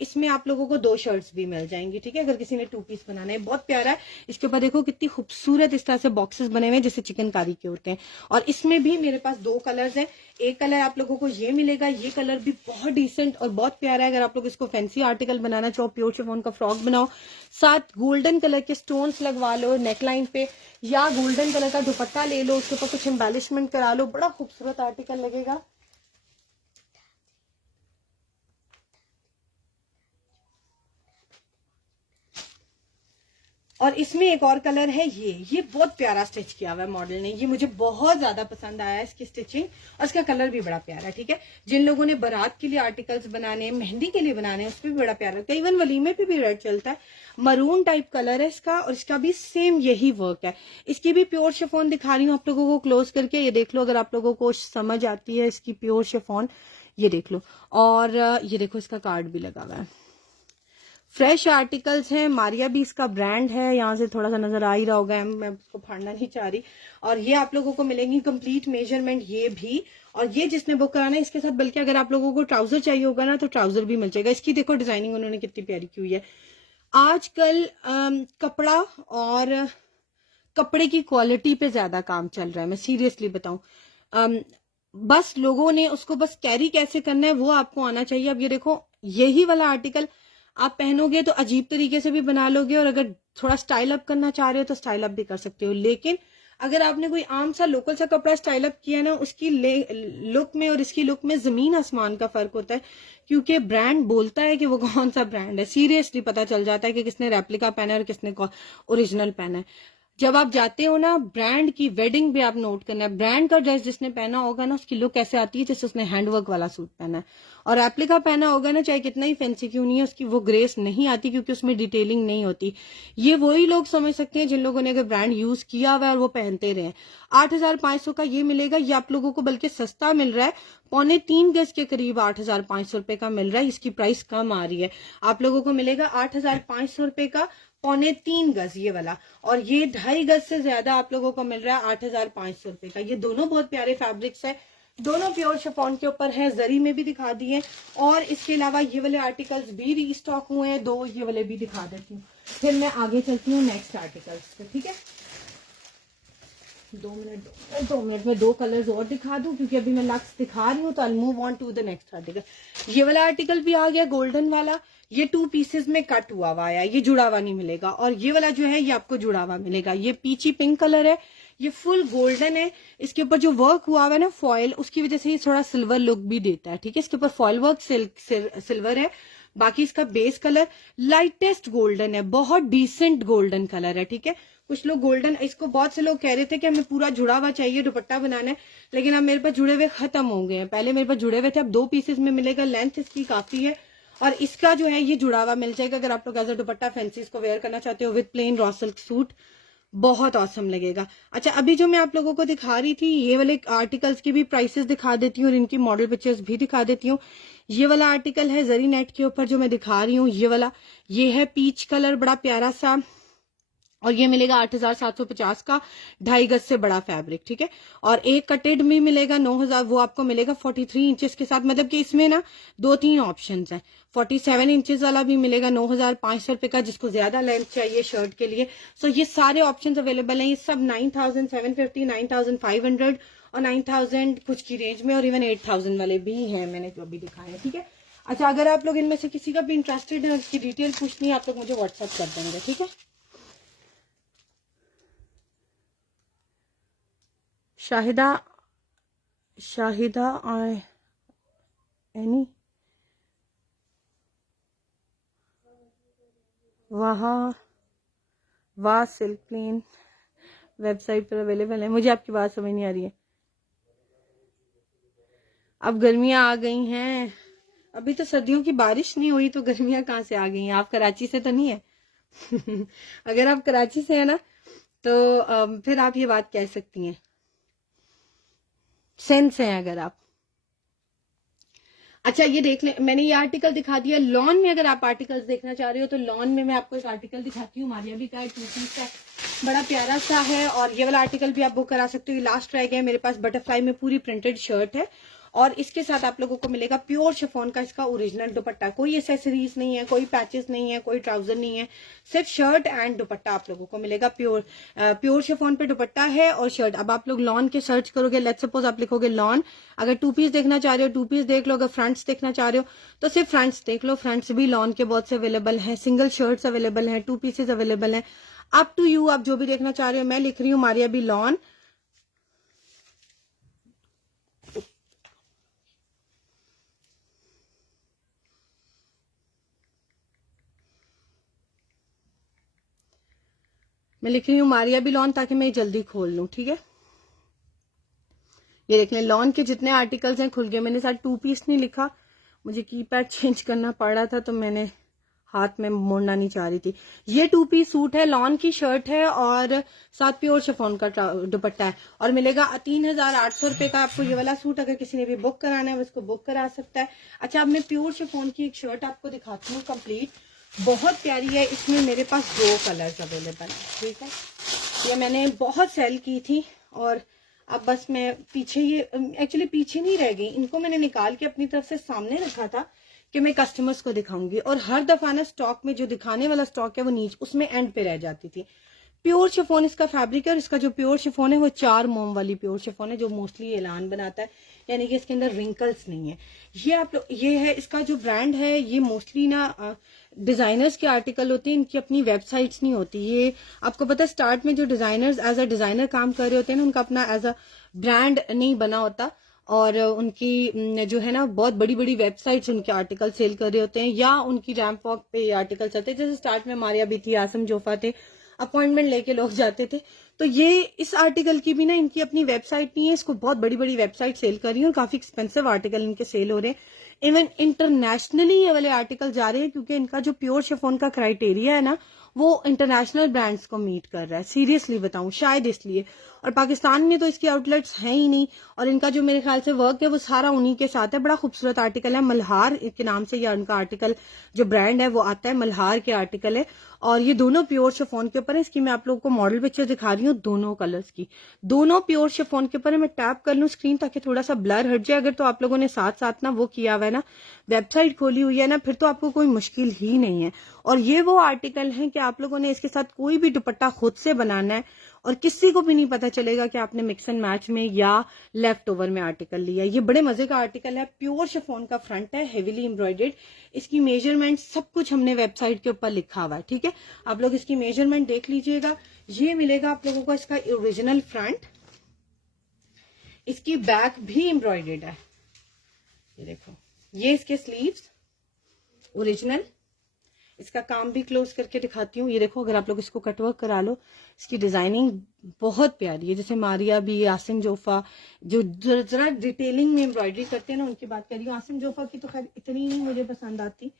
इसमें आप लोगों को 2 शर्ट्स भी मिल जाएंगी। ठीक है, अगर किसी ने 2 पीस बनाना है, बहुत प्यारा है। इसके ऊपर देखो कितनी खूबसूरत इस तरह से बॉक्सेस बने हुए हैं जैसे चिकनकारी के होते हैं। और इसमें भी मेरे पास 2 कलर्स हैं। एक कलर आप लोगों को ये मिलेगा, ये कलर भी बहुत डिसेंट और बहुत प्यारा है। अगर आप लोग इसको फैंसी आर्टिकल बनाना चाहो, प्योर शिफॉन का फ्रॉक बनाओ, साथ गोल्डन कलर के स्टोन्स लगवा लो नेकलाइन पे, या गोल्डन कलर का दुपट्टा ले लो, उसके ऊपर कुछ एम्बेलिशमेंट करा लो, बड़ा खूबसूरत आर्टिकल लगेगा। और इसमें एक और कलर है, ये बहुत प्यारा स्टिच किया हुआ है मॉडल ने, ये मुझे बहुत ज्यादा पसंद आया है इसकी स्टिचिंग, और इसका कलर भी बड़ा प्यारा है। ठीक है, जिन लोगों ने बारात के लिए आर्टिकल्स बनाने, मेहंदी के लिए बनाने, उस पर भी बड़ा प्यारा है। इवन वलीमे पे भी रेड चलता है, मरून टाइप कलर है इसका, और इसका भी सेम यही वर्क है। इसकी भी प्योर शिफॉन दिखा रही हूँ आप लोगों को क्लोज करके, ये देख लो अगर आप लोगों को समझ आती है इसकी प्योर शिफॉन, ये देख लो। और ये देखो इसका कार्ड भी लगा हुआ है, फ्रेश आर्टिकल्स हैं। मारिया भी इसका ब्रांड है, यहाँ से थोड़ा सा नजर आ ही रहा होगा, मैं उसको फाड़ना नहीं चाह रही। और ये आप लोगों को मिलेंगी कंप्लीट मेजरमेंट, ये भी। और ये जिसने बुक कराना है इसके साथ, बल्कि अगर आप लोगों को ट्राउजर चाहिए होगा ना, तो ट्राउजर भी मिल जाएगा। इसकी देखो डिजाइनिंग उन्होंने कितनी प्यारी की हुई है। आजकल कपड़ा और कपड़े की क्वालिटी पे ज्यादा काम चल रहा है, मैं सीरियसली बताऊं। बस लोगों ने उसको बस कैरी कैसे करना है वो आपको आना चाहिए। अब ये देखो, यही वाला आर्टिकल आप पहनोगे तो अजीब तरीके से भी बना लोगे, और अगर थोड़ा स्टाइल अप करना चाह रहे हो तो स्टाइल अप भी कर सकते हो। लेकिन अगर आपने कोई आम सा लोकल सा कपड़ा स्टाइल अप किया ना, उसकी लुक में और इसकी लुक में जमीन आसमान का फर्क होता है, क्योंकि ब्रांड बोलता है कि वो कौन सा ब्रांड है। सीरियसली पता चल जाता है कि किसने रेप्लिका पहना है और किसने ओरिजिनल पहना है। जब आप जाते हो ना ब्रांड की वेडिंग पे, आप नोट करना है ब्रांड का ड्रेस जिसने पहना होगा ना उसकी लुक कैसे आती है, जैसे उसने हैंडवर्क वाला सूट पहना है। और एप्लिका पहना होगा ना, चाहे कितना ही फैंसी क्यों नहीं है, उसकी वो ग्रेस नहीं आती क्योंकि उसमें डिटेलिंग नहीं होती। ये वही लोग समझ सकते हैं जिन लोगों ने अगर ब्रांड यूज किया हुआ है और वो पहनते रहे। 8,500 का ये मिलेगा, ये आप लोगों को बल्कि सस्ता मिल रहा है, 3.25 गज के करीब 8,500 रुपए का मिल रहा है। इसकी प्राइस कम आ रही है, आप लोगों को मिलेगा 8,500 रुपए का 3.25 गज ये वाला, और ये 2.5 गज से ज्यादा आप लोगों को मिल रहा है 8,500 रुपए का। ये दोनों बहुत प्यारे फैब्रिक्स है, दोनों प्योर शिफॉन के ऊपर है, जरी में भी दिखा दिए। और इसके अलावा ये वाले आर्टिकल्स भी रीस्टॉक हुए हैं, 2 ये वाले भी दिखा देती हूँ, फिर मैं आगे चलती हूँ नेक्स्ट आर्टिकल्स पे। ठीक है, 2 मिनट में 2 कलर्स और दिखा दूं, क्योंकि अभी मैं लक्स दिखा रही हूँ, तो I move on to the next article. ये वाला आर्टिकल भी आ गया गोल्डन वाला, ये 2 पीसेस में कट हुआ हुआ है, ये जुड़ा हुआ नहीं मिलेगा। और ये वाला जो है ये आपको जुड़ा हुआ मिलेगा, ये पीची पिंक कलर है, ये फुल गोल्डन है। इसके ऊपर जो वर्क हुआ हुआ है ना फॉयल, उसकी वजह से ये थोड़ा सिल्वर लुक भी देता है। ठीक है, इसके ऊपर फॉयल वर्क सिल्वर है, बाकी इसका बेस कलर लाइटेस्ट गोल्डन है, बहुत डिसेंट गोल्डन कलर है। ठीक है, कुछ लोग गोल्डन, इसको बहुत से लोग कह रहे थे कि हमें पूरा जुड़ा हुआ चाहिए, दुपट्टा बनाना है, लेकिन अब मेरे पास जुड़े हुए खत्म हो गए हैं। पहले मेरे पास जुड़े हुए थे, अब 2 पीसेस में मिलेगा, लेंथ इसकी काफी है। और इसका जो है ये जुड़ा हुआ मिल जाएगा, अगर आप लोग एज अ दुपट्टा फैंसी इसको वेयर करना चाहते हो with plane raw silk suit, बहुत औसम लगेगा। अच्छा, अभी जो मैं आप लोगों को दिखा रही थी ये वाले आर्टिकल्स की भी प्राइसेस दिखा देती हूँ और इनकी मॉडल पिक्चर्स भी दिखा देती हूँ। ये वाला आर्टिकल है जरी नेट के ऊपर जो मैं दिखा रही हूँ, ये वाला, ये है पीच कलर, बड़ा प्यारा सा, और ये मिलेगा 8,750 का, 2.5 गज से बड़ा फैब्रिक। ठीक है, और एक कटेड में मिलेगा 9,000, वो आपको मिलेगा 43 इंचेस के साथ, मतलब कि इसमें ना 2-3 ऑप्शंस हैं। 47 इंचेस वाला भी मिलेगा 9,500 रुपए का, जिसको ज्यादा लेंथ चाहिए शर्ट के लिए। सो ये सारे ऑप्शंस अवेलेबल हैं, ये सब 9,750, 9,500 और 9,000 कुछ की रेंज में, और इवन 8,000 वाले भी हैं मैंने जो अभी दिखाए हैं। ठीक है, अच्छा, अगर आप लोग इनमें से किसी का भी इंटरेस्टेड है और इसकी डिटेल पूछनी है, आप लोग मुझे व्हाट्सएप कर देंगे। ठीक है, शाहिदा, शाहिदा एनी वहाँ वाह सिल्क प्लेन वेबसाइट पर अवेलेबल है। मुझे आपकी बात समझ नहीं आ रही है। अब गर्मियां आ गई हैं, अभी तो सर्दियों की बारिश नहीं हुई तो गर्मियां कहाँ से आ गई हैं? आप कराची से तो नहीं है? अगर आप कराची से है ना तो फिर आप ये बात कह सकती हैं, सेंस है अगर आप। अच्छा, ये देख लें, मैंने ये आर्टिकल दिखा दिया। लॉन में अगर आप आर्टिकल्स देखना चाह रहे हो तो लॉन में मैं आपको एक आर्टिकल दिखाती हूँ, मारिया भी का है, 2 पीस का, बड़ा प्यारा सा है। और ये वाला आर्टिकल भी आप बुक करा सकते हो, ये लास्ट रह गया मेरे पास। बटरफ्लाई में पूरी प्रिंटेड शर्ट है, और इसके साथ आप लोगों को मिलेगा प्योर शिफॉन का इसका ओरिजिनल दुपट्टा, कोई एसेसरीज नहीं है, कोई पैचेस नहीं है, कोई ट्राउजर नहीं है, सिर्फ शर्ट एंड दुपट्टा आप लोगों को मिलेगा। प्योर शिफॉन पे दुपट्टा है और शर्ट। अब आप लोग लॉन के सर्च करोगे, लेट्स सपोज आप लिखोगे लॉन, अगर 2 पीस देखना चाह रहे हो 2 पीस देख लो, अगर फ्रंट्स देखना चाह रहे हो तो सिर्फ फ्रंट्स देख लो। फ्रंट्स भी लॉन के बहुत से अवेलेबल हैं, सिंगल शर्ट्स अवेलेबल हैं, 2 पीसेस अवेलेबल हैं, अप टू यू, आप जो भी देखना चाह रहे हो। मैं लिख रही हूँ मारिया भी लॉन, मैं लिख रही हूँ मारिया भी लॉन, ताकि मैं जल्दी खोल लूं। ठीक है, ये देख लें, लॉन के जितने आर्टिकल्स हैं खुल गए। मैंने साथ 2 पीस नहीं लिखा, मुझे कीपैड चेंज करना पड़ रहा था तो मैंने हाथ में मोड़ना नहीं चाह रही थी। ये 2 पीस सूट है, लॉन की शर्ट है और साथ प्योर शिफॉन का दुपट्टा है, और मिलेगा 3,800 रुपए का आपको ये वाला सूट। अगर किसी ने भी बुक कराना है वो इसको बुक करा सकता है। अच्छा, अब मैं प्योर शिफॉन की एक शर्ट आपको दिखाती हूँ कंप्लीट, बहुत प्यारी है। इसमें मेरे पास 2 कलर्स अवेलेबल है। ठीक है, ये मैंने बहुत सेल की थी और अब बस मैं पीछे, ये एक्चुअली पीछे नहीं रह गई, इनको मैंने निकाल के अपनी तरफ से सामने रखा था कि मैं कस्टमर्स को दिखाऊंगी, और हर दफा ना स्टॉक में जो दिखाने वाला स्टॉक है वो नीचे उसमें एंड पे रह जाती थी। प्योर शिफॉन इसका फैब्रिक है, और इसका जो प्योर शिफॉन है वो 4 मोम वाली प्योर शिफॉन है, जो मोस्टली एलान बनाता है, यानी कि इसके अंदर रिंकल्स नहीं है। ये आप लोग, ये है इसका जो ब्रांड है, ये मोस्टली ना डिजाइनर्स के आर्टिकल होते हैं, इनकी अपनी वेबसाइट्स नहीं होती। ये आपको पता है, स्टार्ट में जो डिजाइनर्स एज अ डिजाइनर काम कर रहे होते हैं ना, उनका अपना एज अ ब्रांड नहीं बना होता, और उनकी जो है ना बहुत बड़ी बड़ी वेबसाइट्स उनके आर्टिकल सेल कर रहे होते हैं, या उनकी रैंप वॉक पे आर्टिकल चलते हैं। जैसे स्टार्ट में मारिया भी थी, आसम जोफा थे, अपॉइंटमेंट लेके लोग जाते थे। तो ये इस आर्टिकल की भी ना इनकी अपनी वेबसाइट नहीं है, इसको बहुत बड़ी बड़ी वेबसाइट सेल कर रही है और काफी एक्सपेंसिव आर्टिकल इनके सेल हो रहे हैं। इवन इंटरनेशनली ये वाले आर्टिकल जा रहे हैं क्योंकि इनका जो प्योर शिफॉन का क्राइटेरिया है ना वो इंटरनेशनल ब्रांड्स को मीट कर रहा है। सीरियसली बताऊं, शायद इसलिए। और पाकिस्तान में तो इसकी आउटलेट्स हैं ही नहीं, और इनका जो मेरे ख्याल से वर्क है वो सारा उन्हीं के साथ है। बड़ा खूबसूरत आर्टिकल है, मल्हार के नाम से या उनका आर्टिकल जो ब्रांड है वो आता है, मल्हार के आर्टिकल है। और ये दोनों प्योर शिफॉन के ऊपर है। इसकी मैं आप लोगों को मॉडल पिक्चर दिखा रही हूँ दोनों कलर्स की, दोनों प्योर शिफॉन के ऊपर है। मैं टैप कर लूँ स्क्रीन ताकि थोड़ा सा ब्लर हट जाए। अगर तो आप लोगों ने साथ साथ ना वो किया हुआ है ना, वेबसाइट खोली हुई है ना, फिर तो आपको कोई मुश्किल ही नहीं है। और ये वो आर्टिकल है कि आप लोगों ने इसके साथ कोई भी दुपट्टा खुद से बनाना है और किसी को भी नहीं पता चलेगा कि आपने मिक्स एंड मैच में या लेफ्ट ओवर में आर्टिकल लिया। ये बड़े मजे का आर्टिकल है, प्योर शिफॉन का फ्रंट है, हेवीली एम्ब्रॉयडर्ड। इसकी मेजरमेंट सब कुछ हमने वेबसाइट के ऊपर लिखा हुआ है, ठीक है। आप लोग इसकी मेजरमेंट देख लीजिएगा। ये मिलेगा आप लोगों को इसका ओरिजिनल फ्रंट, इसकी बैक भी एम्ब्रॉयडर्ड है। ये देखो, ये इसके स्लीव्स ओरिजिनल। इसका काम भी क्लोज करके दिखाती हूँ। ये देखो, अगर आप लोग इसको कटवर्क करा लो, इसकी डिजाइनिंग बहुत प्यारी है। जैसे मारिया भी, आसिम जोफा जो जरा डिटेलिंग में एम्ब्रॉयडरी करते हैं ना, उनकी बात कर रही हूँ। आसिम जोफा की तो खैर इतनी नहीं मुझे पसंद आती,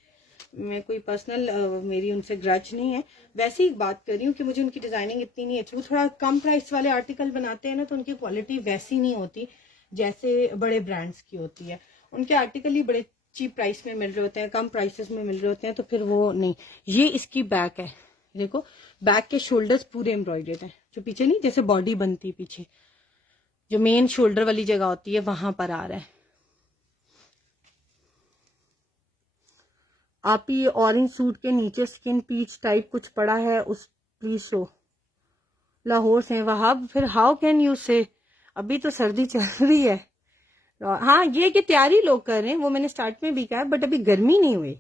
मैं कोई पर्सनल मेरी उनसे ग्रज नहीं है। वैसे ही बात कर रही हूँ कि मुझे उनकी डिजाइनिंग इतनी नहीं अच्छी। वो थोड़ा कम प्राइस वाले आर्टिकल बनाते हैं ना, तो उनकी क्वालिटी वैसी नहीं होती जैसे बड़े ब्रांड्स की होती है। उनके आर्टिकल ही बड़े चीप प्राइस में मिल रहे होते हैं, कम प्राइसेस में मिल रहे होते हैं, तो फिर वो नहीं। ये इसकी बैक है, देखो बैक के शोल्डर्स पूरे एम्ब्रॉयडर्ड हैं, जो पीछे नहीं जैसे बॉडी बनती है पीछे जो मेन शोल्डर वाली जगह होती है वहां पर आ रहा है। आप ये ऑरेंज सूट के नीचे स्किन पीच टाइप कुछ पड़ा है, उस प्लीज शो। लाहौर से वहाब, फिर हाउ कैन यू से, अभी तो सर्दी चल रही है। हाँ, ये कि तैयारी लोग कर रहे हैं, वो मैंने स्टार्ट में भी कहा, बट अभी गर्मी नहीं हुई।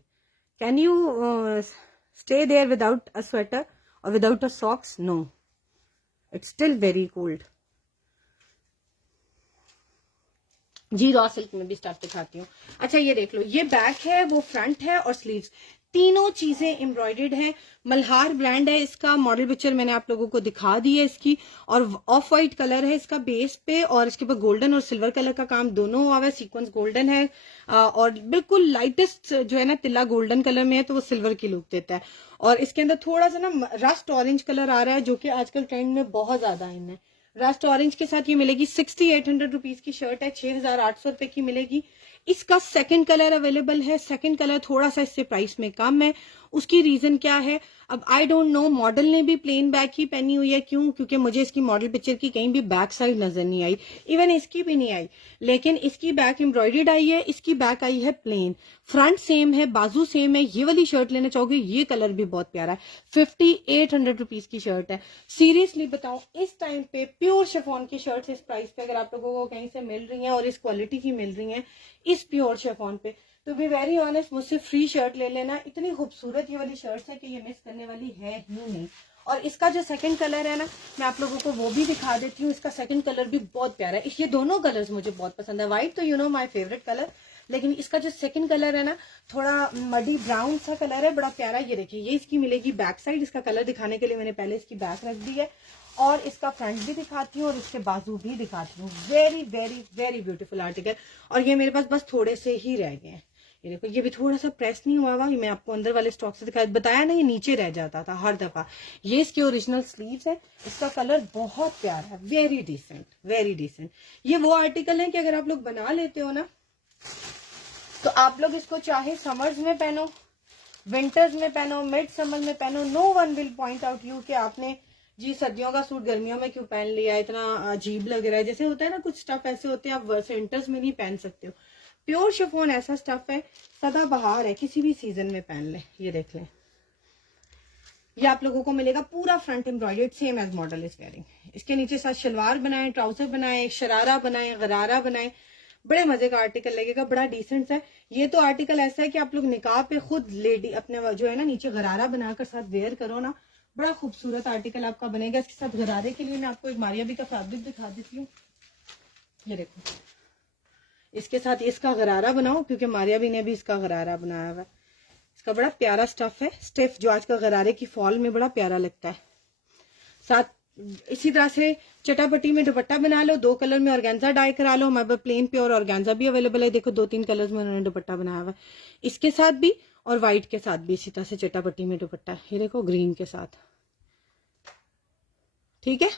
Can you stay there without a sweater और without a socks? No, it's still very cold. जी रॉ सिल्क में भी स्टफ दिखाती हूँ। अच्छा ये देख लो, ये बैक है, वो फ्रंट है और स्लीव्स, तीनों चीजें एम्ब्रॉयडर्ड है। मल्हार ब्रांड है इसका, मॉडल पिक्चर मैंने आप लोगों को दिखा दी है इसकी। और ऑफ वाइट कलर है इसका बेस पे, और इसके ऊपर गोल्डन और सिल्वर कलर का काम दोनों हुआ है। सीक्वेंस गोल्डन है और बिल्कुल लाइटेस्ट जो है ना तिल्ला गोल्डन कलर में है, तो वो सिल्वर की लुक देता है। और इसके अंदर थोड़ा सा ना रस्ट ऑरेंज कलर आ रहा है, जो कि आजकल ट्रेंड में बहुत ज्यादा इन है। रस्ट ऑरेंज के साथ ये मिलेगी 6800 रुपीज की शर्ट है, 6800 रुपए की मिलेगी। इसका सेकंड कलर अवेलेबल है, सेकंड कलर थोड़ा सा इससे प्राइस में कम है। उसकी रीजन क्या है, अब आई डोंट नो। मॉडल ने भी प्लेन बैक ही पहनी हुई है, क्यों? क्योंकि मुझे इसकी मॉडल पिक्चर की कहीं भी बैक साइड नजर नहीं आई, इवन इसकी भी नहीं आई। लेकिन इसकी बैक एम्ब्रॉयडर्ड आई है, इसकी बैक आई है प्लेन। फ्रंट सेम है, बाजू सेम है। ये वाली शर्ट लेना चाहोगे, ये कलर भी बहुत प्यारा है। 5800 रुपीज की शर्ट है। सीरियसली बताओ, इस टाइम पे प्योर शिफॉन की शर्ट इस प्राइस पे अगर आप लोगों को कहीं से मिल रही हैं और इस क्वालिटी की मिल रही हैं इस प्योर शिफॉन पे, तो बी वेरी ऑनेस्ट मुझसे फ्री शर्ट ले लेना। इतनी खूबसूरत ये वाली शर्ट है कि ये मिस करने वाली है ही नहीं। और इसका जो सेकंड कलर है ना, मैं आप लोगों को वो भी दिखा देती हूँ। इसका सेकंड कलर भी बहुत प्यारा है। ये दोनों कलर्स मुझे बहुत पसंद है। व्हाइट तो you know my favourite colour, लेकिन इसका जो सेकंड कलर है ना, थोड़ा मडी ब्राउन सा कलर है, बड़ा प्यारा। ये देखिए, ये इसकी मिलेगी बैक साइड। इसका कलर दिखाने के लिए मैंने पहले इसकी बैक रख दी है, और इसका फ्रंट भी दिखाती हूँ और इसके बाजू भी दिखाती हूँ। Very very very beautiful article. और ये मेरे पास बस थोड़े से ही रह गए हैं। ये देखो, ये भी थोड़ा सा प्रेस नहीं हुआ हुआ। मैं आपको अंदर वाले स्टॉक से दिखाया, बताया ना, ये नीचे रह जाता था हर दफा। ये इसके ओरिजिनल स्लीव्स है। इसका कलर बहुत प्यारा है, वेरी डिसेंट, वेरी डिसेंट। ये वो आर्टिकल है कि अगर आप लोग बना लेते हो ना, तो आप लोग इसको चाहे समर्स में पहनो, विंटर्स में पहनो, मिड समर में पहनो, no one will point out you कि आपने जी सर्दियों का सूट गर्मियों में क्यों पहन लिया, इतना अजीब लग रहा है। जैसे होता है ना, कुछ स्टफ ऐसे होते हैं आप विंटर्स में नहीं पहन सकते हो। प्योर शिफॉन ऐसा स्टफ है, सदाबहार है, किसी भी सीजन में पहन ले। ये देख लें, ये आप लोगों को मिलेगा पूरा front embroidered, same as model is wearing. इसके नीचे साथ शलवार बनाए, ट्राउजर बनाए, शरारा बनाए, गरारा बनाए, बड़े मजे का आर्टिकल लगेगा, बड़ा डिसेंट है। ये तो आर्टिकल ऐसा है कि आप लोग निकाह पे खुद लेडी अपने जो है ना नीचे गरारा बनाकर साथ वेयर करो ना, बड़ा खूबसूरत आर्टिकल आपका बनेगा। इसके साथ गरारे के लिए मैं आपको एक मारिया बी का फैब्रिक दिखा देती हूँ। ये देखो, इसके साथ इसका गरारा बनाओ, क्योंकि मारिया बी ने भी इसका गरारा बनाया हुआ है। इसका बड़ा प्यारा स्टफ है, स्टिफ, जो आजकल गरारे की फॉल में बड़ा प्यारा लगता है। साथ इसी तरह से चटापट्टी में दुपट्टा बना लो, 2 कलर में ऑर्गेन्जा डाई करा लो, हमारे पास प्लेन प्योर ऑर्गेन्जा भी अवेलेबल है। देखो 2-3 कलर्स में उन्होंने दुपट्टा बनाया हुआ है, इसके साथ भी और व्हाइट के साथ भी इसी तरह से चटापट्टी में दुपट्टा। ये देखो ग्रीन के साथ, ठीक है।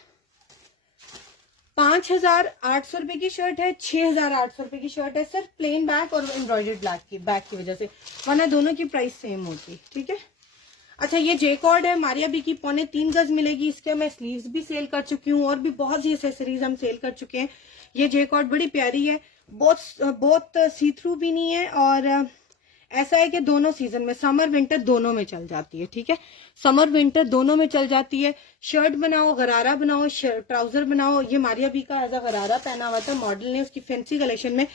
5,800 रुपए की शर्ट है, 6,800 रुपए की शर्ट है, सिर्फ प्लेन बैक और एम्ब्रॉयडर्ड ब्लैक की बैक की वजह से, वरना दोनों की प्राइस सेम होती, ठीक है। अच्छा, ये जेकॉर्ड है, मारिया बी की 3.25 गज मिलेगी। इसके मैं स्लीव्स भी सेल कर चुकी हूँ और भी बहुत सी एक्सेसरीज हम सेल कर चुके हैं। ये जेकॉर्ड बड़ी प्यारी है, बहुत सी थ्रू भी नहीं है, और ऐसा है कि दोनों सीजन में, समर विंटर दोनों में चल जाती है, ठीक है। समर विंटर दोनों में चल जाती है। शर्ट बनाओ, गरारा बनाओ, ट्राउजर बनाओ। ये मारिया बी का एज अ गरारा पहना हुआ था मॉडल ने, उसकी फैंसी कलेक्शन में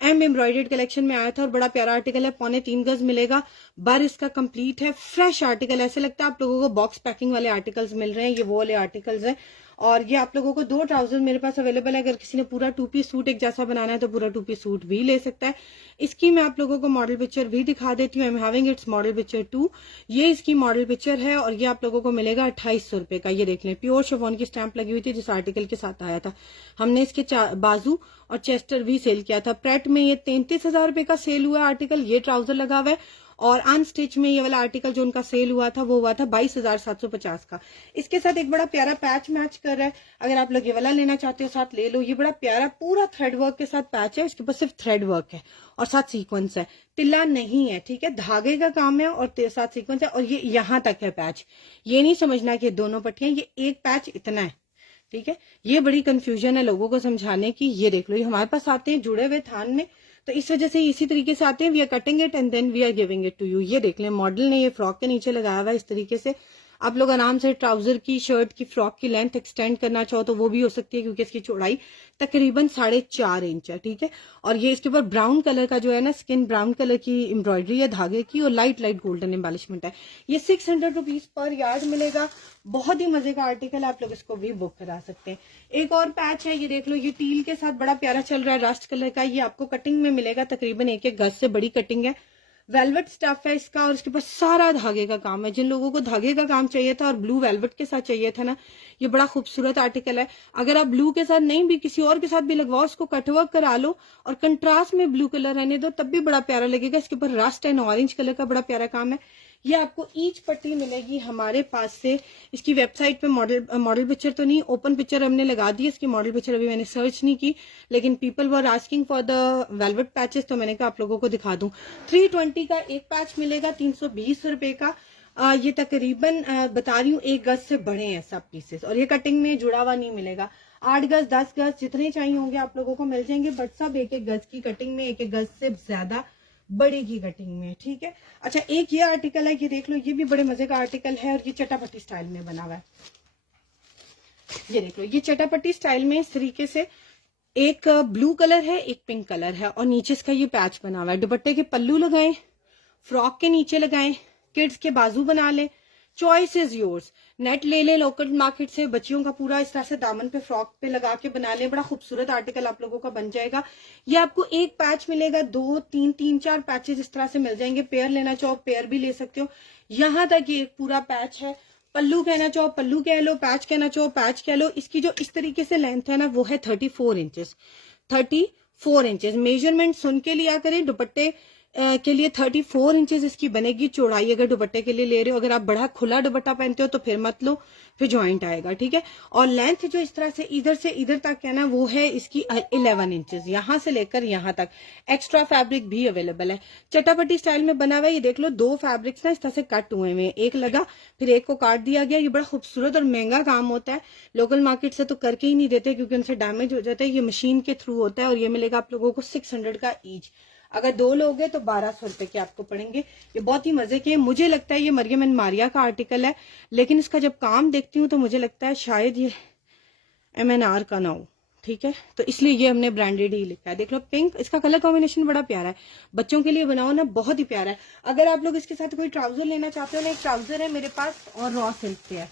एम्ब्रॉयडर्ड कलेक्शन में आया था और बड़ा प्यारा आर्टिकल है। 3.25 गज मिलेगा, बर इसका कंप्लीट है, फ्रेश आर्टिकल। ऐसे लगता है आप लोगों को बॉक्स पैकिंग वाले आर्टिकल्स मिल रहे हैं, ये वो वाले आर्टिकल्स हैं। और ये आप लोगों को 2 ट्राउजर मेरे पास अवेलेबल है। अगर किसी ने पूरा 2 पीस सूट एक जैसा बनाना है तो पूरा 2 पीस सूट भी ले सकता है। इसकी मैं आप लोगों को मॉडल पिक्चर भी दिखा देती हूँ। आई am having its model picture 2। ये इसकी मॉडल पिक्चर है और ये आप लोगों को मिलेगा 2800 रुपए का। ये देख लें, प्योर शिफॉन की स्टैंप लगी हुई थी जिस आर्टिकल के साथ आया था। हमने इसके बाजू और चेस्टर भी सेल किया था। प्रेट में ये 33,000 रुपए का सेल हुआ आर्टिकल। ये ट्राउजर लगा हुआ है और अनस्टिच में ये वाला आर्टिकल जो उनका सेल हुआ था वो हुआ था 22,750 का। इसके साथ एक बड़ा प्यारा पैच मैच कर रहा है। अगर आप लोग ये वाला लेना चाहते हो साथ ले लो। ये बड़ा प्यारा पूरा थ्रेड वर्क के साथ पैच है, इसके ऊपर सिर्फ थ्रेड वर्क है और साथ सीक्वेंस है, तिल्ला नहीं है, ठीक है। धागे का काम है और साथ सीक्वेंस है और ये यहाँ तक है पैच। ये नहीं समझना कि दोनों पट्टियां, ये एक पैच इतना है, ठीक है। ये बड़ी कंफ्यूजन है लोगों को समझाने की। ये देख लो, ये हमारे पास आते हैं जुड़े हुए थान में, तो इस वजह से इसी तरीके से आते हैं। We are cutting it and then we are giving it to you. ये देख लें, मॉडल ने ये फ्रॉक के नीचे लगाया हुआ है इस तरीके से। आप लोग आराम से ट्राउजर की, शर्ट की, फ्रॉक की लेंथ एक्सटेंड करना चाहो तो वो भी हो सकती है क्योंकि इसकी चौड़ाई तकरीबन 4.5 इंच है, ठीक है। और ये इसके ऊपर ब्राउन कलर का जो है ना, स्किन ब्राउन कलर की एम्ब्रॉयडरी है धागे की और लाइट गोल्डन एम्बेलिशमेंट है। ये 600 रुपीज पर यार्ड मिलेगा। बहुत ही मजे का आर्टिकल है, आप लोग इसको भी बुक करा सकते हैं। एक और पैच है, ये देख लो, ये टील के साथ बड़ा प्यारा चल रहा है, रस्ट कलर का। ये आपको कटिंग में मिलेगा, तकरीबन 1-1 गज से बड़ी कटिंग है। वेलवेट स्टफ है इसका और इसके पास सारा धागे का काम है। जिन लोगों को धागे का काम चाहिए था और ब्लू वेलवेट के साथ चाहिए था ना, ये बड़ा खूबसूरत आर्टिकल है। अगर आप ब्लू के साथ नहीं भी किसी और के साथ भी लगवाओ, उसको कटवर्क करा लो और कंट्रास्ट में ब्लू कलर रहने दो, तब भी बड़ा प्यारा लगेगा। इसके ऊपर रस्ट एंड ऑरेंज कलर का बड़ा प्यारा काम है। ये आपको ईच पट्टी मिलेगी हमारे पास से। इसकी वेबसाइट पे मॉडल पिक्चर तो नहीं, ओपन पिक्चर हमने लगा दी। इसकी मॉडल पिक्चर अभी मैंने सर्च नहीं की, लेकिन people were asking for the velvet patches, तो मैंने कहा आप लोगों को दिखा दूं। 320 का एक पैच मिलेगा, 320 रुपए का। ये तकरीबन बता रही हूँ 1 गज से बड़े हैं सब पीसेस और ये कटिंग में जुड़ा हुआ नहीं मिलेगा। 8 गज 10 गज जितने चाहिए होंगे आप लोगों को मिल जाएंगे, बट सब 1-1 गज की कटिंग में, 1-1 गज से ज्यादा बड़ी की कटिंग में, ठीक है। अच्छा, एक ये आर्टिकल है, ये देख लो, ये भी बड़े मजे का आर्टिकल है और ये चटापट्टी स्टाइल में बना हुआ है। ये देख लो, ये चटापट्टी स्टाइल में इस तरीके से एक ब्लू कलर है, एक पिंक कलर है और नीचे इसका ये पैच बना हुआ है। दुपट्टे के पल्लू लगाएं, फ्रॉक के नीचे लगाएं, किड्स के बाजू बना लें, चॉइस इज योर्स। नेट ले ले लोकल मार्केट से, बच्चियों का पूरा इस तरह से दामन पे, फ्रॉक पे लगा के बना ले, बड़ा खूबसूरत आर्टिकल आप लोगों का बन जाएगा। ये आपको एक पैच मिलेगा, 2-3-4 पैचेस इस तरह से मिल जाएंगे। पेयर लेना चाहो पेयर भी ले सकते हो। यहाँ तक ये एक पूरा पैच है। पल्लू कहना चाहो पल्लू कह लो, पैच कहना चाहो पैच कह लो। इसकी जो इस तरीके से लेंथ है ना, वो है 34 इंचेस। 34 इंचेस मेजरमेंट सुन के लिया करें। दुपट्टे के लिए 34 इंचेस इसकी बनेगी चौड़ाई, अगर दुपट्टे के लिए ले रहे हो। अगर आप बड़ा खुला दुपट्टा पहनते हो तो फिर मत लो, फिर जॉइंट आएगा, ठीक है। और लेंथ जो इस तरह से इधर से इधर तक है ना, वो है इसकी 11 इंचेस, यहाँ से लेकर यहाँ तक। एक्स्ट्रा फैब्रिक भी अवेलेबल है। चटापट्टी स्टाइल में बना हुआ है। ये देख लो, 2 फैब्रिक्स ना इस तरह से कट हुए हैं, एक लगा फिर एक को काट दिया गया। ये बड़ा खूबसूरत और महंगा काम होता है, लोकल मार्केट से तो करके ही नहीं देते क्योंकि उनसे डैमेज हो जाता है। ये मशीन के थ्रू होता है और ये मिलेगा आप लोगों को 600 का ईच। अगर 2 लोग हैं तो 1200 रुपए के आपको पड़ेंगे। ये बहुत ही मजे के। मुझे लगता है ये मरियम एंड मारिया का आर्टिकल है, लेकिन इसका जब काम देखती हूँ तो मुझे लगता है शायद ये MNR का ना हो, ठीक है। तो इसलिए ये हमने ब्रांडेड ही लिखा है। देख लो, पिंक, इसका कलर कॉम्बिनेशन बड़ा प्यारा है। बच्चों के लिए बनाओ ना, बहुत ही प्यारा है। अगर आप लोग इसके साथ कोई ट्राउजर लेना चाहते हो ना, एक ट्राउजर है मेरे पास और रॉ सिल्क पे है।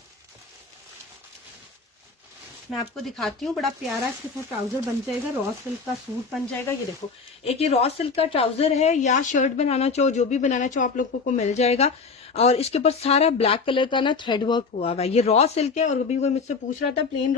मैं आपको दिखाती हूँ, बड़ा प्यारा इसके साथ ट्राउजर बन जाएगा, रॉ सिल्क का सूट बन जाएगा। ये देखो, एक ये रॉ सिल्क का ट्राउजर है, या शर्ट बनाना चाहो, जो भी बनाना चाहो आप लोगों को मिल जाएगा। और इसके ऊपर सारा ब्लैक कलर का ना थ्रेड वर्क हुआ हुआ है। ये रॉ सिल्क है, और अभी कोई मुझसे पूछ रहा था प्लेन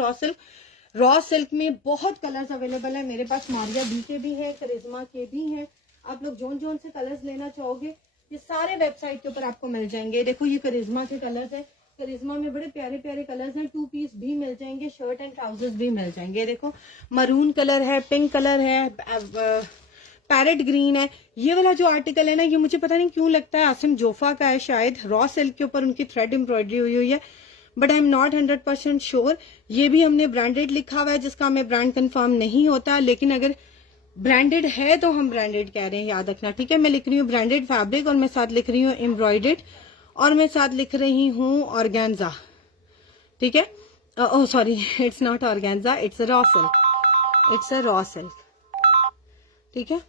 रॉ सिल्क में बहुत कलर्स अवेलेबल है मेरे पास। मारिया बी के भी है, करिश्मा के भी हैं। आप लोग जोन से कलर्स लेना चाहोगे ये सारे वेबसाइट के ऊपर आपको मिल जाएंगे। देखो, ये करिश्मा के कलर्स है, करिश्मा में बड़े प्यारे प्यारे कलर्स हैं। 2 पीस भी मिल जाएंगे, शर्ट एंड ट्राउजर्स भी मिल जाएंगे। देखो, मरून कलर है, पिंक कलर है, पैरेट ग्रीन है। ये वाला जो आर्टिकल है ना, ये मुझे पता नहीं क्यों लगता है आसिम जोफा का है शायद। रॉ सिल्क के ऊपर उनकी थ्रेड एम्ब्रॉयडरी हुई है, but I am not 100% sure. ये भी हमने ब्रांडेड लिखा हुआ है, जिसका हमें ब्रांड कंफर्म नहीं होता, लेकिन अगर ब्रांडेड है तो हम ब्रांडेड कह रहे हैं, याद रखना, ठीक है। मैं लिख रही हूँ ब्रांडेड फैब्रिक, और मैं साथ लिख रही हूँ एम्ब्रॉयडेड, और मैं साथ लिख रही हूँ ऑर्गेन्जा, ठीक है। Oh sorry, it's not organza, it's raw silk, it's a raw silk, ठीक है।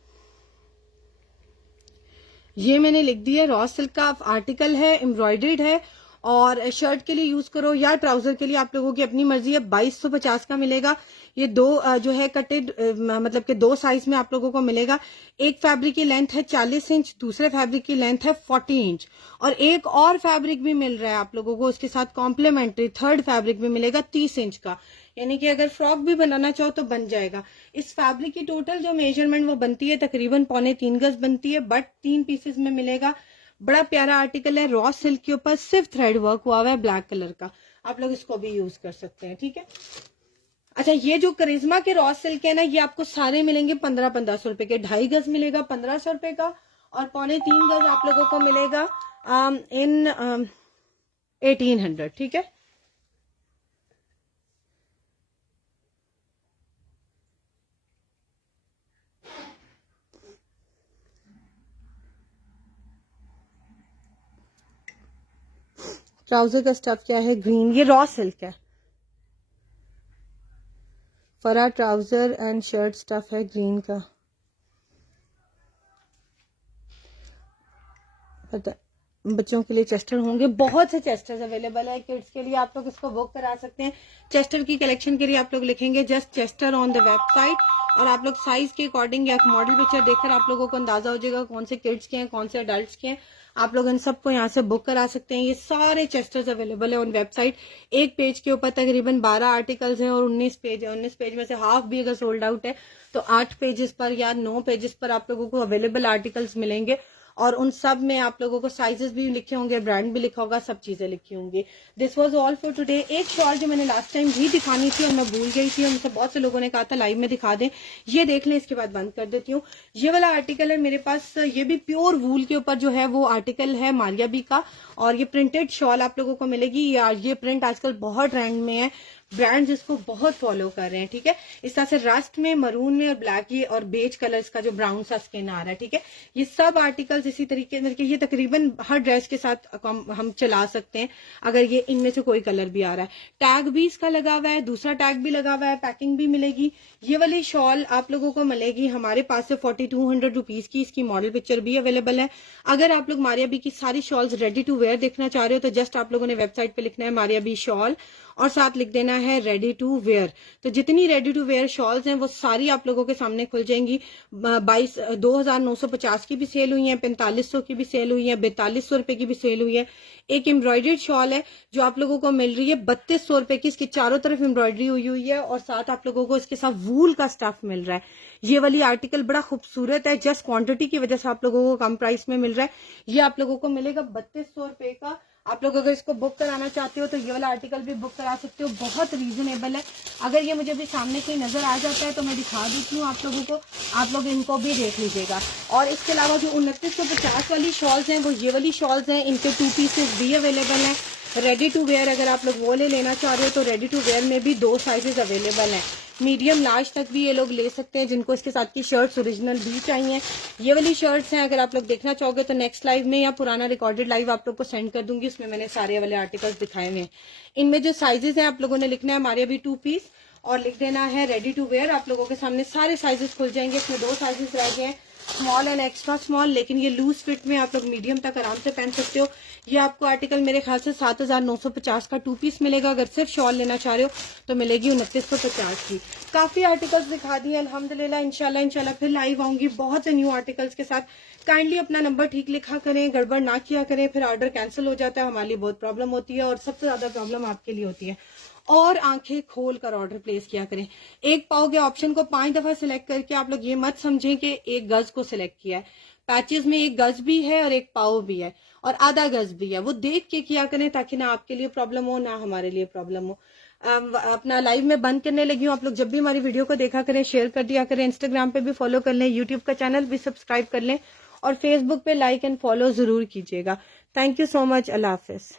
ये मैंने लिख दिया, रॉ सिल्क का आर्टिकल है, एम्ब्रॉयडेड है, और शर्ट के लिए यूज करो या ट्राउजर के लिए आप लोगों की अपनी मर्जी है। 2250 का मिलेगा। ये दो जो है कटेड, मतलब कि 2 साइज में आप लोगों को मिलेगा। एक फैब्रिक की लेंथ है 40 इंच, दूसरे फैब्रिक की लेंथ है 40 इंच, और एक और फैब्रिक भी मिल रहा है आप लोगों को उसके साथ कॉम्प्लीमेंट्री, थर्ड फैब्रिक भी मिलेगा 30 इंच का, यानी कि अगर फ्रॉक भी बनाना चाहो तो बन जाएगा। इस फैब्रिक की टोटल जो मेजरमेंट वो बनती है तकरीबन 3.25 गज बनती है, बट 3 पीसेस में मिलेगा। बड़ा प्यारा आर्टिकल है, रॉ सिल्क के ऊपर सिर्फ थ्रेड वर्क हुआ हुआ है ब्लैक कलर का। आप लोग इसको भी यूज कर सकते हैं, ठीक है। अच्छा, ये जो करिश्मा के रॉ सिल्क है ना, ये आपको सारे मिलेंगे 1500 रुपए के। 2.5 गज मिलेगा 1500 रुपए का, और 3.25 गज आप लोगों को मिलेगा इन 1800, ठीक है। ट्राउजर का स्टफ क्या है? ग्रीन, ये रॉ सिल्क है। फरा ट्राउजर एंड शर्ट स्टफ है ग्रीन का। बच्चों के लिए चेस्टर होंगे, बहुत से चेस्टर्स अवेलेबल है किड्स के लिए, आप लोग इसको बुक करा सकते हैं। चेस्टर की कलेक्शन के लिए आप लोग लिखेंगे just Chester on the website, और आप लोग साइज के अकॉर्डिंग या मॉडल पिक्चर देखकर आप लोगों को अंदाजा हो जाएगा कौन से किड्स के हैं, कौन से अडल्ट्स के हैं। आप लोग इन सबको यहाँ से बुक करा सकते हैं। ये सारे चेस्टर्स अवेलेबल है ऑन वेबसाइट। एक पेज के ऊपर तकरीबन 12 आर्टिकल्स हैं, और 19 पेज है। 19 पेज में से हाफ भी अगर सोल्ड आउट है तो 8 पेजेस पर या 9 पेजेस पर आप लोगों को अवेलेबल आर्टिकल्स मिलेंगे, और उन सब में आप लोगों को साइजेस भी लिखे होंगे, ब्रांड भी लिखा होगा, सब चीजें लिखी होंगी। This was all for today. एक शॉल जो मैंने लास्ट टाइम भी दिखानी थी और मैं भूल गई थी, और मुझसे बहुत से लोगों ने कहा था लाइव में दिखा दें, ये देख लें, इसके बाद बंद कर देती हूँ। ये वाला आर्टिकल है मेरे पास, ये भी प्योर वूल के ऊपर जो है वो आर्टिकल है मारिया बी का, और ये प्रिंटेड शॉल आप लोगों को मिलेगी। ये प्रिंट आजकल बहुत ट्रेंड में है, ब्रांड्स इसको बहुत फॉलो कर रहे हैं, ठीक है। इस तरह से रस्ट में, मरून में और ब्लैक ये और बेज कलर्स का जो ब्राउन सा स्किन आ रहा है, ठीक है। ये सब आर्टिकल्स इसी तरीके से, ये तकरीबन हर ड्रेस के साथ हम चला सकते हैं अगर ये इनमें से कोई कलर भी आ रहा है। टैग भी इसका लगा हुआ है, दूसरा टैग भी लगा हुआ है, पैकिंग भी मिलेगी। ये वाली शॉल आप लोगों को मिलेगी हमारे पास से 4200 रुपीज की। इसकी मॉडल पिक्चर भी अवेलेबल है। अगर आप लोग मारिया बी की सारी शॉल्स रेडी टू वेयर देखना चाह रहे हो तो जस्ट आप लोगों ने वेबसाइट पे लिखना है मारिया बी शॉल, और साथ लिख देना है रेडी टू वेयर। तो जितनी रेडी टू वेयर शॉल्स हैं वो सारी आप लोगों के सामने खुल जाएंगी। 2950 की भी सेल हुई है, 4500 की भी सेल हुई है, 4200 रुपए की भी सेल हुई है। एक एम्ब्रॉयडर्ड शॉल है जो आप लोगों को मिल रही है 3200 रुपए की। इसकी चारों तरफ एम्ब्रॉयडरी हुई है, और साथ आप लोगों को इसके साथ वूल का स्टफ मिल रहा है। ये वाली आर्टिकल बड़ा खूबसूरत है, जस्ट क्वांटिटी की वजह से आप लोगों को कम प्राइस में मिल रहा है। ये आप लोगों को मिलेगा 3200 रुपए का। आप लोग अगर इसको बुक कराना चाहते हो तो ये वाला आर्टिकल भी बुक करा सकते हो, बहुत रीजनेबल है। अगर ये मुझे भी सामने से नजर आ जाता है तो मैं दिखा देती हूँ आप लोगों को, आप लोग इनको भी देख लीजिएगा। और इसके अलावा जो 2950 वाली शॉल्स हैं वो ये वाली शॉल्स हैं, इनके 2 पीसेस भी अवेलेबल हैं। रेडी टू वेयर अगर आप लोग वो लेना चाह रहे हो तो रेडी टू वेयर में भी 2 साइजेस अवेलेबल हैं, मीडियम लार्ज तक भी ये लोग ले सकते हैं, जिनको इसके साथ की शर्ट्स ओरिजिनल भी चाहिए। ये वाली शर्ट्स हैं, अगर आप लोग देखना चाहोगे तो नेक्स्ट लाइव में या पुराना रिकॉर्डेड लाइव आप लोग को सेंड कर दूंगी, उसमें मैंने सारे वाले आर्टिकल्स दिखाए हुए हैं। इनमें जो साइजेस हैं आप लोगों ने लिखना है हमारे अभी 2 पीस, और लिख देना है रेडी टू वेयर। आप लोगों के सामने सारे साइजेस खुल जाएंगे। इसमें 2 साइजेस रह गए हैं, स्मॉल एंड एक्स्ट्रा स्मॉल, लेकिन ये लूज फिट में आप लोग मीडियम तक आराम से पहन सकते हो। ये आपको आर्टिकल मेरे ख्याल से 7,950 का 2 पीस मिलेगा। अगर सिर्फ शॉल लेना चाह रहे हो तो मिलेगी 2950 की। काफी आर्टिकल्स दिखा दिए अल्हम्दुलिल्लाह। इंशाल्लाह फिर लाइव आऊंगी बहुत से न्यू आर्टिकल्स के साथ। काइंडली अपना नंबर ठीक लिखा करें, गड़बड़ ना किया करें, फिर ऑर्डर कैंसिल हो जाता है, हमारे लिए बहुत प्रॉब्लम होती है और सबसे ज्यादा प्रॉब्लम आपके लिए होती है। और आंखें खोल कर ऑर्डर प्लेस किया करें। एक पाव के ऑप्शन को 5 दफा सिलेक्ट करके आप लोग ये मत समझें कि एक गज को सिलेक्ट किया है। पैचेस में एक गज भी है और एक पाव भी है और आधा गज भी है। वो देख के किया करें ताकि ना आपके लिए प्रॉब्लम हो ना हमारे लिए प्रॉब्लम हो। अपना लाइव में बंद करने लगी हूँ। आप लोग जब भी हमारी वीडियो को देखा करें, शेयर कर दिया करें, इंस्टाग्राम पे भी फॉलो कर लें, यूट्यूब का चैनल भी सब्सक्राइब कर लें और फेसबुक पे लाइक एंड फॉलो जरूर कीजिएगा। Thank you so much. Allah Hafiz.